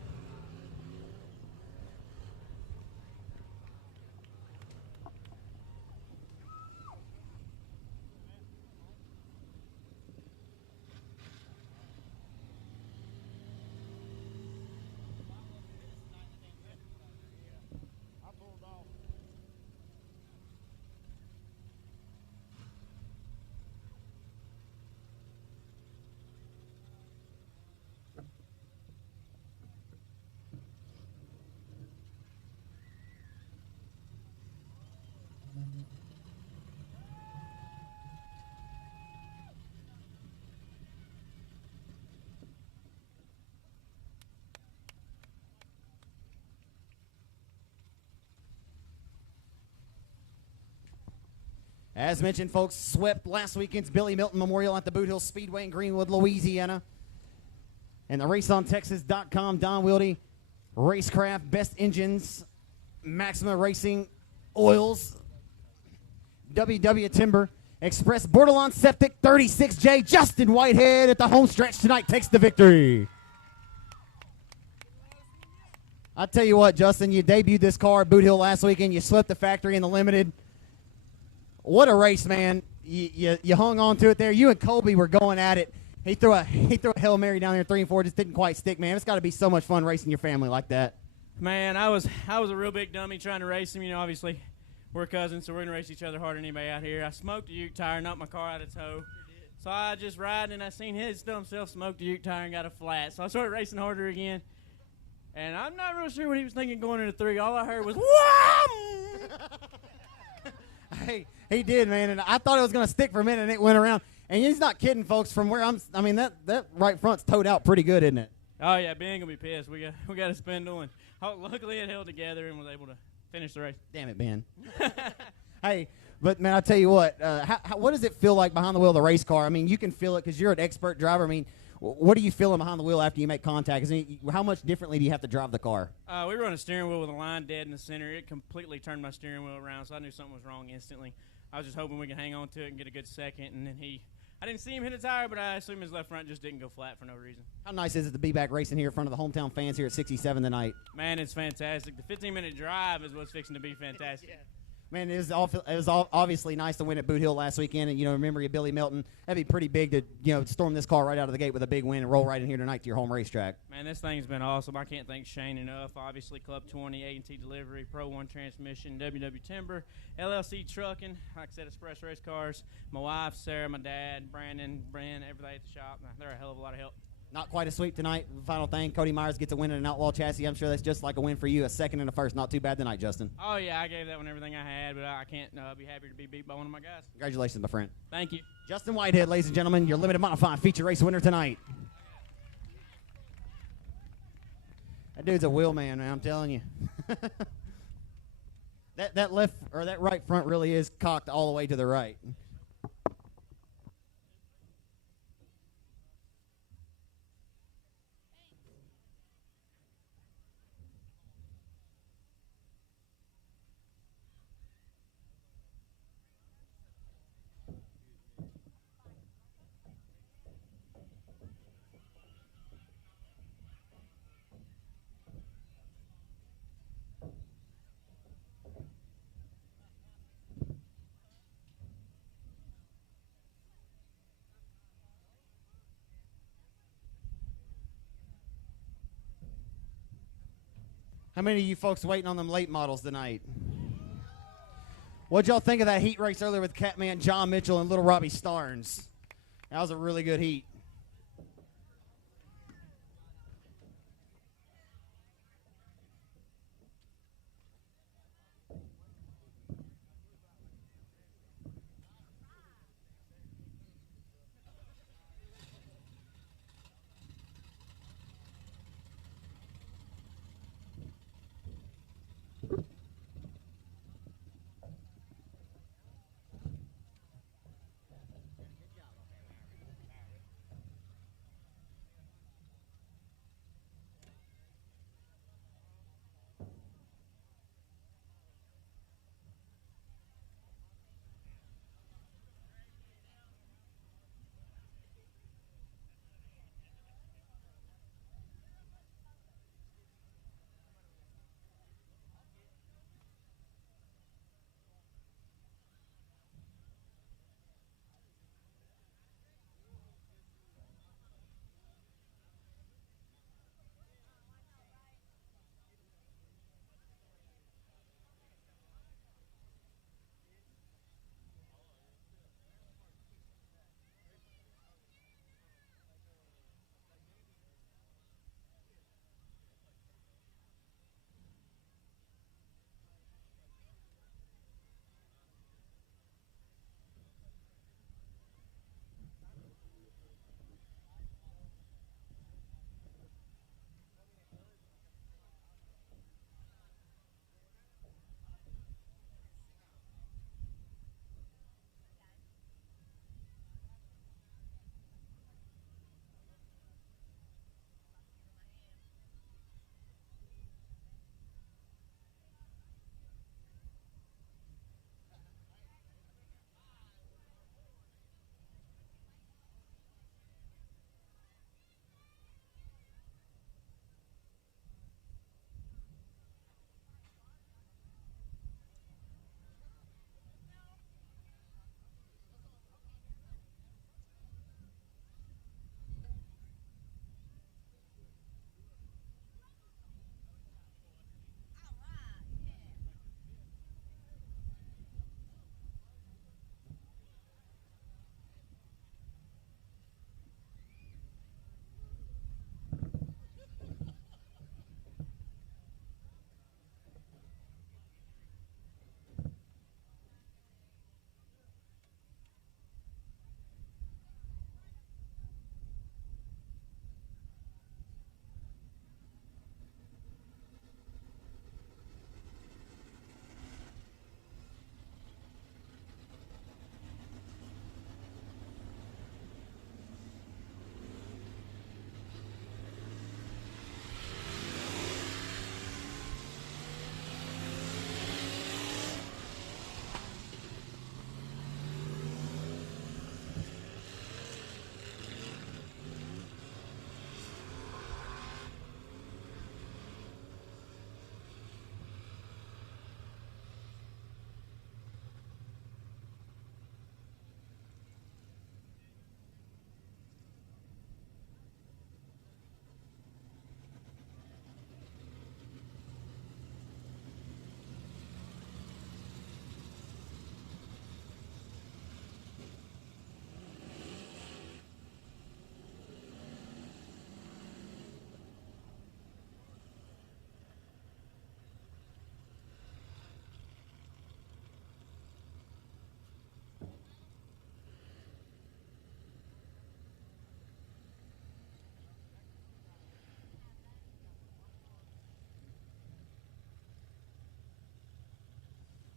As mentioned, folks, swept last weekend's Billy Milton Memorial at the Boot Hill Speedway in Greenwood, Louisiana. And the RaceOnTexas.com, Don Wilde, Racecraft, Best Engines, Maxima Racing, Oils, WW Timber, Express Bordelon Septic 36J, Justin Whitehead at the home stretch tonight takes the victory. I tell you what, Justin, you debuted this car at Boot Hill last weekend. You swept the factory in the limited. What a race, man! You hung on to it there. You and Colby were going at it. He threw a Hail Mary down there 3 and 4, just didn't quite stick, man. It's got to be so much fun racing your family like that. Man, I was a real big dummy trying to race him. You know, obviously we're cousins, so we're gonna race each other harder than anybody out here. I smoked a Uke tire, knocked my car out of tow. So I just riding, and I seen his still himself smoked a Uke tire and got a flat. So I started racing harder again. And I'm not real sure what he was thinking going into 3. All I heard was, wham! Hey, he did, man, and I thought it was going to stick for a minute, and it went around. And he's not kidding, folks. From where I mean, that right front's towed out pretty good, isn't it? Oh yeah, Ben gonna be pissed. We got a spindle, and luckily it held together and was able to finish the race. Damn it, Ben. Hey, but man, I tell you what. What does it feel like behind the wheel of the race car? I mean, you can feel it because you're an expert driver. I mean, what are you feeling behind the wheel after you make contact? How much differently do you have to drive the car? We run a steering wheel with a line dead in the center. It completely turned my steering wheel around, so I knew something was wrong instantly. I was just hoping we could hang on to it and get a good second, and then I didn't see him hit a tire, but I assume his left front just didn't go flat for no reason. How nice is it to be back racing here in front of the hometown fans here at 67 tonight? Man, it's fantastic. The 15-minute drive is what's fixing to be fantastic. Yeah. Man, it was obviously nice to win at Boot Hill last weekend, and in memory of Billy Melton. That'd be pretty big to storm this car right out of the gate with a big win and roll right in here tonight to your home racetrack. Man, this thing's been awesome. I can't thank Shane enough. Obviously, Club 20, A&T Delivery, Pro 1 Transmission, WW Timber, LLC Trucking, like I said, Express Race Cars, my wife, Sarah, my dad, Brandon, everybody at the shop. They're a hell of a lot of help. Not quite a sweep tonight. Final thing, Cody Myers gets a win in an Outlaw chassis. I'm sure that's just like a win for you. A second and a first. Not too bad tonight, Justin. Oh, yeah, I gave that one everything I had, but I can't be happy to be beat by one of my guys. Congratulations, my friend. Thank you. Justin Whitehead, ladies and gentlemen, your limited modified feature race winner tonight. That dude's a wheel man, I'm telling you. that left or that right front really is cocked all the way to the right. How many of you folks waiting on them late models tonight? What'd y'all think of that heat race earlier with Catman John Mitchell and Little Robbie Starnes? That was a really good heat.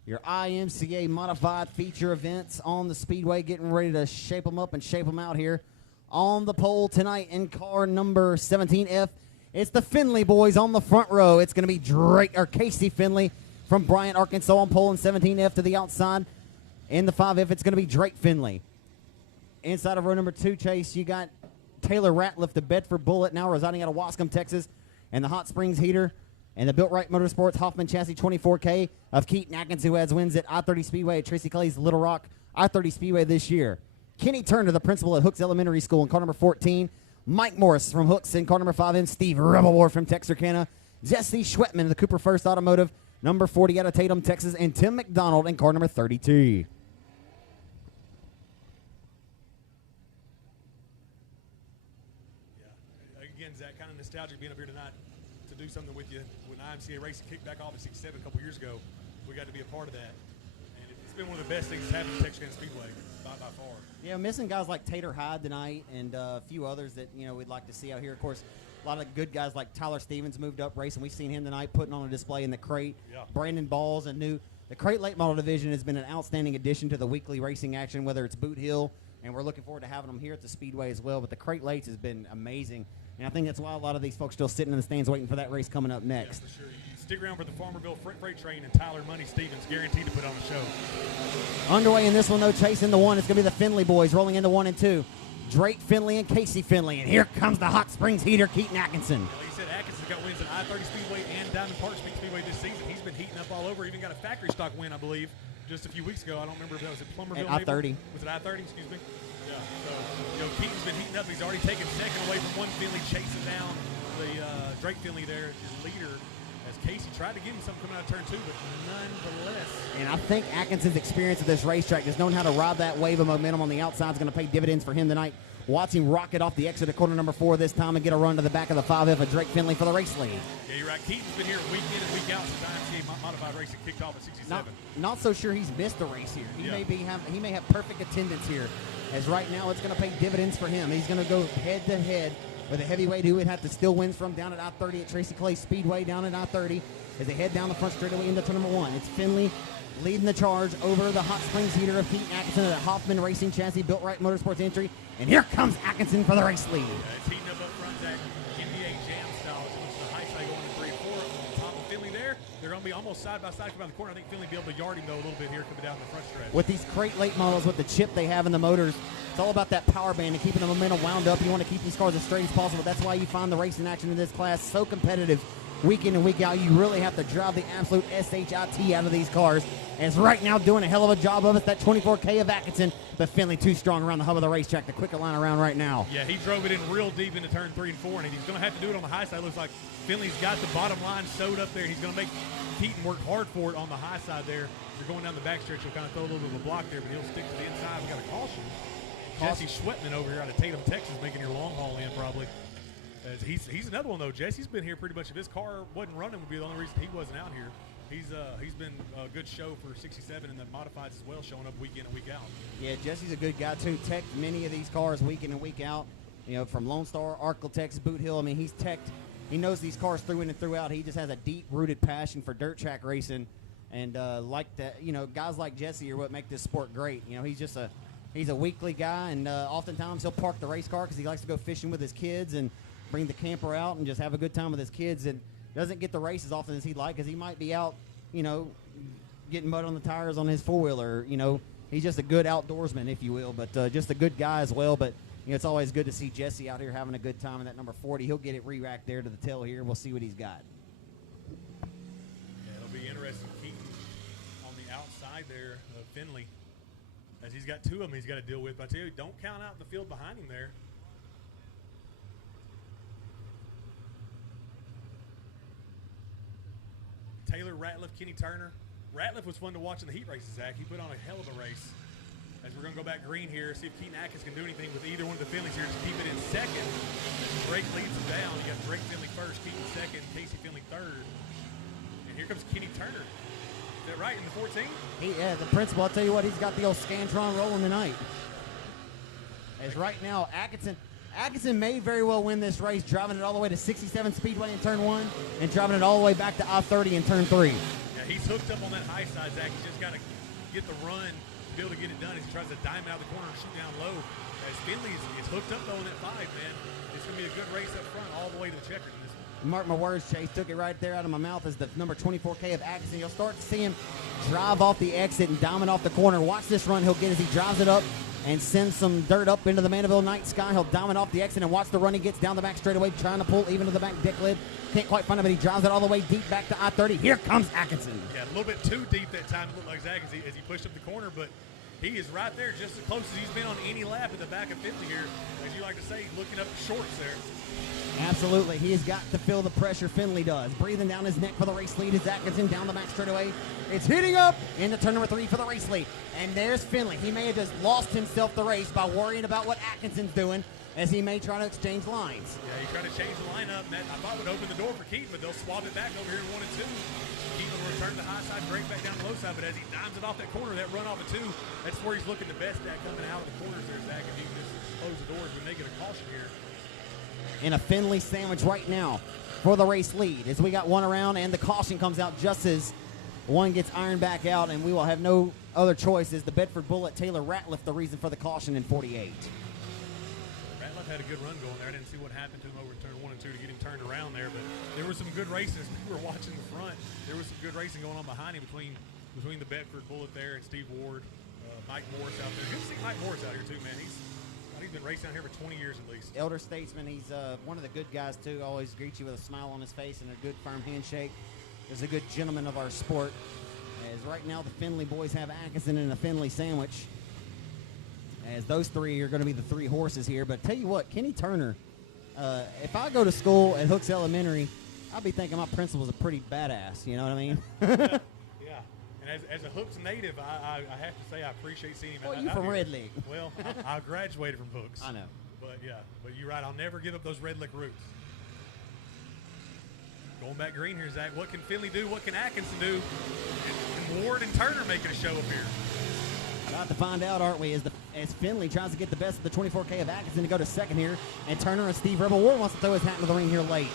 your IMCA modified feature events on the Speedway, getting ready to shape them up and shape them out here. On the pole tonight in car number 17F, it's the Finley boys on the front row. It's going to be Casey Finley from Bryant, Arkansas on pole in 17F to the outside. In the 5F, it's going to be Drake Finley. Inside of row number 2, Chase, you got Taylor Ratliff, the Bedford Bullet, now residing out of Wascom, Texas, and the Hot Springs Heater. And the Built Right Motorsports Hoffman Chassis 24K of Keaton Atkins, who has wins at I-30 Speedway at Tracy Clay's Little Rock I-30 Speedway this year. Kenny Turner, the principal at Hooks Elementary School in car number 14. Mike Morris from Hooks in car number 5M. Steve Rebel War from Texarkana. Jesse Schwetman of the Cooper First Automotive, number 40 out of Tatum, Texas. And Tim McDonald in car number 32. Again, Zach, kind of nostalgic being up here tonight to do something with you. When IMCA Racing kicked back off in 67 a couple years ago, we got to be a part of that. And it's been one of the best things that's happened at Texarkana Speedway by far. Yeah, missing guys like Tater Hyde tonight and a few others that, we'd like to see out here. Of course, a lot of good guys like Tyler Stevens moved up racing. We've seen him tonight putting on a display in the crate. Yeah. Brandon Balls, the crate late model division has been an outstanding addition to the weekly racing action, whether it's Boot Hill, and we're looking forward to having them here at the Speedway as well. But the crate lates has been amazing. And I think that's why a lot of these folks still sitting in the stands waiting for that race coming up next. Yeah, for sure. You stick around for the Farmerville Freight Train and Tyler Money Stevens, guaranteed to put on a show. Underway in this one, though, chasing the 1. It's going to be the Finley boys rolling into 1 and 2. Drake Finley and Casey Finley. And here comes the Hot Springs Heater, Keaton Atkinson. Like you said, Atkinson's got wins at I-30 Speedway and Diamond Park Speedway this season. He's been heating up all over. Even got a factory stock win, I believe, just a few weeks ago. I don't remember if that was at Plummerville. At I-30. Was it I-30? Excuse me. Yeah. So, Keaton's been heating up. He's already taken second away from one Finley, chasing down the Drake Finley there, his leader, as Casey tried to give him something coming out of turn 2, but nonetheless. And I think Atkinson's experience at this racetrack, just knowing how to ride that wave of momentum on the outside, is going to pay dividends for him tonight. Watch him rocket off the exit of corner number 4 this time and get a run to the back of the 5F of Drake Finley for the race lead. Yeah, you're right. Keaton's been here week in and week out since IMCA modified racing kicked off at 67. Not so sure he's missed a race here. He Yeah. may have perfect attendance here, as right now it's going to pay dividends for him. He's going to go head to head with a heavyweight who would have to still wins from down at I-30 at Tracy Clay Speedway down at I-30 as they head down the front straightaway into turn number 1. It's Finley leading the charge over the Hot Springs Heater of Keaton Atkinson at Hoffman Racing Chassis, Built Right Motorsports entry. And here comes Atkinson for the race lead. It's heating up front, Zach. NBA Jam style. It's the high side going to 3 and 4 on top of Finley there. They're going to be almost side by side coming out the corner. I think Finley will be able to yard him, though, a little bit here coming down the front stretch. With these crate late models, with the chip they have in the motors, it's all about that power band and keeping the momentum wound up. You want to keep these cars as straight as possible. That's why you find the racing action in this class so competitive week in and week out. You really have to drive the absolute SHIT out of these cars. As right now doing a hell of a job of it, that 24K of Atkinson, but Finley too strong around the hub of the racetrack. The quicker line around right now. Yeah, he drove it in real deep into turn 3 and 4, and he's going to have to do it on the high side. Looks like Finley's got the bottom line sewed up there. He's going to make Keaton work hard for it on the high side there. You're going down the backstretch, he'll kind of throw a little bit of a block there, but he'll stick to the inside. We got a caution. Jesse Schwetman over here out of Tatum, Texas, making your long haul in probably. As he's another one, though. Jesse's been here pretty much. If his car wasn't running, would be the only reason he wasn't out here. He's been a good show for 67 and the modifieds as well, showing up week in and week out. Yeah, Jesse's a good guy too. Teched many of these cars week in and week out. From Lone Star, Arkle, Texas, Boot Hill. I mean, he's teched. He knows these cars through in and through out. He just has a deep-rooted passion for dirt track racing, and like that, guys like Jesse are what make this sport great. He's a weekly guy, and oftentimes he'll park the race car because he likes to go fishing with his kids and bring the camper out and just have a good time with his kids, and doesn't get the race as often as he'd like because he might be out, getting mud on the tires on his four-wheeler. He's just a good outdoorsman, if you will, but just a good guy as well. But it's always good to see Jesse out here having a good time in that number 40. He'll get it re-racked there to the tail here. We'll see what he's got. Yeah, it'll be interesting. Keaton on the outside there of Finley, as he's got 2 of them he's got to deal with. But I tell you, don't count out the field behind him there. Taylor Ratliff, Kenny Turner. Ratliff was fun to watch in the heat races, Zach. He put on a hell of a race. As we're going to go back green here, see if Keaton Atkins can do anything with either one of the Finleys here to keep it in second. As Drake leads him down. You got Drake Finley first, Keaton second, Casey Finley third. And here comes Kenny Turner. Is that right, in the 14? Yeah, the principal, I'll tell you what, he's got the old Scantron rolling tonight. As right now, Atkinson may very well win this race, driving it all the way to 67 Speedway in turn 1 and driving it all the way back to I-30 in turn 3. Yeah, he's hooked up on that high side, Zach. He's just got to get the run to be able to get it done as he tries to diamond out the corner and shoot down low. As Finley is hooked up, though, on that 5, man. It's going to be a good race up front all the way to the checkers in this one. Mark my words, Chase took it right there out of my mouth as the number 24K of Atkinson. You'll start to see him drive off the exit and diamond off the corner. Watch this run he'll get as he drives it up and sends some dirt up into the Mandeville night sky. He'll diamond off the exit and watch the run he gets down the back straightaway, trying to pull even to the back deck lid. Can't quite find it, but he drives it all the way deep back to I-30. Here comes Atkinson. Yeah, a little bit too deep that time, it looked like Zach as he pushed up the corner, but he is right there just as close as he's been on any lap at the back of Finley here. As you like to say, looking up the shorts there. Absolutely. He has got to feel the pressure Finley does. Breathing down his neck for the race lead is Atkinson down the back straightaway. It's heating up into turn number 3 for the race lead. And there's Finley. He may have just lost himself the race by worrying about what Atkinson's doing as he may try to exchange lines. Yeah, he tried to change the lineup, and that I thought would open the door for Keaton, but they'll swap it back over here in 1 and 2. Keaton will return to the high side, break back down the low side, but as he dimes it off that corner, that run off of 2, that's where he's looking the best at coming out of the corners there, Zach. If he can just close the doors, we may get a caution here. In a Finley sandwich right now for the race lead as we got one around, and the caution comes out just as one gets ironed back out, and we will have no other choice as the Bedford Bullet Taylor Ratliff the reason for the caution in 48. Ratliff had a good run going there. I didn't see what happened to him over in turn 1 and 2 to get him turned around there, but there were some good races. We were watching the front. There was some good racing going on behind him between the Bedford Bullet there and Steve Ward, Mike Morris out there. Good to see Mike Morris out here too, man. He's been racing out here for 20 years at least. Elder statesman, he's one of the good guys too. Always greets you with a smile on his face and a good firm handshake. He's a good gentleman of our sport. As right now the Finley boys have Atkinson in a Finley sandwich. As those 3 are going to be the 3 horses here. But tell you what, Kenny Turner, if I go to school at Hooks Elementary, I'll be thinking my principal's a pretty badass. You know what I mean? Yeah. And as a Hooks native, I have to say I appreciate seeing him. Well, you out from here. Red Lick. Well, I graduated from Hooks. I know. But yeah, but you're right. I'll never give up those Red Lick roots. Going back green here, Zach. What can Finley do? What can Atkinson do? And Ward and Turner making a show up here. About to find out, aren't we? As Finley tries to get the best of the 24K of Atkinson to go to second here, and Turner and Steve Rebel Ward wants to throw his hat into the ring here late.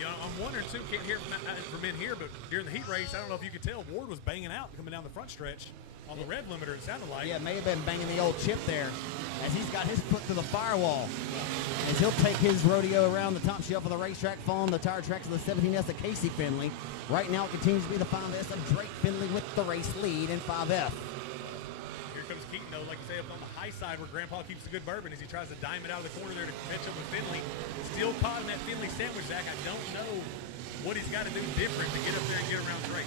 Yeah, I'm wondering too. Can't hear from in here, but during the heat race, I don't know if you could tell, Ward was banging out coming down the front stretch on the red limiter. It sounded like. Yeah, may have been banging the old chip there, as he's got his foot through the firewall. As he'll take his rodeo around the top shelf of the racetrack, following the tire tracks of the 17S of Casey Finley. Right now, it continues to be the 5S of Drake Finley with the race lead in 5F. Here comes Keaton, though, like you say, up on the high side where Grandpa keeps a good bourbon as he tries to dime it out of the corner there to catch up with Finley. Still caught in that Finley sandwich, Zach. I don't know what he's got to do different to get up there and get around Drake.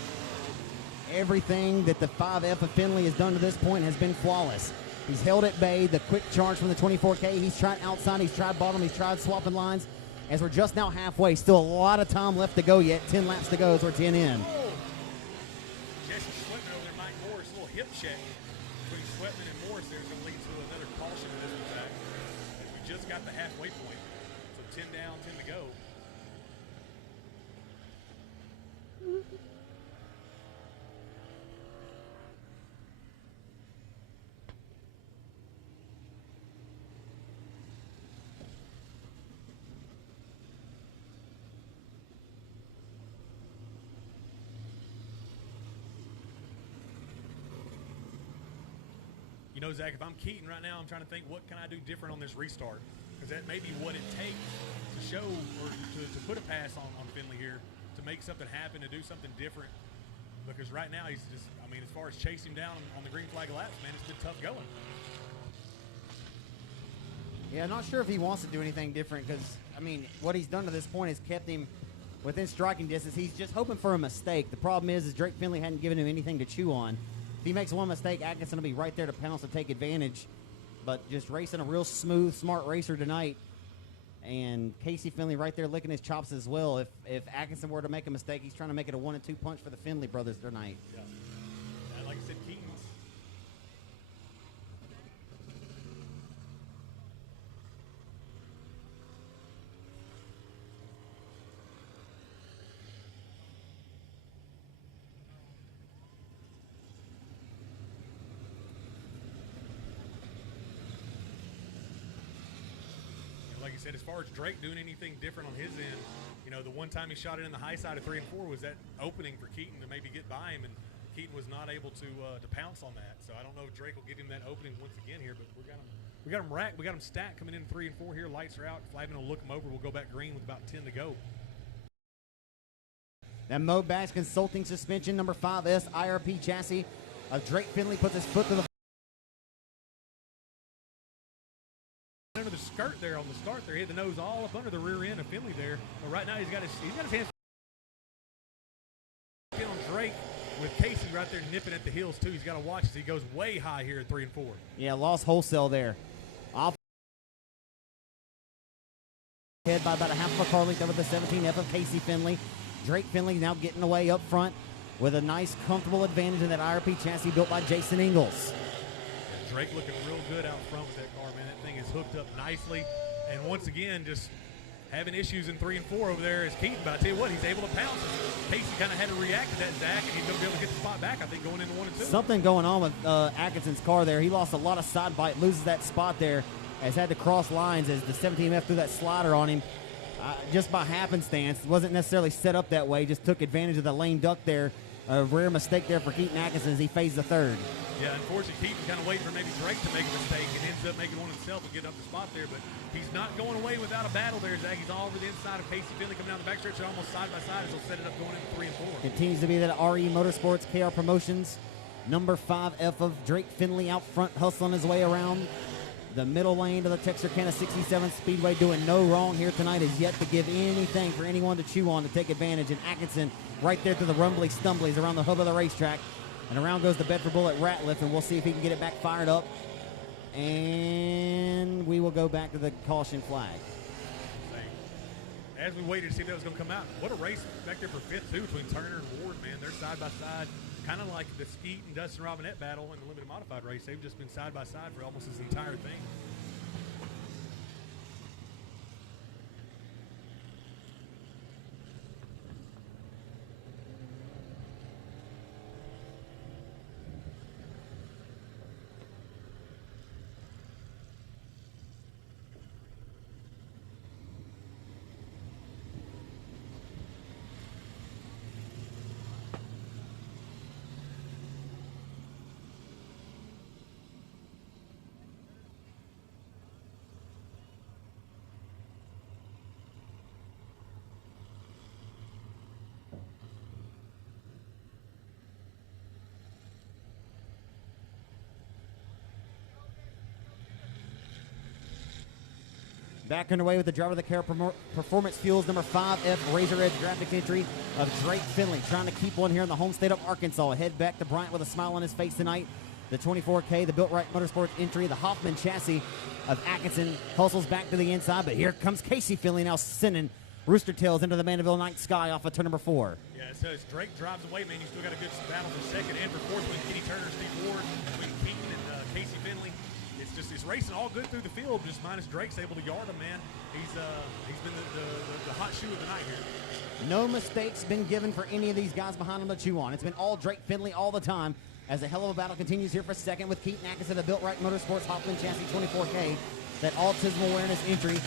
Everything that the 5F of Finley has done to this point has been flawless. He's held at bay, the quick charge from the 24K. He's tried outside, he's tried bottom, he's tried swapping lines. As we're just now halfway, still a lot of time left to go yet. 10 laps to go as we're 10 in. Oh. Jesse Swetman over there, Mike Morris, a little hip check between Swetman and Morris there is going to lead to another caution in this one, Zach. As we just got the halfway point. So 10 down, 10 to go. You know, Zach, if I'm Keaton right now, I'm trying to think, what can I do different on this restart? Because that may be what it takes to show or to put a pass on Finley here, to make something happen, to do something different. Because right now, he's just, I mean, as far as chasing him down on the green flag laps, man, it's been tough going. Yeah, not sure if he wants to do anything different because, I mean, what he's done to this point has kept him within striking distance. He's just hoping for a mistake. The problem is Drake Finley hadn't given him anything to chew on. If he makes one mistake, Atkinson will be right there to pounce and take advantage. But just racing a real smooth, smart racer tonight. And Casey Finley right there licking his chops as well. If Atkinson were to make a mistake, he's trying to make it a 1 and 2 punch for the Finley brothers tonight. Yeah. Like I said, Keaton's. Like you said, as far as Drake doing anything different on his end, You know, the one time he shot it in the high side of 3 and 4 was that opening for Keaton to maybe get by him, and Keaton was not able to pounce on that. So I don't know if Drake will give him that opening once again here, but we got him racked. We got him stacked coming in 3 and 4 here. Lights are out. Flavin will look him over. We'll go back green with about 10 to go. That Mo Bags Consulting suspension, number 5S IRP chassis of Drake Finley puts his foot to the under the skirt there on the start there. He had the nose all up under the rear end of Finley there. But right now he's got his hands on Drake with Casey right there nipping at the heels too. He's got to watch as he goes way high here at 3 and 4. Yeah, lost wholesale there. Off head by about a half of a car length over the 17F of Casey Finley. Drake Finley now getting away up front with a nice, comfortable advantage in that IRP chassis built by Jason Ingalls. Yeah, Drake looking real good out front with that car, man. That thing is hooked up nicely. And once again, just having issues in 3 and 4 over there is Keaton. But I tell you what, he's able to pounce. Casey kind of had to react to that, Zach, and he's going to be able to get the spot back, I think, going into 1 and 2. Something going on with Atkinson's car there. He lost a lot of side bite, loses that spot there, has had to cross lines as the 17F threw that slider on him. Just by happenstance, wasn't necessarily set up that way, just took advantage of the lane duck there. A rare mistake there for Keaton Atkinson as he phased the third. Yeah, unfortunately, Keaton kind of waiting for maybe Drake to make a mistake and ends up making one himself and getting up the spot there. But he's not going away without a battle there, Zach. He's all over the inside of Casey Finley coming down the backstretch. They're almost side by side as they'll set it up going into 3 and 4. Continues to be that RE Motorsports KR Promotions. Number 5F of Drake Finley out front, hustling his way around the middle lane to the Texarkana 67 Speedway, doing no wrong here tonight, is yet to give anything for anyone to chew on to take advantage. And Atkinson right there through the rumbly stumblies around the hub of the racetrack. And around goes the Bedford Bullet Ratliff, and we'll see if he can get it back fired up. And we will go back to the caution flag. As we waited to see if that was going to come out, what a race back there for 5th, too, between Turner and Ward, man. They're side by side, kind of like the Skeet and Dustin Robinette battle in the limited modified race. They've just been side by side for almost this entire thing. Back underway with the driver of the KR Performance Fuels, number 5F Razor Edge graphics entry of Drake Finley, trying to keep one here in the home state of Arkansas. Head back to Bryant with a smile on his face tonight. The 24K, the Built Right Motorsports entry, the Hoffman chassis of Atkinson hustles back to the inside, but here comes Casey Finley now sending Rooster Tails into the Mandeville night sky off of turn number 4. Yeah, so as Drake drives away, man, you still got a good battle for second and for fourth between Kenny Turner and Steve Ward, between Keaton and Casey Finley. It's racing all good through the field, just minus Drake's able to yard him, man. He's been the hot shoe of the night here. No mistakes been given for any of these guys behind him to chew on. It's been all Drake Finley all the time as a hell of a battle continues here for second with Keaton Atkinson, the Built Right Motorsports Hoffman chassis 24K, that autism awareness entry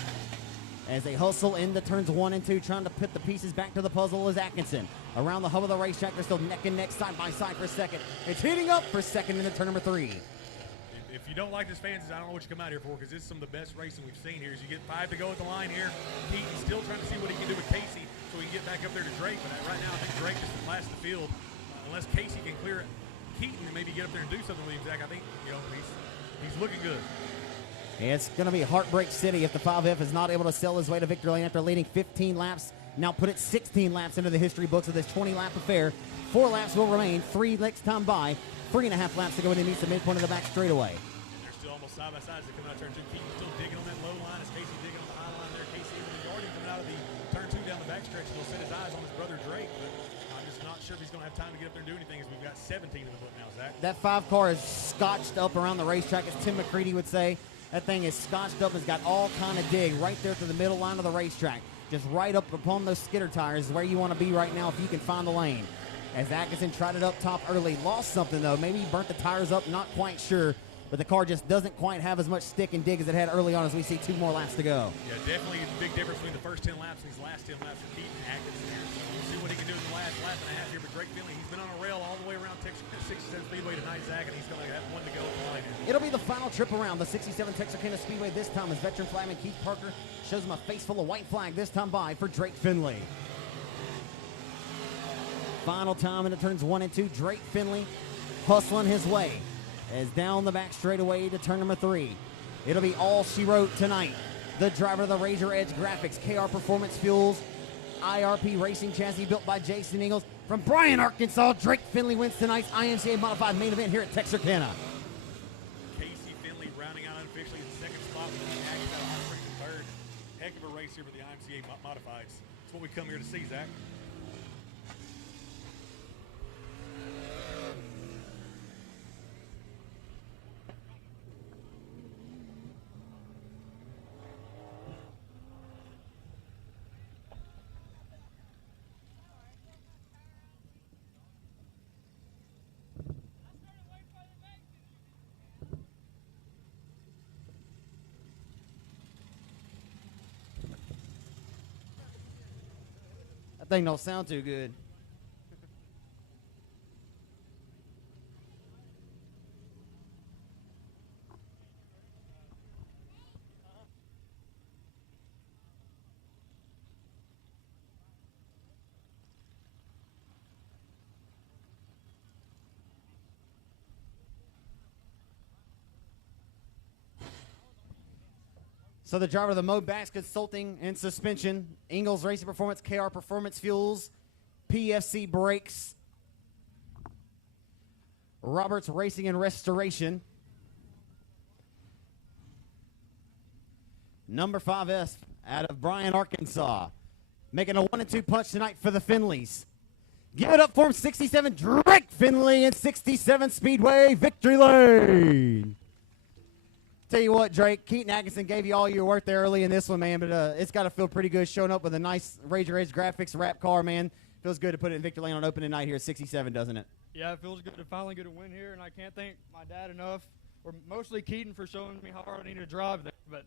as they hustle into turns 1 and 2, trying to put the pieces back to the puzzle is Atkinson. Around the hub of the racetrack, they're still neck and neck, side by side for second. It's heating up for second into turn number 3. If you don't like this fans, I don't know what you come out here for, because this is some of the best racing we've seen here. As you get 5 to go at the line here, Keaton's still trying to see what he can do with Casey so he can get back up there to Drake. But right now, I think Drake is the last of the field. Unless Casey can clear Keaton and maybe get up there and do something with him, Zach, I think he's looking good. It's going to be Heartbreak City if the 5F is not able to sell his way to victory lane after leading 15 laps. Now put it 16 laps into the history books of this 20-lap affair. 4 laps will remain, 3 next time by. 3.5 laps to go when he meets the midpoint of the back straightaway. And they're still almost side by side as they come out of turn 2. Keaton still digging on that low line as Casey digging on the high line there. Casey able to yard him coming out of the turn 2 down the backstretch. He'll set his eyes on his brother Drake, but I'm just not sure if he's going to have time to get up there and do anything as we've got 17 in the book now, Zach. That 5 car is scotched up around the racetrack, as Tim McCready would say. That thing is scotched up and has got all kind of dig right there to the middle line of the racetrack. Just right up upon those skidder tires is where you want to be right now if you can find the lane. As Atkinson tried it up top early, lost something though. Maybe he burnt the tires up, not quite sure. but the car just doesn't quite have as much stick and dig as it had early on as we see 2 more laps to go. Yeah, definitely a big difference between the first 10 laps and these last 10 laps for Keaton Atkinson here. So we'll see what he can do in the last lap and a half here. But Drake Finley, he's been on a rail all the way around Texarkana 67 Speedway tonight, Zach, and he's going to have one to go at the line here. It'll be the final trip around the 67 Texarkana Speedway this time as veteran flagman Keith Parker shows him a face full of white flag this time by for Drake Finley. Final time in the turns 1 and 2. Drake Finley hustling his way as down the back straightaway to turn number 3. It'll be all she wrote tonight. The driver of the Razor Edge Graphics, KR Performance Fuels, IRP Racing Chassis built by Jason Ingles. From Bryan, Arkansas, Drake Finley wins tonight's IMCA Modified main event here at Texarkana. Casey Finley rounding out unofficially in the second spot with the Aggies out of Hot Springs in third. Heck of a race here for the IMCA Modifieds. That's what we come here to see, Zach. That thing don't sound too good. So the driver of the Mobax Consulting and Suspension, Ingles Racing Performance, KR Performance Fuels, PFC Brakes, Roberts Racing and Restoration, number 5S out of Bryan, Arkansas, making a 1 and 2 punch tonight for the Finleys. Give it up for him, 67 Drake Finley and 67 Speedway Victory Lane. Tell you what, Drake, Keaton Atkinson gave you all your work there early in this one, man, but it's got to feel pretty good showing up with a nice Razor Edge Graphics wrap car, man. Feels good to put it in victory lane on opening night here at 67, doesn't it? Yeah, it feels good to finally get a win here, and I can't thank my dad enough, or mostly Keaton for showing me how hard I need to drive there, but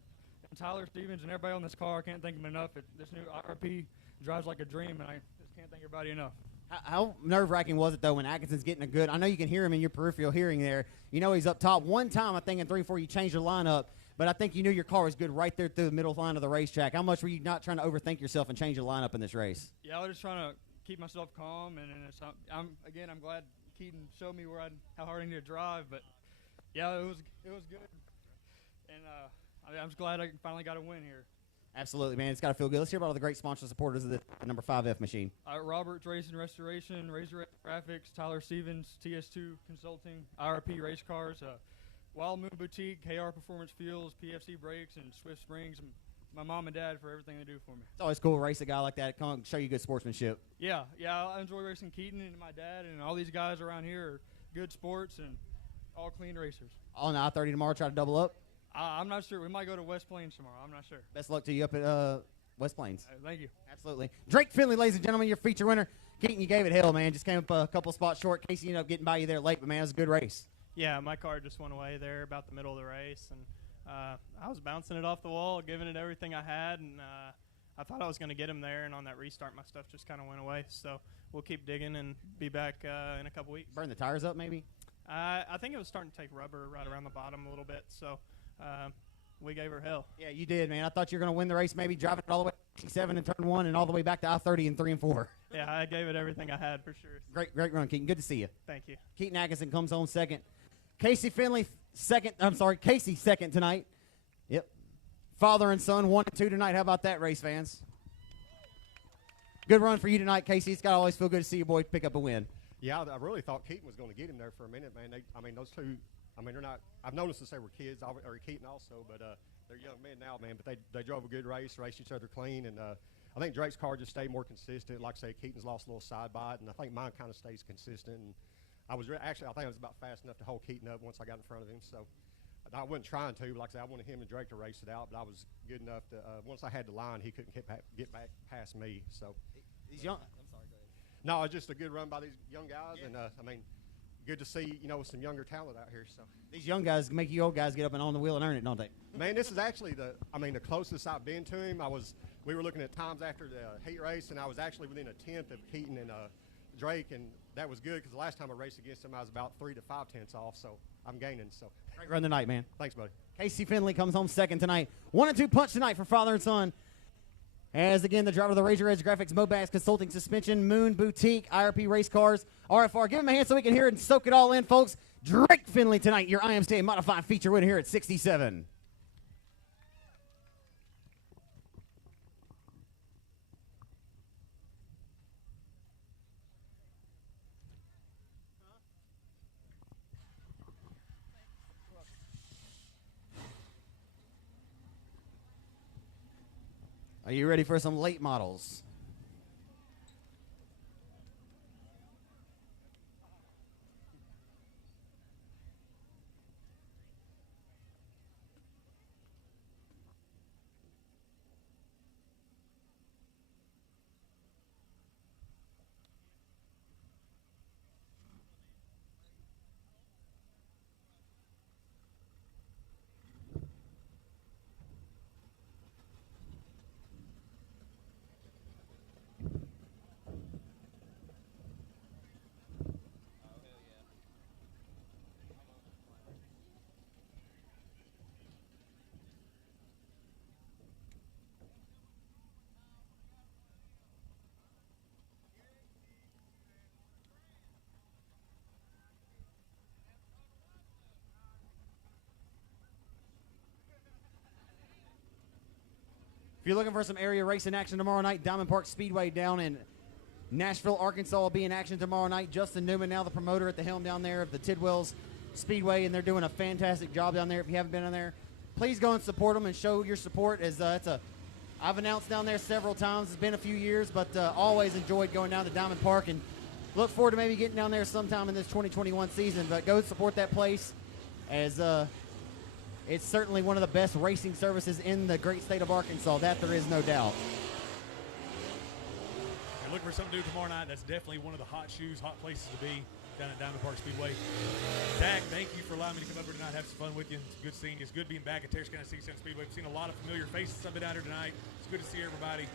Tyler Stevens and everybody on this car, I can't thank them enough. This new IRP drives like a dream, and I just can't thank everybody enough. How nerve-wracking was it, though, when Atkinson's getting a good – I know you can hear him in your peripheral hearing there. You know he's up top. One time, I think, in 3-4, you changed your lineup, but I think you knew your car was good right there through the middle line of the racetrack. How much were you not trying to overthink yourself and change your lineup in this race? Yeah, I was just trying to keep myself calm, and I'm glad Keaton showed me how hard I need to drive, but, yeah, it was good. And I'm just glad I finally got a win here. Absolutely, man. It's got to feel good. Let's hear about all the great sponsor supporters of the number 5F machine. Roberts Racing Restoration, Razor Graphics, Tyler Stevens, TS2 Consulting, IRP Race Cars, Wild Moon Boutique, KR Performance Fuels, PFC Brakes, and Swift Springs. And my mom and dad for everything they do for me. It's always cool to race a guy like that. Come on, show you good sportsmanship. Yeah, I enjoy racing Keaton and my dad, and all these guys around here are good sports and all clean racers. On I-30 tomorrow, try to double up? I'm not sure. We might go to West Plains tomorrow. I'm not sure. Best luck to you up at West Plains. Thank you. Absolutely. Drake Finley, ladies and gentlemen, your feature winner. Keaton, you gave it hell, man. Just came up a couple spots short. Casey ended up getting by you there late, but, man, it was a good race. Yeah, my car just went away there about the middle of the race, and I was bouncing it off the wall, giving it everything I had, and I thought I was going to get him there, and on that restart, my stuff just kind of went away. So we'll keep digging and be back in a couple weeks. Burn the tires up, maybe? I think it was starting to take rubber right around the bottom a little bit, so we gave her hell. Yeah, you did, man. I thought you were going to win the race, maybe driving it all the way to 7 in turn 1 and all the way back to I-30 in 3 and 4. Yeah, I gave it everything I had for sure. Great run, Keaton. Good to see you. Thank you. Keaton Atkinson comes home second. Casey Finley Casey second tonight. Yep. Father and son, 1 and 2 tonight. How about that, race fans? Good run for you tonight, Casey. It's got to always feel good to see your boy pick up a win. Yeah, I really thought Keaton was going to get him there for a minute, man. Those two, they're not – I've noticed since they were kids, or Keaton also, but they're young men now, man. But they drove a good race, raced each other clean, and I think Drake's car just stayed more consistent. Like I say, Keaton's lost a little side bite, and I think mine kind of stays consistent. And I think I was about fast enough to hold Keaton up once I got in front of him. So I wasn't trying to, but like I said, I wanted him and Drake to race it out, but I was good enough to once I had the line, he couldn't get back past me. So These young. no, it's just a good run by these young guys, and good to see, some younger talent out here. So, These young guys make you old guys get up and on the wheel and earn it, don't they? man, this is actually the closest I've been to him. We were looking at times after the heat race, and I was actually within a tenth of Keaton and Drake, and that was good because the last time I raced against him, I was about 3 to 5 tenths off. So I'm gaining. So Great run tonight, man. thanks, buddy. Casey Finley comes home second tonight. 1-2 punch tonight for father and son. As again, the driver of the Razor Edge Graphics, Mobax Consulting Suspension, Moon Boutique, IRP Race Cars, RFR. Give him a hand so we can hear it and soak it all in, folks. Drake Finley tonight, your IMSTA Modified feature winner here at 67. Are you ready for some late models? If you're looking for some area racing action tomorrow night, Diamond Park Speedway down in Nashville, Arkansas will be in action tomorrow night. Justin Newman, now the promoter at the helm down there of the Tidwells Speedway, and they're doing a fantastic job down there. If you haven't been down there, please go and support them and show your support. I've announced down there several times. It's been a few years, but always enjoyed going down to Diamond Park and look forward to maybe getting down there sometime in this 2021 season. But go support that place as it's certainly one of the best racing services in the great state of Arkansas. That there is no doubt. You're looking for something to do tomorrow night. That's definitely one of the hot places to be down at Diamond Park Speedway. Zach, thank you for allowing me to come over tonight and have some fun with you. It's good seeing you. It's good being back at Texarkana 67 Speedway. We've seen a lot of familiar faces. I've been out here tonight. It's good to see everybody.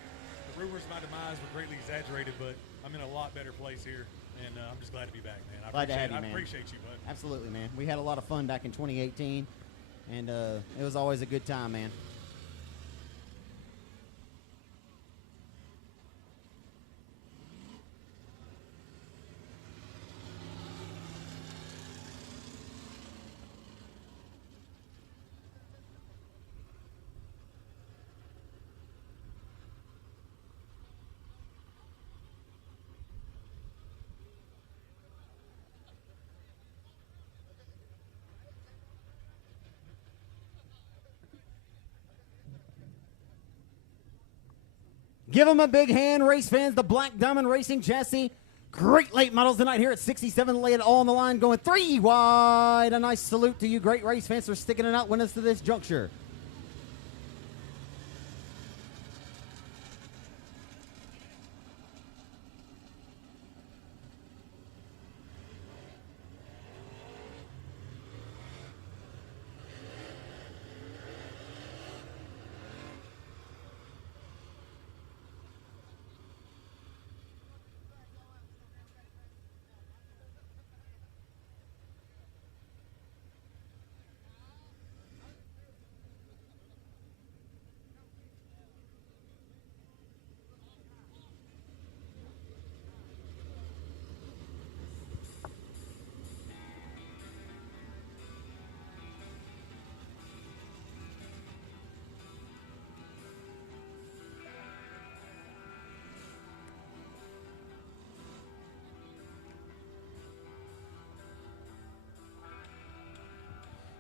The rumors of my demise were greatly exaggerated, but I'm in a lot better place here, and I'm just glad to be back, man. Glad to have you, man. I appreciate you, bud. Absolutely, man. We had a lot of fun back in 2018, and it was always a good time, man. Give them a big hand, race fans. The Black Diamond Racing chassis. Great late models tonight here at 67. Lay it all on the line, going 3 wide. A nice salute to you, great race fans, for sticking it out with us to this juncture.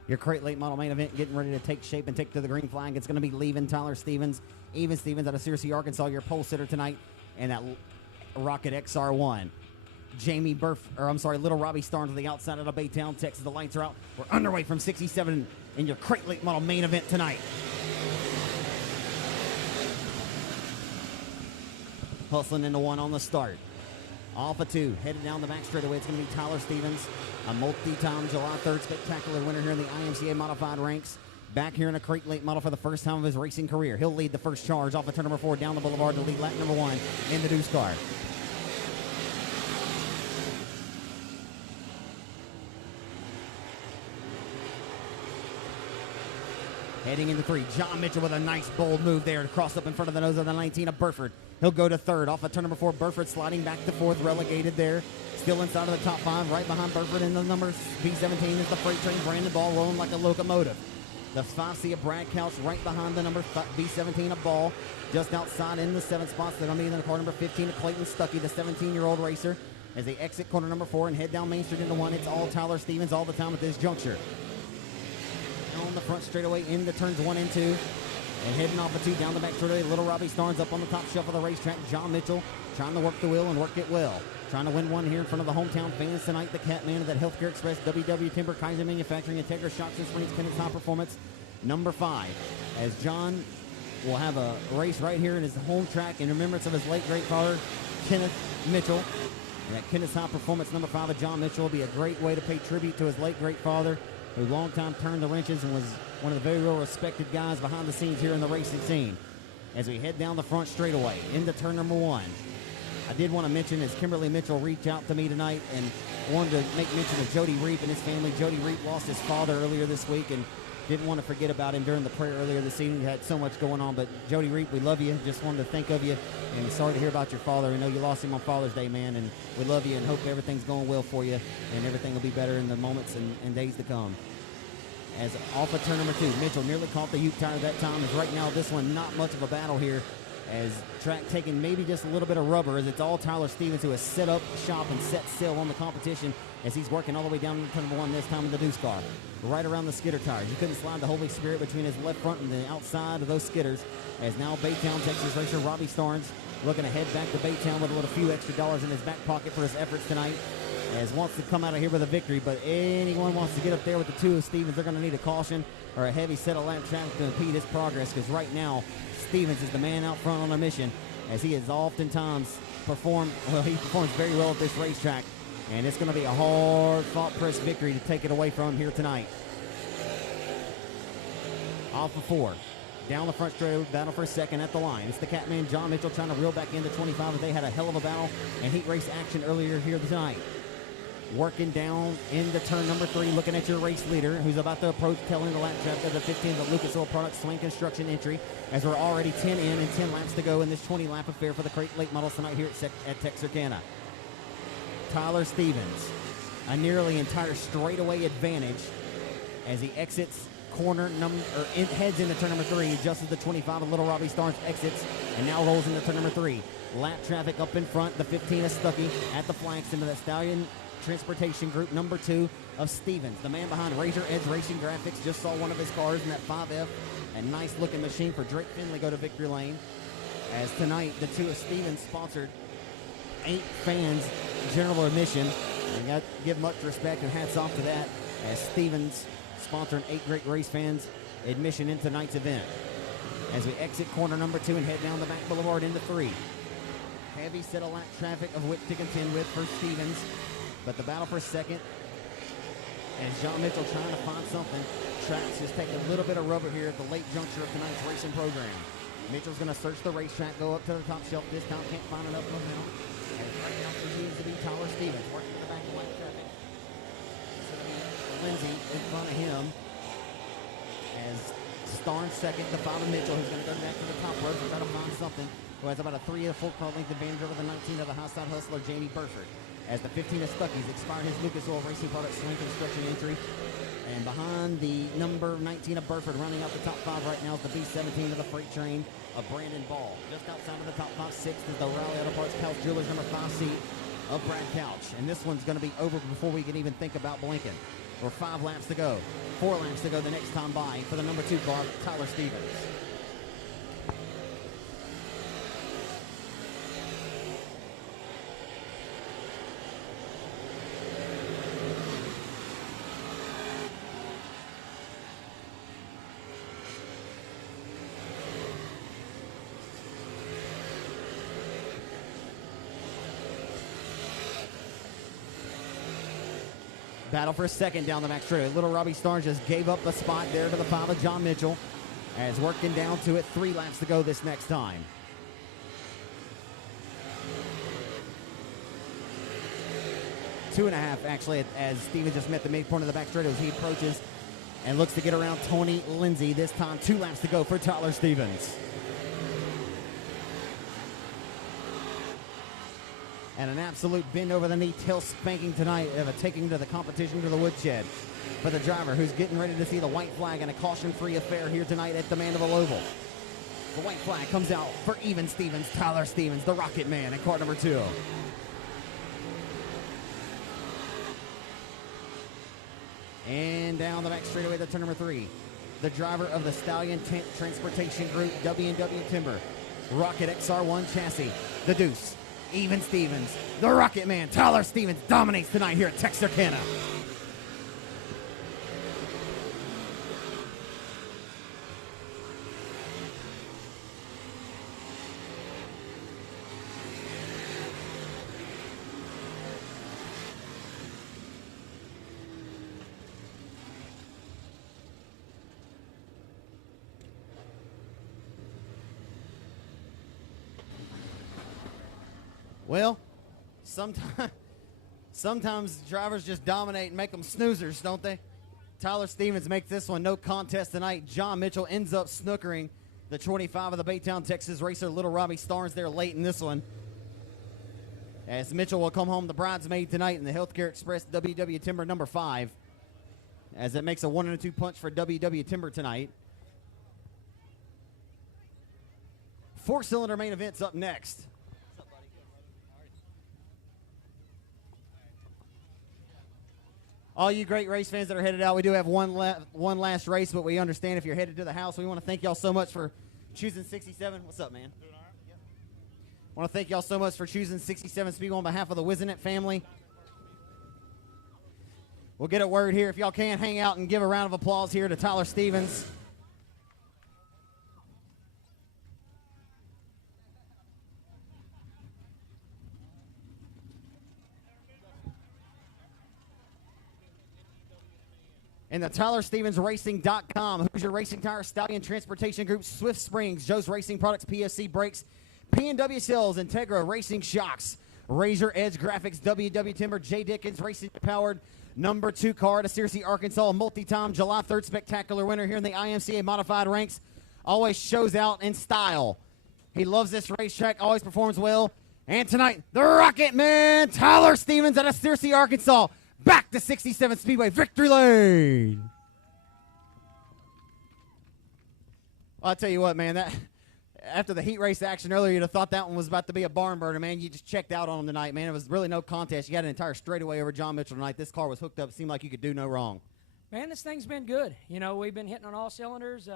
Your crate late model main event getting ready to take shape and take to the green flag. It's going to be leaving Tyler Stevens, Even Stevens out of Searcy, Arkansas, your pole sitter tonight, and that Rocket XR1. Little Robbie Starnes on the outside of Baytown, Texas. The lights are out. We're underway from 67 in your crate late model main event tonight. Hustling into one on the start. Off of 2, headed down the back straightaway. It's going to be Tyler Stevens, a multi-time July 3rd spectacular winner here in the IMCA modified ranks. Back here in a crate late model for the first time of his racing career. He'll lead the first charge off of turn number 4 down the boulevard to lead lap number 1 in the deuce car. Heading into 3, John Mitchell with a nice bold move there to cross up in front of the nose of the 19 of Burford. He'll go to 3rd off of turn number 4. Burford sliding back to 4th, relegated there. Still inside of the top 5, right behind Burford in the number B17 is the freight train. Brandon Ball rolling like a locomotive. The 5C of Brad Couch right behind the number B17 of Ball. Just outside in the 7th spot. They're going to be in the car number 15 of Clayton Stuckey, the 17-year-old racer. As they exit corner number 4 and head down Main Street into 1, it's all Tyler Stevens all the time at this juncture. On the front straightaway into turns 1 and 2. And heading off of 2 down the back straightaway, little Robbie Starnes up on the top shelf of the racetrack. John Mitchell trying to work the wheel and work it well. Trying to win one here in front of the hometown fans tonight. The Catman of that Healthcare Express, WW Timber, Kaiser Manufacturing, Integra Shocks and Springs, Kenneth High Performance, number 5. As John will have a race right here in his home track in remembrance of his late great father, Kenneth Mitchell. And that Kenneth High Performance, number 5 of John Mitchell, will be a great way to pay tribute to his late great father, who long time turned the wrenches and was one of the very well respected guys behind the scenes here in the racing scene. As we head down the front straightaway into turn number 1. I did want to mention, as Kimberly Mitchell reached out to me tonight and wanted to make mention of Jody Reap and his family. Jody Reap lost his father earlier this week and didn't want to forget about him during the prayer earlier this evening. He had so much going on, but Jody Reap, we love you. Just wanted to think of you, and sorry to hear about your father. We know you lost him on Father's Day, man, and we love you and hope everything's going well for you and everything will be better in the moments and days to come. As off of turn number 2, Mitchell nearly caught the Ute tire that time. As right now, this one not much of a battle here. As track taking maybe just a little bit of rubber, as it's all Tyler Stevens who has set up shop and set sail on the competition as he's working all the way down to turn number 1 this time in the deuce car. Right around the skidder tires. You couldn't slide the Holy Spirit between his left front and the outside of those skidders. As now Baytown, Texas racer Robbie Starnes looking to head back to Baytown with a little few extra dollars in his back pocket for his efforts tonight. As wants to come out of here with a victory, but anyone wants to get up there with the 2 of Stevens, they're going to need a caution or a heavy set of lap traffic to impede his progress, because right now Stevens is the man out front on a mission, as he has oftentimes performed, well, he performs very well at this racetrack, and it's going to be a hard fought-pressed victory to take it away from him here tonight. Off of 4. Down the front straightaway, battle for a second at the line. It's the Catman, John Mitchell, trying to reel back into 25, but they had a hell of a battle and heat race action earlier here tonight. Working down into turn number 3, looking at your race leader, who's about to approach telling the lap trap of the 15 of the Lucas Oil Products Swing Construction entry, as we're already 10 in and 10 laps to go in this 20-lap affair for the crate late models tonight here at Texarkana. Tyler Stevens, a nearly entire straightaway advantage as he exits corner heads into turn number 3, adjusts the 25 of Little Robbie Starnes exits, and now rolls into turn number 3. Lap traffic up in front, the 15 of Stuckey at the flanks into the Stallion Transportation Group, number 2 of Stevens. The man behind Razor Edge Racing Graphics just saw one of his cars in that 5F. A nice looking machine for Drake Finley go to victory lane. As tonight, the 2 of Stevens sponsored 8 fans general admission. And got to give much respect and hats off to that, as Stevens sponsoring 8 great race fans admission into tonight's event. As we exit corner number 2 and head down the back boulevard into 3. Heavy set of lap traffic of which to contend with for Stevens. But the battle for second, as John Mitchell trying to find something. Tracks just take a little bit of rubber here at the late juncture of tonight's racing program. Mitchell's going to search the racetrack, go up to the top shelf. This time can't find enough momentum. And right now continues to be Tyler Stevens working in the back of lap traffic. Lindsay in front of him. As Starnes second, the 5 of Mitchell, who's going to go back to the top rope and try to find something. Who has about a 3 or 4 car length advantage over the 19 of the high side hustler, Jamie Burford. As the 15 of Stuckey's expired his Lucas Oil Racing Products Swing Construction entry. And behind the number 19 of Burford, rounding out the top 5 right now, is the B17 of the freight train of Brandon Ball. Just outside of the top 5, 6th is the Raleigh Auto Parts Couch Jewelers number 5 seat of Brad Couch. And this one's going to be over before we can even think about blinking. We're 5 laps to go. 4 laps to go the next time by for the number 2 car, Tyler Stevens. Battle for a second down the back straight. Little Robbie Starnes just gave up the spot there to the 5 of John Mitchell. As working down to it, 3 laps to go this next time. Two and a half, actually, as Steven just met the midpoint of the back straight as he approaches and looks to get around Tony Lindsay. This time, 2 laps to go for Tyler Stevens. And an absolute bend over the knee tail spanking tonight of a taking to the competition to the woodshed for the driver who's getting ready to see the white flag and a caution-free affair here tonight at the Mandeville Oval. The white flag comes out for Even Stevens, Tyler Stevens, the Rocket Man in car number 2. And down the back straightaway to turn number 3. The driver of the Stallion Transportation Group, W&W Timber, Rocket XR1 chassis, the Deuce, Even Stevens, the Rocket Man, Tyler Stevens dominates tonight here at Texarkana. Well, sometimes drivers just dominate and make them snoozers, don't they? Tyler Stevens makes this one no contest tonight. John Mitchell ends up snookering the 25 of the Baytown, Texas racer, Little Robbie Starnes, there late in this one. As Mitchell will come home the bridesmaid tonight in the Healthcare Express WW Timber number 5. As it makes a 1-2 punch for WW Timber tonight. 4-cylinder main event's up next. All you great race fans that are headed out, we do have one last race, but we understand if you're headed to the house. We want to thank y'all so much for choosing 67. What's up, man? Doing all right? Yep. I want to thank y'all so much for choosing 67 Speedway on behalf of the Wizenit family. We'll get a word here. If y'all can, hang out and give a round of applause here to Tyler Stevens. And the TylerStevensRacing.com, Hoosier Racing Tire, Stallion Transportation Group, Swift Springs, Joe's Racing Products, PFC Brakes, P&W Sales, Integra Racing Shocks, Razor Edge Graphics, WW Timber, J. Dickens Racing Powered, number 2 car to Searcy, Arkansas, multi-time July 3rd spectacular winner here in the IMCA modified ranks. Always shows out in style. He loves this racetrack, always performs well. And tonight, the Rocket Man, Tyler Stevens out of Searcy, Arkansas. Back to 67 Speedway, victory lane. Well, I'll tell you what, man, that after the heat race action earlier, you'd have thought that one was about to be a barn burner, man. You just checked out on him tonight, man. It was really no contest. You got an entire straightaway over John Mitchell tonight. This car was hooked up. It seemed like you could do no wrong. Man, this thing's been good. You know, we've been hitting on all cylinders.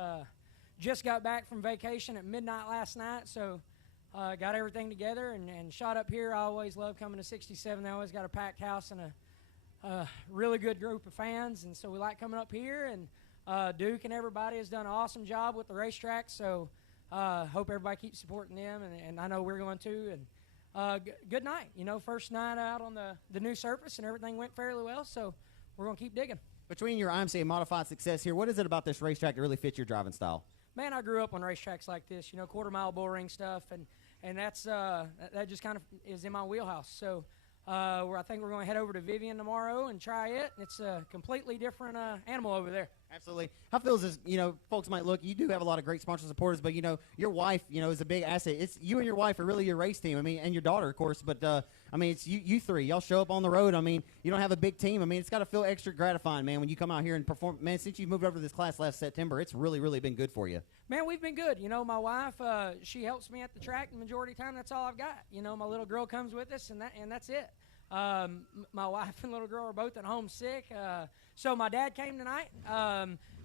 Just got back from vacation at midnight last night, so got everything together and shot up here. I always love coming to 67. They always got a packed house and a really good group of fans, and so we like coming up here. And Duke and everybody has done an awesome job with the racetrack, so hope everybody keeps supporting them, and I know we're going to. And good night. You know, first night out on the new surface, and everything went fairly well, so we're going to keep digging. Between your IMCA modified success here, what is it about this racetrack that really fits your driving style? Man, I grew up on racetracks like this, you know, quarter-mile bull ring stuff, and that's that just kind of is in my wheelhouse. So where I think we're going to head over to Vivian tomorrow and try it. It's a completely different animal over there. Absolutely. How feels this, you know, folks might look, you do have a lot of great sponsor supporters, but, you know, your wife, you know, is a big asset. It's you and your wife are really your race team. I mean, and your daughter, of course, but, I mean, it's you three. Y'all show up on the road. I mean, you don't have a big team. I mean, it's got to feel extra gratifying, man, when you come out here and perform. Man, since you moved over to this class last September, it's really, really been good for you. Man, we've been good. You know, my wife, she helps me at the track the majority of the time. That's all I've got. You know, my little girl comes with us, and that's it. My wife and little girl are both at home sick. So my dad came tonight.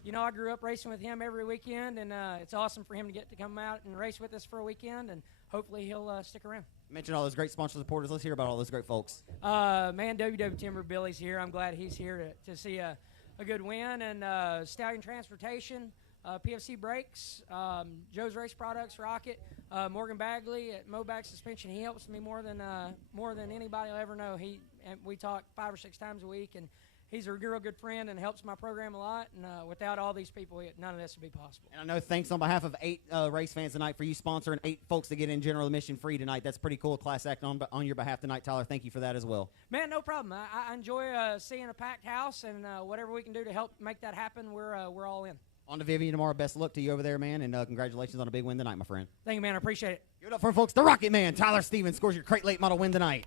You know, I grew up racing with him every weekend, and it's awesome for him to get to come out and race with us for a weekend, and hopefully he'll stick around. Mention all those great sponsor supporters. Let's hear about all those great folks. Man, WW Timber, Billy's here. I'm glad he's here to see a good win. And Stallion Transportation, PFC Brakes, Joe's Race Products, Rocket, Morgan Bagley at Mobac Suspension. He helps me more than anybody will ever know. We talk 5 or 6 times a week, and he's a real good friend and helps my program a lot. And without all these people, none of this would be possible. And I know thanks on behalf of 8 race fans tonight for you sponsoring 8 folks to get in general admission free tonight. That's pretty cool. Class act on your behalf tonight, Tyler. Thank you for that as well. Man, no problem. I enjoy seeing a packed house, and whatever we can do to help make that happen, we're all in. On to Vivian tomorrow. Best of luck to you over there, man, and congratulations on a big win tonight, my friend. Thank you, man. I appreciate it. Give it up for folks. The Rocket Man, Tyler Stevens, scores your crate late model win tonight.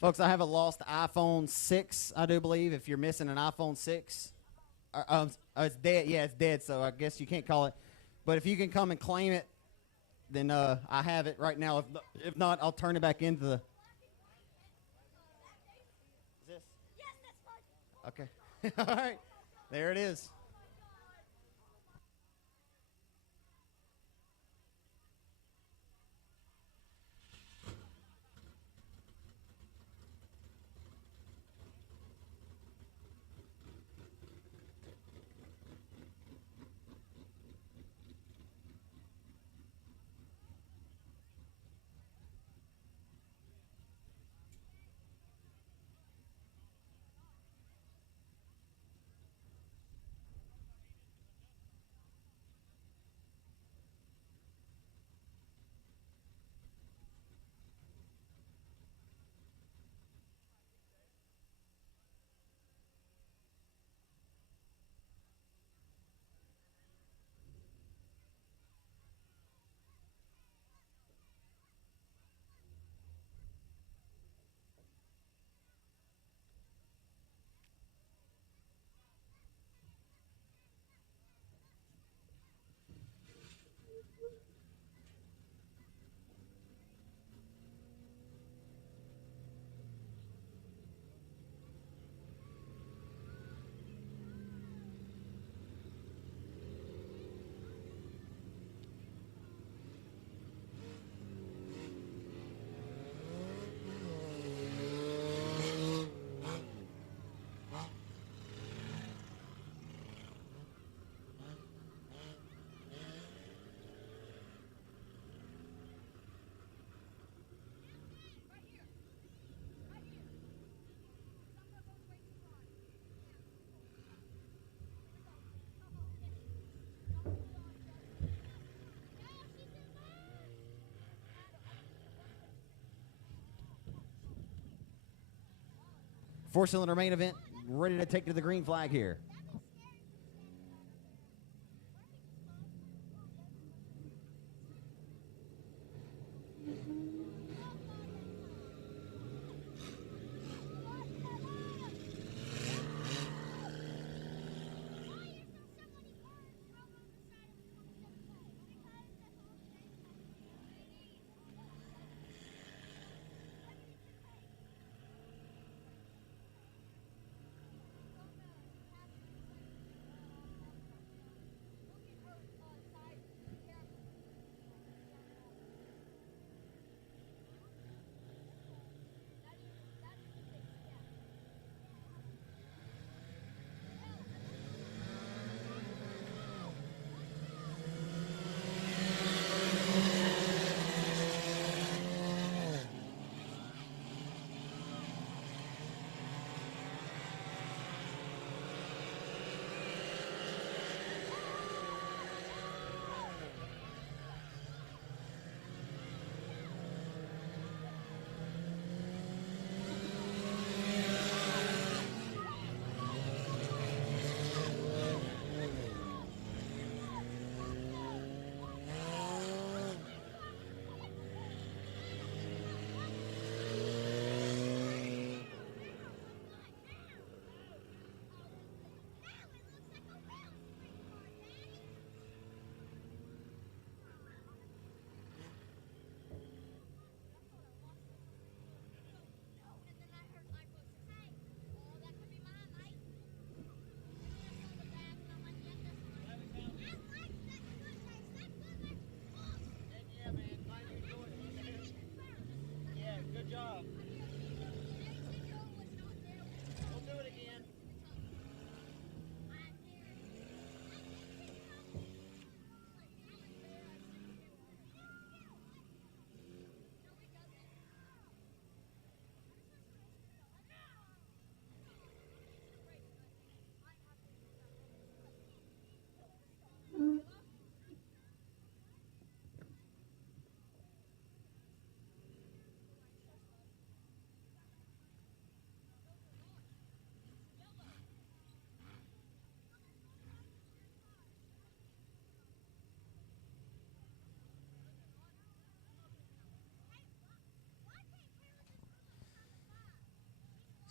Folks, I have a lost iPhone 6, I do believe. If you're missing an iPhone 6, it's dead. Yeah, it's dead, so I guess you can't call it. But if you can come and claim it, then I have it right now. If not, I'll turn it back into the... Is this? Yes, that's fine. Okay. All right. There it is. Four-cylinder main event, ready to take to the green flag here.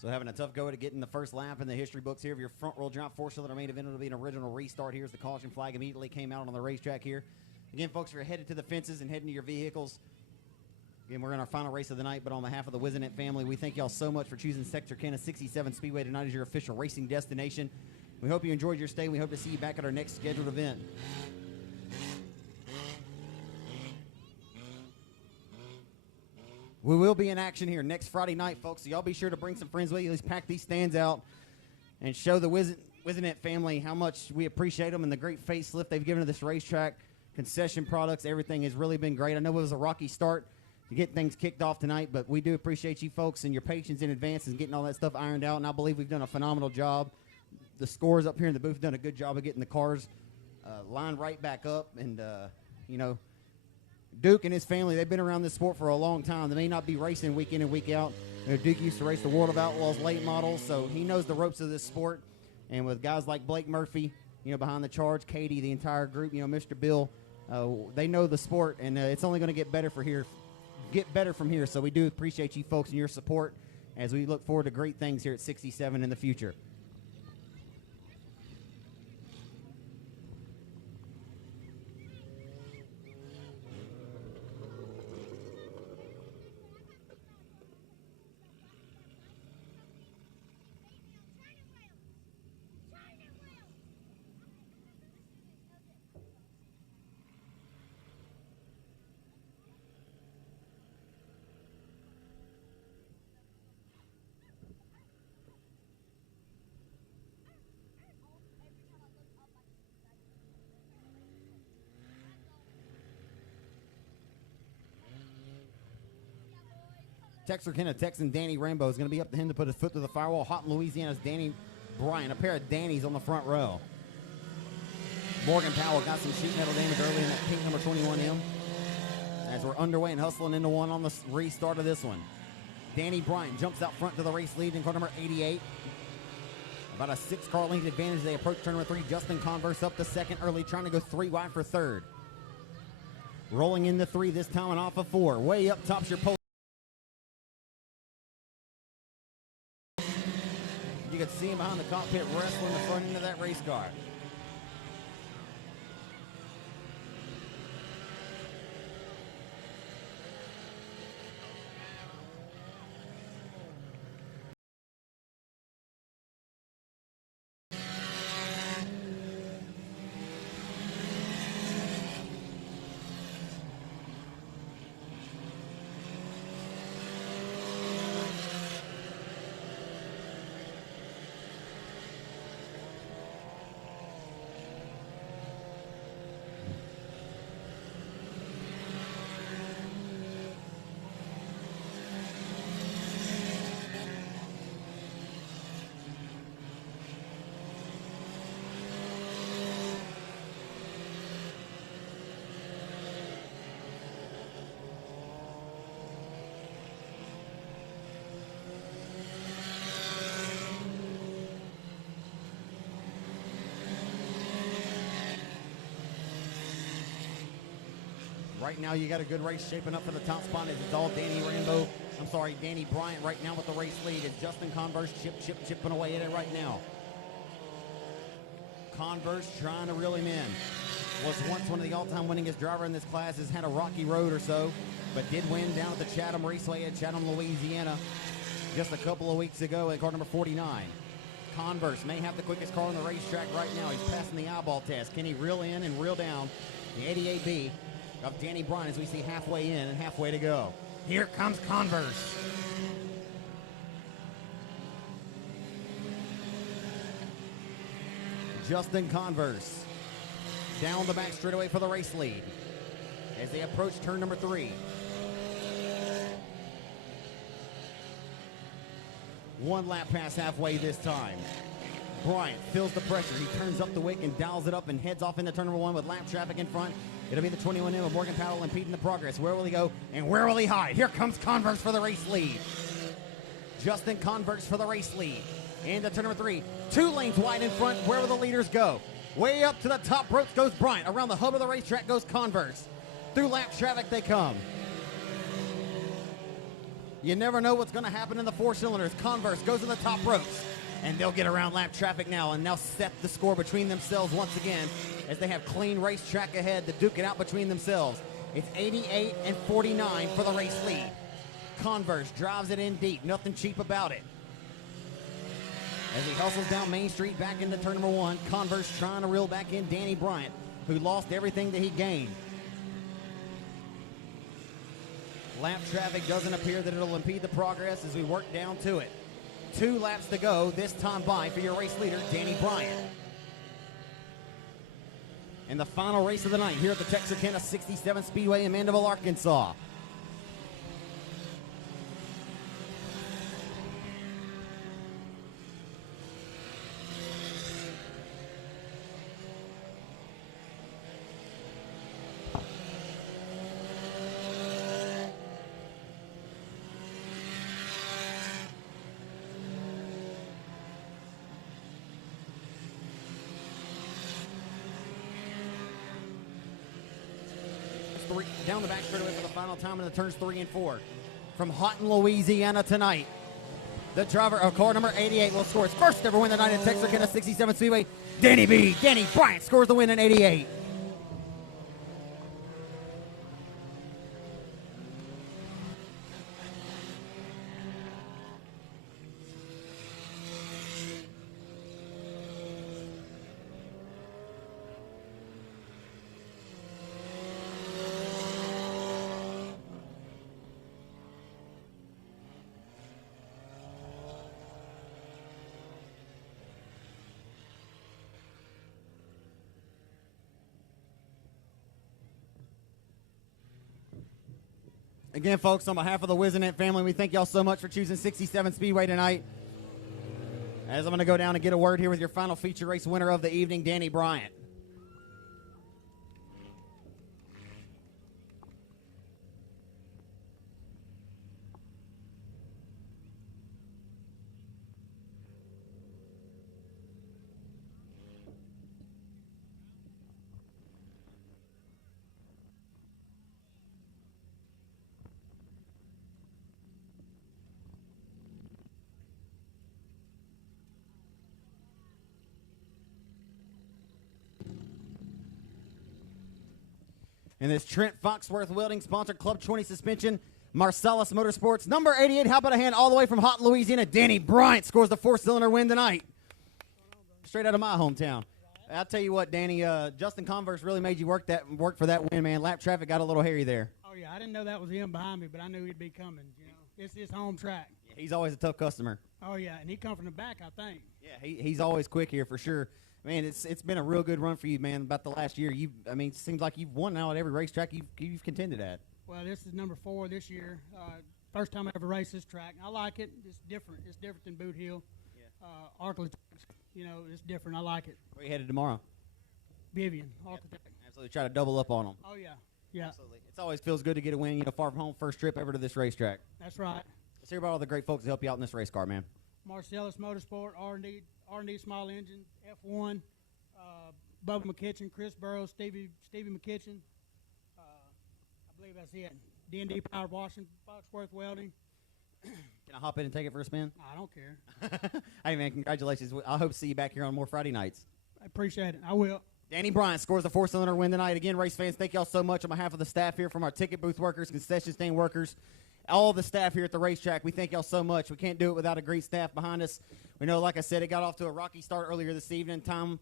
So having a tough go at getting the first lap in the history books here of your front-roll drive four-cylinder main event. It'll be an original restart here as the caution flag immediately came out on the racetrack here. Again, folks, if you're headed to the fences and heading to your vehicles, again, we're in our final race of the night, but on behalf of the Wizenit family, we thank y'all so much for choosing Texarkana 67 Speedway tonight as your official racing destination. We hope you enjoyed your stay. We hope to see you back at our next scheduled event. We will be in action here next Friday night, folks, so y'all be sure to bring some friends with you. Let's pack these stands out and show the Wizenit family how much we appreciate them and the great facelift they've given to this racetrack. Concession products, everything has really been great. I know it was a rocky start to get things kicked off tonight, but we do appreciate you folks and your patience in advance and getting all that stuff ironed out, and I believe we've done a phenomenal job. The scores up here in the booth have done a good job of getting the cars lined right back up, and, you know, Duke and his family, they've been around this sport for a long time. They may not be racing week in and week out. You know, Duke used to race the World of Outlaws late models, so he knows the ropes of this sport. And with guys like Blake Murphy, you know, behind the charge, Katie, the entire group, you know, Mr. Bill, they know the sport, and it's only going to get better from here. So we do appreciate you folks and your support as we look forward to great things here at 67 in the future. Texarkana Texan Danny Rambo is going to be up to him to put his foot through the firewall. Hot in Louisiana's Danny Bryan, a pair of Dannies on the front row. Morgan Powell got some sheet metal damage early in that pink number 21M. As we're underway and hustling into one on the restart of this one. Danny Bryan jumps out front to the race lead in car number 88. About a 6-car length advantage. They approach turn number 3. Justin Converse up to second early, trying to go 3 wide for third. Rolling into 3 this time and off of 4. Way up top's your post. You could see him behind the cockpit wrestling the front end of that race car. Right now, you got a good race shaping up for the top spot as it's all Danny Bryant right now with the race lead. As Justin Converse chipping away at it right now. Converse trying to reel him in. Was once one of the all-time winningest driver in this class. Has had a rocky road or so, but did win down at the Chatham Raceway in Chatham, Louisiana, just a couple of weeks ago at car number 49. Converse may have the quickest car on the racetrack right now. He's passing the eyeball test. Can he reel in and reel down the 88B of Danny Bryan as we see halfway in and halfway to go? Here comes Converse. Justin Converse down the back straightaway for the race lead as they approach turn number 3. One lap pass halfway this time. Bryant feels the pressure. He turns up the wick and dials it up and heads off into turn number 1 with lap traffic in front. It'll be the 21M of Morgan Powell impeding the progress. Where will he go and where will he hide? Here comes Converse for the race lead. Justin Converse for the race lead. Into turn number 3. 2 lanes wide in front. Where will the leaders go? Way up to the top ropes goes Bryant. Around the hub of the racetrack goes Converse. Through lap traffic they come. You never know what's going to happen in the four cylinders. Converse goes in the top ropes, and they'll get around lap traffic now and now set the score between themselves once again as they have clean racetrack ahead to duke it out between themselves. It's 88 and 49 for the race lead. Converse drives it in deep. Nothing cheap about it. As he hustles down Main Street back into turn number one, Converse trying to reel back in Danny Bryant, who lost everything that he gained. Lap traffic doesn't appear that it'll impede the progress as we work down to it. 2 laps to go, this time by for your race leader, Danny Bryant. In the final race of the night here at the Texarkana 67 Speedway in Mandeville, Arkansas. Down the back straightaway for the final time in the turns 3 and 4. From Houghton, Louisiana tonight, the driver of car number 88 will score his first ever win tonight at Texarkana 67 Speedway. Danny Bryant scores the win in 88. Again, folks, on behalf of the Wizenant family, we thank y'all so much for choosing 67 Speedway tonight. As I'm going to go down and get a word here with your final feature race winner of the evening, Danny Bryant. And this Trent Foxworth Welding sponsored Club 20 suspension, Marcellus Motorsports, number 88. How about a hand all the way from Houghton, Louisiana? Danny Bryant scores the 4-cylinder win tonight. Straight out of my hometown. I'll tell you what, Danny, Justin Converse really made you work for that win, man. Lap traffic got a little hairy there. Oh, yeah, I didn't know that was him behind me, but I knew he'd be coming. You know, it's his home track. Yeah, he's always a tough customer. Oh, yeah, and he come from the back, I think. Yeah, he's always quick here for sure. Man, it's been a real good run for you, man. About the last year, it seems like you've won now at every racetrack you've contended at. Well, this is number 4 this year. First time I ever raced this track. I like it. It's different. It's different than Boot Hill. Yeah. Arkansas, you know, it's different. I like it. Where you headed tomorrow? Vivian, Arkansas. Absolutely, try to double up on them. Oh yeah, yeah. Absolutely. It always feels good to get a win. Far from home, first trip ever to this racetrack. That's right. Let's hear about all the great folks that help you out in this race car, man. Marcellus Motorsport, R&D Small Engine, F1. Bubba McKitchen, Chris Burrows, Stevie McKitchen. I believe that's it. D&D Power Washing, Foxworth Welding. Can I hop in and take it for a spin? I don't care. Hey, man, congratulations. I hope to see you back here on more Friday nights. I appreciate it. I will. Danny Bryant scores the 4-cylinder win tonight. Again, race fans, thank y'all so much on behalf of the staff here, from our ticket booth workers, concession stand workers, all the staff here at the racetrack. We thank y'all so much. We can't do it without a great staff behind us. We know, like I said, it got off to a rocky start earlier this evening. Time,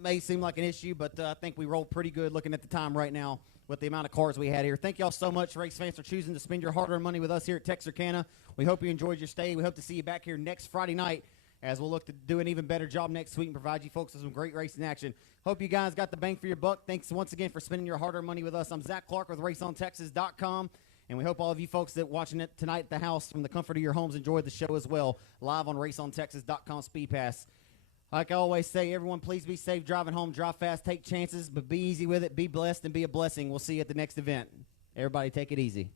may seem like an issue, but I think we rolled pretty good looking at the time right now with the amount of cars we had here. Thank y'all so much, race fans, for choosing to spend your hard-earned money with us here at Texarkana. We hope you enjoyed your stay. We hope to see you back here next Friday night as we'll look to do an even better job next week and provide you folks with some great racing action. Hope you guys got the bang for your buck. Thanks once again for spending your hard-earned money with us. I'm Zach Clark with RaceOnTexas.com, and we hope all of you folks that watching it tonight at the house from the comfort of your homes enjoyed the show as well, live on RaceOnTexas.com Speed Pass. Like I always say, everyone, please be safe driving home. Drive fast, take chances, but be easy with it. Be blessed and be a blessing. We'll see you at the next event. Everybody take it easy.